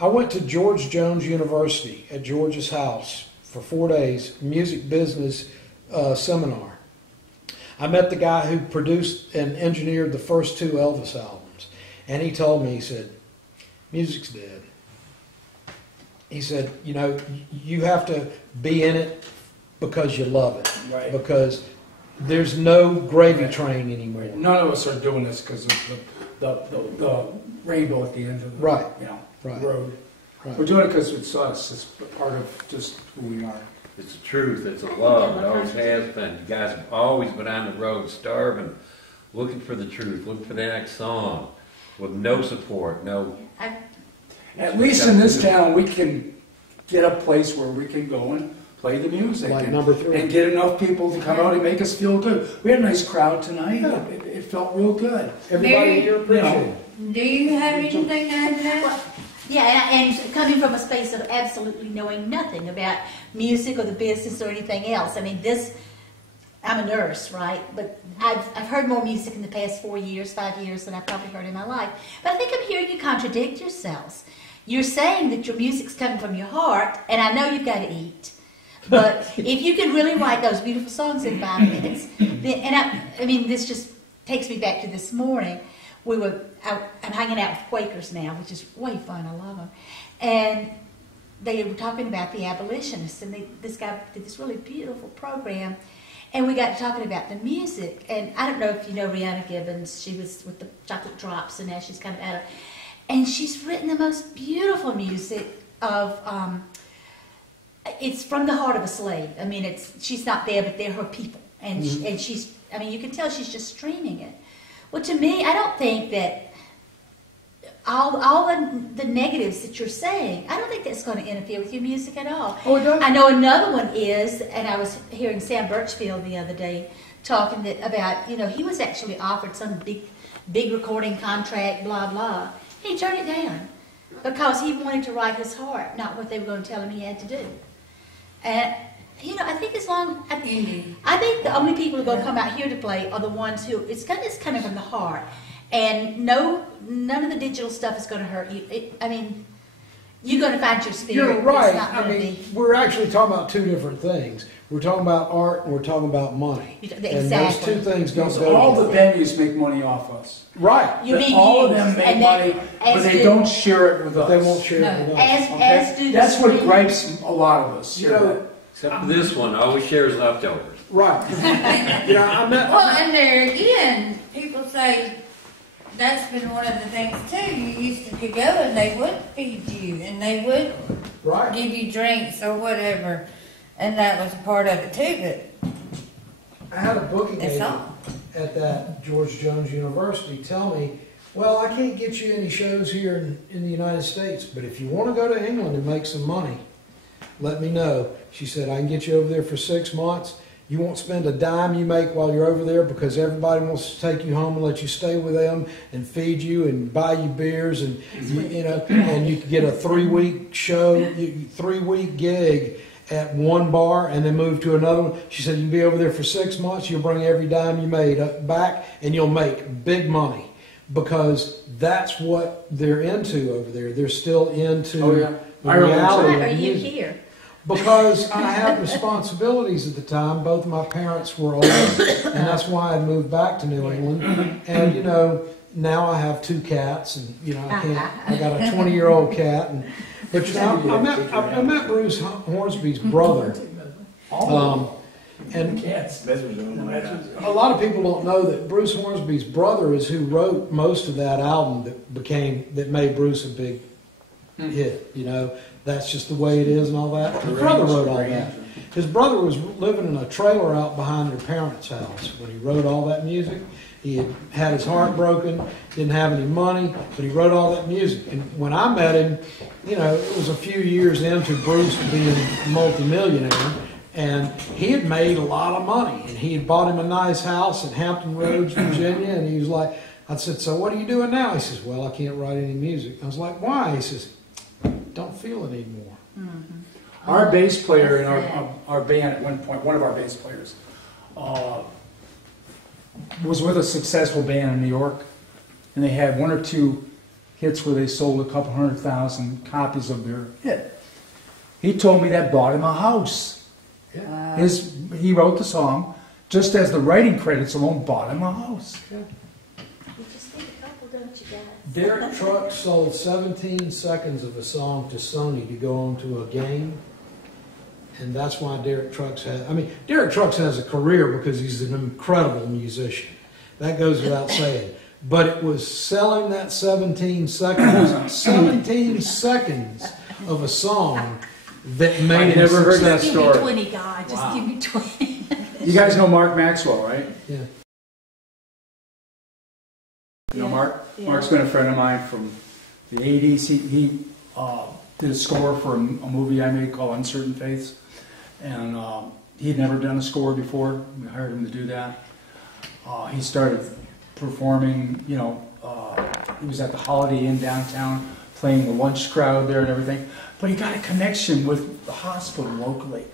I went to George Jones University at George's house for 4 days, music business seminar. I met the guy who produced and engineered the first 2 Elvis albums. And he told me, he said, music's dead. He said, you know, you have to be in it because you love it. Right. Because there's no gravy train anymore. None of us are doing this because of the rainbow at the end of the road. Right. We're doing it because it's us. It's part of just who we are. It's the truth. It's a love. It always has been. You guys have always been on the road, starving, looking for the truth, looking for the next song, with no support, no. At least in this town, we can get a place where we can go and play the music, Like and, number 3. and get enough people to come out and make us feel good. We had a nice crowd tonight. Yeah. It felt real good. Everybody here appreciated it. Do you have anything to add to that? Well, yeah, and coming from a space of absolutely knowing nothing about music or the business or anything else. I mean, I'm a nurse, right? But I've heard more music in the past 4 years, 5 years than I've probably heard in my life. But I think I'm hearing you contradict yourselves. You're saying that your music's coming from your heart, and I know you've got to eat. But if you can really write those beautiful songs in 5 minutes, then, and I mean, this just takes me back to this morning. I'm hanging out with Quakers now, which is way fun. I love them. And they were talking about the abolitionists, and this guy did this really beautiful program. And we got talking about the music. And I don't know if you know Rihanna Gibbons. She was with the Chocolate Drops, and now she's kind of out of... And she's written the most beautiful music of... it's from the heart of a slave. I mean, she's not there, but they're her people. And, and she's... I mean, you can tell she's just streaming it. Well, to me, I don't think that all the negatives that you're saying, I don't think that's going to interfere with your music at all. Oh, it does? I know another one is, and I was hearing Sam Birchfield the other day talking about, you know, he was actually offered some big recording contract, blah, blah. He turned it down because he wanted to write his heart, not what they were going to tell him he had to do. And you know, I think I think the only people who are going to come out here to play are the ones who it's coming from the heart, and none of the digital stuff is going to hurt you. I mean, you're going to find your spirit. You're right. It's not I going to mean, be. we're actually talking about 2 different things. We're talking about art and we're talking about money. Exactly. And those 2 things don't go All the together. venues make money off us. Right. You mean all of them make money, but they don't share it with us. They won't share it with us. As do the That's what streaming. gripes a lot of us. You know, Except for this one, always shares leftovers. right. You know, I met. Well, and there again, people say that's been one of the things too. You used to go and they would feed you and they would give you drinks or whatever, and that was a part of it too. I had a booking But it's agent all. at that George Jones University tell me, well, I can't get you any shows here in the United States, but if you want to go to England and make some money, let me know. She said, I can get you over there for 6 months. You won't spend a dime you make while you're over there because everybody wants to take you home and let you stay with them and feed you and buy you beers and you know, and you can get a 3-week show, 3-week gig at one bar and then move to another one. She said, you can be over there for 6 months. You'll bring every dime you made back and you'll make big money because that's what they're into over there. They're still into the reality of Why are you music. here? Because I had responsibilities at the time. Both my parents were old, and that's why I moved back to New England. And you know, now I have 2 cats, and you know, I got a 20-year-old cat. But you know, I met Bruce Hornsby's brother. And a lot of people don't know that Bruce Hornsby's brother is who wrote most of that album that made Bruce a big hit. You know, that's just the way it is and all that. His brother wrote all that. His brother was living in a trailer out behind their parents' house when he wrote all that music. He had his heart broken, didn't have any money, but he wrote all that music. And when I met him, you know, it was a few years into Bruce being a multimillionaire, and he had made a lot of money. And he had bought him a nice house in Hampton Roads, Virginia, and he was like, I said, so what are you doing now? He says, well, I can't write any music. I was like, why? He says, don't feel it anymore. Mm-hmm. Our bass player in our band at one point, one of our bass players, was with a successful band in New York, and they had 1 or 2 hits where they sold a couple 100,000 copies of their hit. He told me that bought him a house. Yeah. He wrote the song just as the writing credits alone bought him a house. Yeah. You just think a couple, don't you guys? Derek Trucks sold 17 seconds of a song to Sony to go on to a game. And that's why Derek Trucks Derek Trucks has a career because he's an incredible musician. That goes without saying. But it was selling that 17 seconds of a song that made it never heard that Give story. me 20, God. Just give me 20. You guys know Mark Maxwell, right? Yeah. You know Mark? Yeah. Mark's been a friend of mine from the 80s. He did a score for a movie I made called Uncertain Faiths. And he'd never done a score before. We hired him to do that. He started performing, he was at the Holiday Inn downtown, playing the lunch crowd there and everything. But he got a connection with the hospital locally.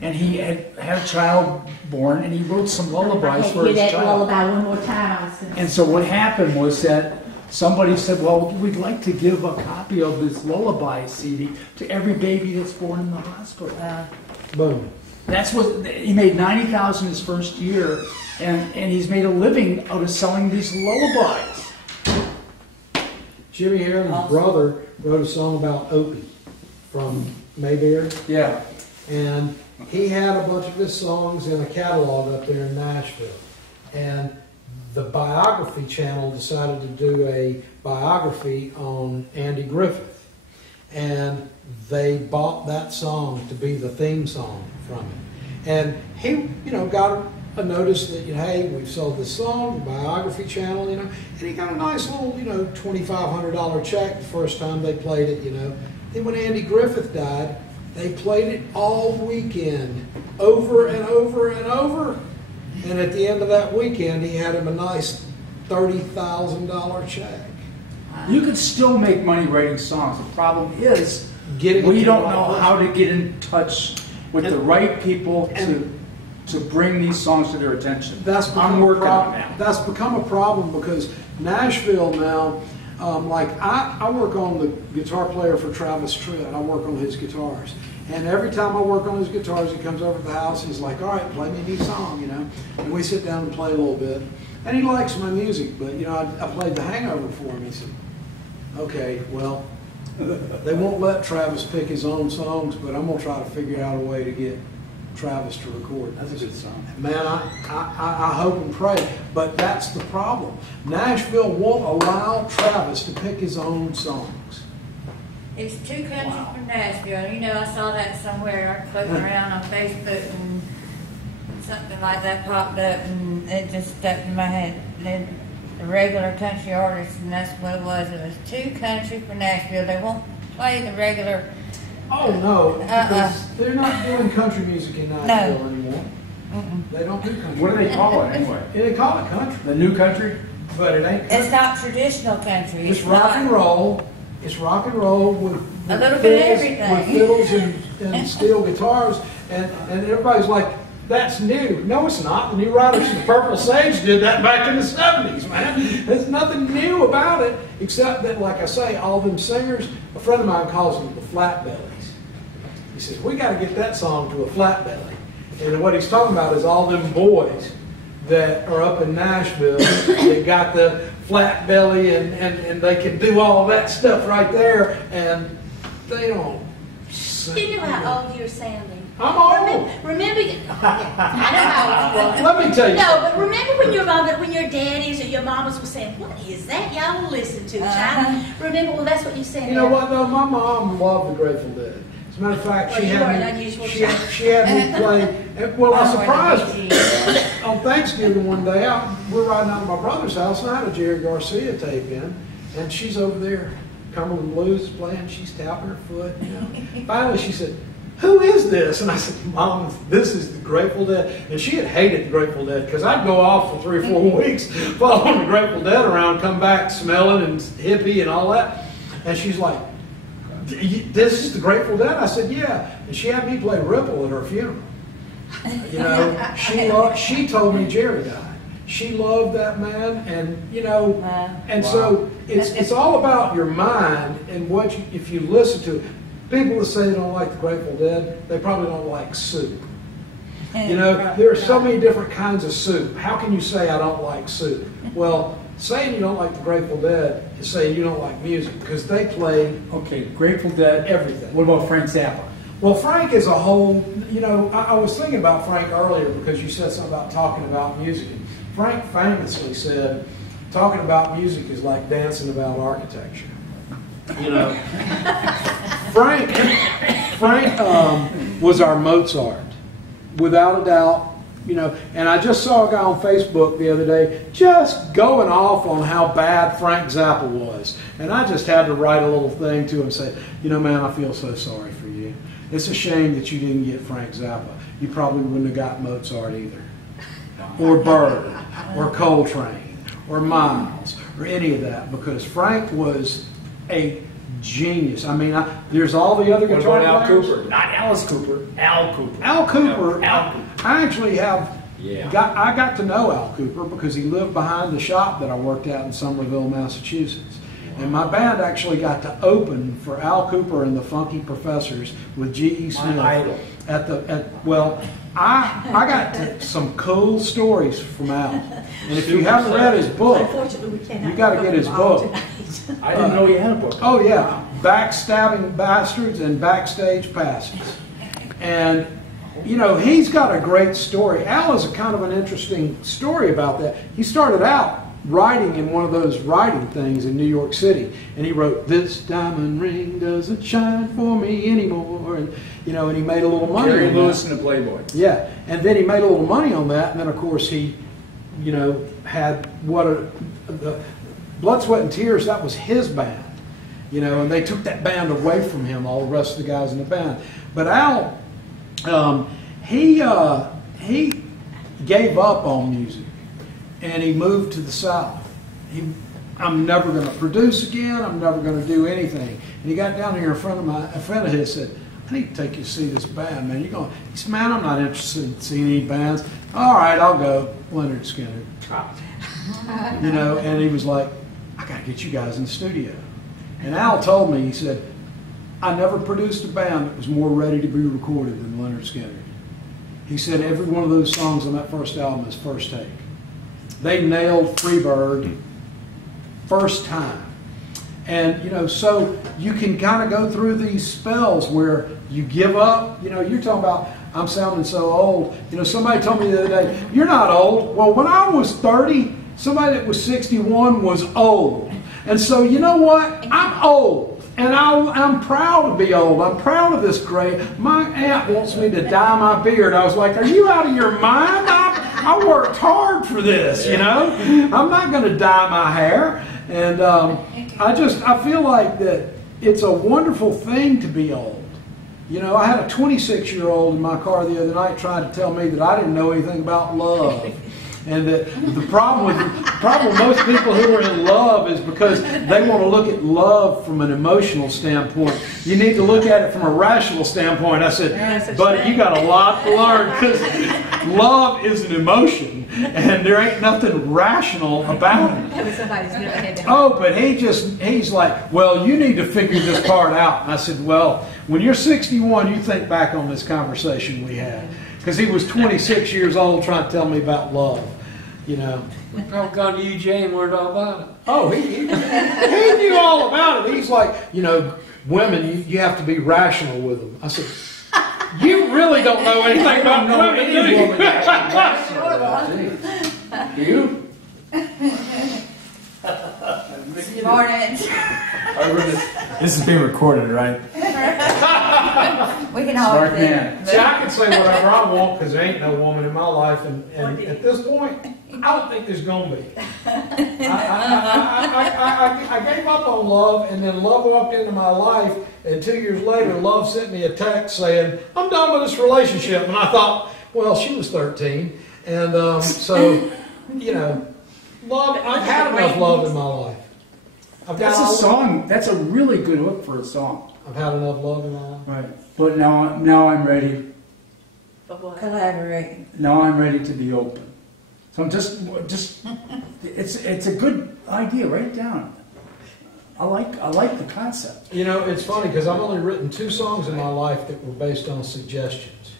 And he had a child born, and he wrote some lullabies for his that child. lullaby one more time. And so what happened was that somebody said, well, we'd like to give a copy of this lullaby CD to every baby that's born in the hospital. Boom. That's what he made. $90,000 his first year, and he's made a living out of selling these lullabies. Jimmy Harris's brother wrote a song about Opie from Mayberry. Yeah. And he had a bunch of his songs in a catalog up there in Nashville. And the Biography channel decided to do a biography on Andy Griffith. And they bought that song to be the theme song from it. And he, got a notice that, hey, we've sold this song, the Biography channel, and he got a nice little, $2,500 check the first time they played it, Then when Andy Griffith died, they played it all weekend, over and over and over. And at the end of that weekend, he had him a nice $30,000 check. You could still make money writing songs. The problem is we don't know how to get in touch with the right people to bring these songs to their attention. I'm working on that. That's become a problem because Nashville now, I work on the guitar player for Travis Tritt. I work on his guitars. And every time I work on his guitars, he comes over to the house, he's like, all right, play me a new song, And we sit down and play a little bit. And he likes my music, but, I played The Hangover for him. He said, okay, well, they won't let Travis pick his own songs, but I'm going to try to figure out a way to get Travis to record. That's a good song. Man, I hope and pray, but that's the problem. Nashville won't allow Travis to pick his own songs. It's 2 countries from Nashville. I saw that somewhere floating around on Facebook, and something like that popped up, and it just stuck in my head. The regular country artists, and that's what it was. It was 2 countries from Nashville. They won't play the regular. Oh no, because they're not doing country music in Nashville anymore. They don't do country. What do they call it anyway? They call it country. The new country? But it ain't country. It's not traditional country. It's rock and roll. It's rock and roll with a little bit of everything. With fiddles and steel guitars, and everybody's like, that's new. No, it's not. The New Riders of the Purple Sage did that back in the 70s, man. There's nothing new about it, except that, like I say, all them singers, a friend of mine calls them the flat bellies. He says, we got to get that song to a flat belly. And what he's talking about is all them boys that are up in Nashville that got the flat belly and they can do all that stuff right there, and they don't sing. You know how old you're sounding. I'm old. Remember, I know how old you are. Let me tell you. No, but remember when your daddies or your mamas were saying, "What is that y'all will listen to?" Child? Remember, well, that's what you said. You know what though? My mom loved the Grateful Dead. As a matter of fact, she had me play. Well, I surprised her. On Thanksgiving one day, we're riding out to my brother's house, and I had a Jerry Garcia tape in, and she's over there, Cumberland Blues is playing. She's tapping her foot. Finally, she said, who is this? And I said, Mom, this is the Grateful Dead. And she had hated the Grateful Dead because I'd go off for 3 or 4 weeks following the Grateful Dead around, come back smelling and hippie and all that. And she's like, this is the Grateful Dead? I said, yeah. And she had me play Ripple at her funeral. She told me Jerry died. she loved that man, and you know, and so it's all about your mind and what you, if you listen to it. People that say they don't like the Grateful Dead, they probably don't like soup. You know, there are so many different kinds of soup. How can you say I don't like soup? Well, saying you don't like the Grateful Dead is saying you don't like music, because they played Grateful Dead, everything. What about Frank Zappa? Well, Frank is a whole, you know, I was thinking about Frank earlier because you said something about talking about music. Frank famously said, talking about music is like dancing about architecture. You know, Frank was our Mozart, without a doubt. You know, and I just saw a guy on Facebook the other day just going off on how bad Frank Zappa was, and I just had to write a little thing to him and say, you know, man, I feel so sorry for you. It's a shame that you didn't get Frank Zappa. You probably wouldn't have got Mozart either, or Bird, or Coltrane, or Miles, or any of that, because Frank was a genius. I mean, there's all the other guitar players. Al Cooper? Not Alice Cooper. Al Cooper. Al Cooper. Al Cooper. I actually have. I got to know Al Cooper because he lived behind the shop that I worked at in Somerville, Massachusetts. And my band actually got to open for Al Cooper and the Funky Professors with G.E. Smith. My idol. I got some cool stories from Al. And if you haven't read his book, you got to get his book. I didn't know he had a book. Oh yeah, Backstabbing Bastards and Backstage Passes. And you know, he's got a great story. Al is a kind of an interesting story about that. He started out writing in one of those writing things in New York City, and he wrote, "This diamond ring doesn't shine for me anymore," and you know, and he made a little money. Jerry on Lewis that. and the Playboy. Yeah, and then he made a little money on that, and then of course he, you know, had the Blood, Sweat, and Tears. That was his band, you know, and they took that band away from him. All the rest of the guys in the band, but Al, he gave up on music. And he moved to the South. I'm never going to produce again. I'm never going to do anything. And he got down here in front of a friend of his said, "I need to take you to see this band, man." He said, "Man, I'm not interested in seeing any bands." "All right, I'll go." Leonard Skinner. You know, and he was like, "I got to get you guys in the studio." And Al told me, he said, "I never produced a band that was more ready to be recorded than Leonard Skinner." He said every one of those songs on that first album is first take. They nailed Freebird first time. And, you know, so you can kind of go through these spells where you give up. You know, you're talking about, I'm sounding so old. You know, somebody told me the other day, "You're not old." Well, when I was 30, somebody that was 61 was old. And so, you know what? I'm old. And I'm proud to be old. I'm proud of this gray. My aunt wants me to dye my beard. I was like, "Are you out of your mind? I worked hard for this, you know. I'm not going to dye my hair." And I feel like that it's a wonderful thing to be old. You know, I had a 26-year-old in my car the other night trying to tell me that I didn't know anything about love. And that the problem with most people who are in love is because they want to look at love from an emotional standpoint. You need to look at it from a rational standpoint. I said, "Buddy, you got a lot to learn, because love is an emotion, and there ain't nothing rational about it." Oh, but he's like, "Well, you need to figure this part out." And I said, "Well, when you're 61, you think back on this conversation we had." Because he was 26 years old trying to tell me about love, you know. We probably gone to UJ and learned all about it. Oh, he knew all about it. He's like, you know, women, you have to be rational with them. I said, "You really don't know anything about women, do you?" You? Morning. This is being recorded, right? We can all Smart man. See, I can say whatever I want because there ain't no woman in my life, and at this point, I don't think there's going to be. I gave up on love, and then love walked into my life, and 2 years later, love sent me a text saying, "I'm done with this relationship." And I thought, well, she was 13, and so, you know, love. I've had enough love in my life. That's a song. That's a really good hook for a song. I've had enough love in my life. Right. But now I'm ready. Collaborate. Now I'm ready to be open. So just, it's a good idea. Write it down. I like the concept. You know, it's funny because I've only written 2 songs in my life that were based on suggestions.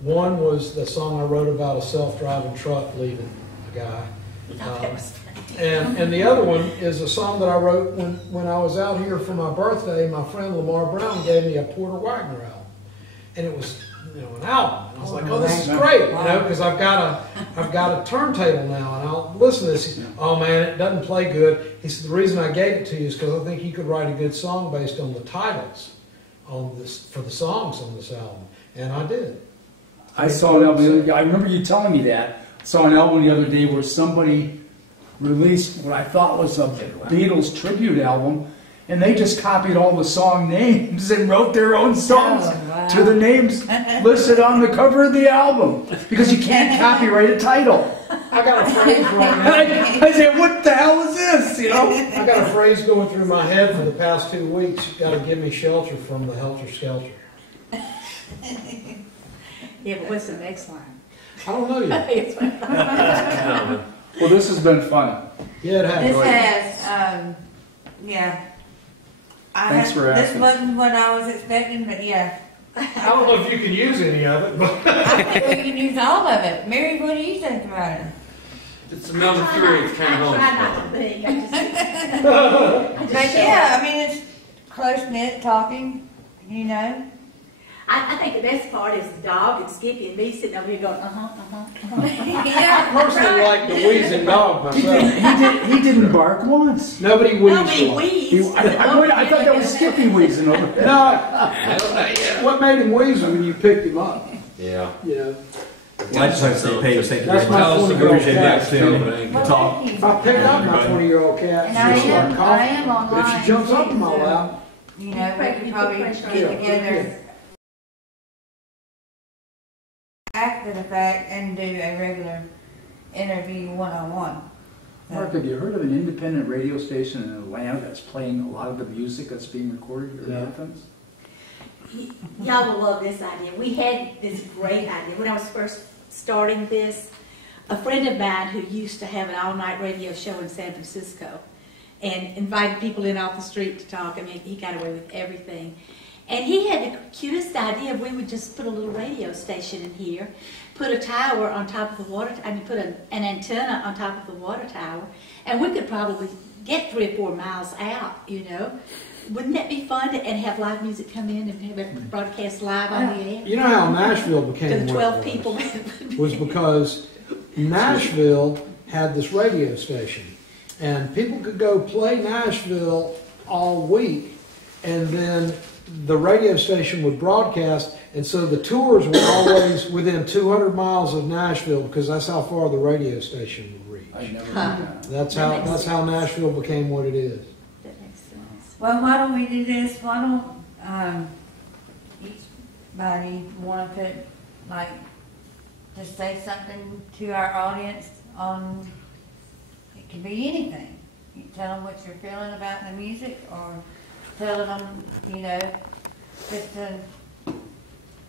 One was the song I wrote about a self-driving truck leaving a guy. And the other one is a song that I wrote when I was out here for my birthday. My friend Lamar Brown gave me a Porter Wagner album, and it was, you know, an album. And I was like, oh, this is great, you know, because I've got a turntable now, and I'll listen to this. He said, oh man, it doesn't play good. He said the reason I gave it to you is because I think you could write a good song based on the titles on this for the songs on this album, and I did. I saw an album. I remember you telling me that. I saw an album the other day where somebody released what I thought was a Beatles tribute album, and they just copied all the song names and wrote their own songs to the names listed on the cover of the album, because you can't copyright a title. I got a phrase right now. I said, what the hell is this? You know, I got a phrase going through my head for the past 2 weeks. You got to give me shelter from the helter skelter. Yeah, but what's the next line? I don't know yet. Well, this has been fun. Yeah, it has. This has, yeah. Thanks for asking. This wasn't what I was expecting, but yeah. I don't know if you can use any of it, but I think we can use all of it. Mary, what do you think about it? It's number 3. It's kind of But yeah, I mean, it's close-knit talking, you know. I think the best part is the dog and Skippy and me sitting over here going, I personally like the wheezing dog myself. He didn't bark once. Nobody wheezed. Nobody wheezed. I thought that was Skippy wheezing over there. No, what made him wheeze when you picked him up? Yeah. You know. Well, I just have to say, Paige, thank you very That's much. my 20-year-old cat. To talk. If I pick up my 20-year-old cat, And she'll start I am coughing. online. But if she jumps up in my lap, You know, we could probably get together after the fact and do a regular interview one-on-one. Mark, have you heard of an independent radio station in Atlanta that's playing a lot of the music that's being recorded here in Athens? Y'all will love this idea. We had this great idea. When I was first starting this, a friend of mine who used to have an all-night radio show in San Francisco and invited people in off the street to talk. I mean, he got away with everything. And he had the cutest idea. We would just put a little radio station in here, put a tower on top of the water, put an antenna on top of the water tower, and we could probably get 3 or 4 miles out, you know. Wouldn't that be fun and have live music come in and have it broadcast live on the air? you know how Nashville became to the 12 what it people. was because Nashville had this radio station, and people could go play Nashville all week, and then the radio station would broadcast, and so the tours were always within 200 miles of Nashville because that's how far the radio station would reach. I never knew that. That's how Nashville became what it is. That makes sense. Well, why don't we do this? Why don't eachbody want to put, like, just say something to our audience on, it could be anything. You tell them what you're feeling about the music, or telling them, you know, just a,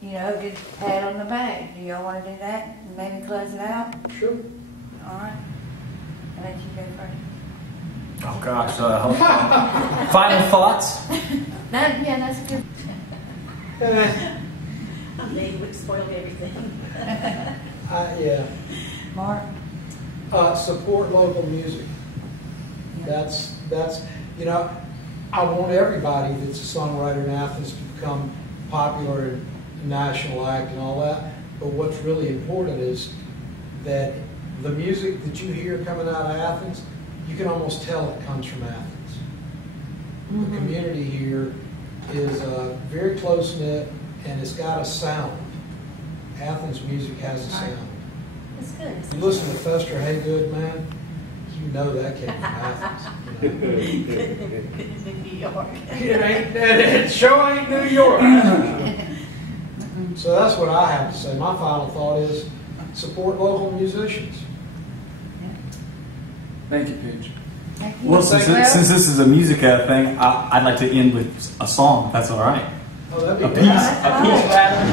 you know, a good pat on the back. Do y'all want to do that and maybe close it out? Sure. All right. I'll let you go first. Oh gosh, final thoughts? That's a good. They would spoil everything. Yeah. Mark? Support local music. That's you know, I want everybody that's a songwriter in Athens to become popular and national act and all that. But what's really important is that the music that you hear coming out of Athens, you can almost tell it comes from Athens. The community here is very close-knit, and it's got a sound. Athens music has a sound. That's good. You listen to Fester Haygood, man, you know that came from Athens. You know? New York. It sure ain't New York. So that's what I have to say. My final thought is support local musicians. Thank you, Paige. Well, since this is a music thing, I'd like to end with a song, if that's all right. Oh, that'd be a great. piece, rather.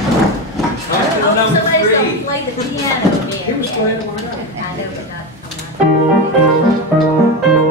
Somebody's going to play the piano again. He was playing one. I know, but not.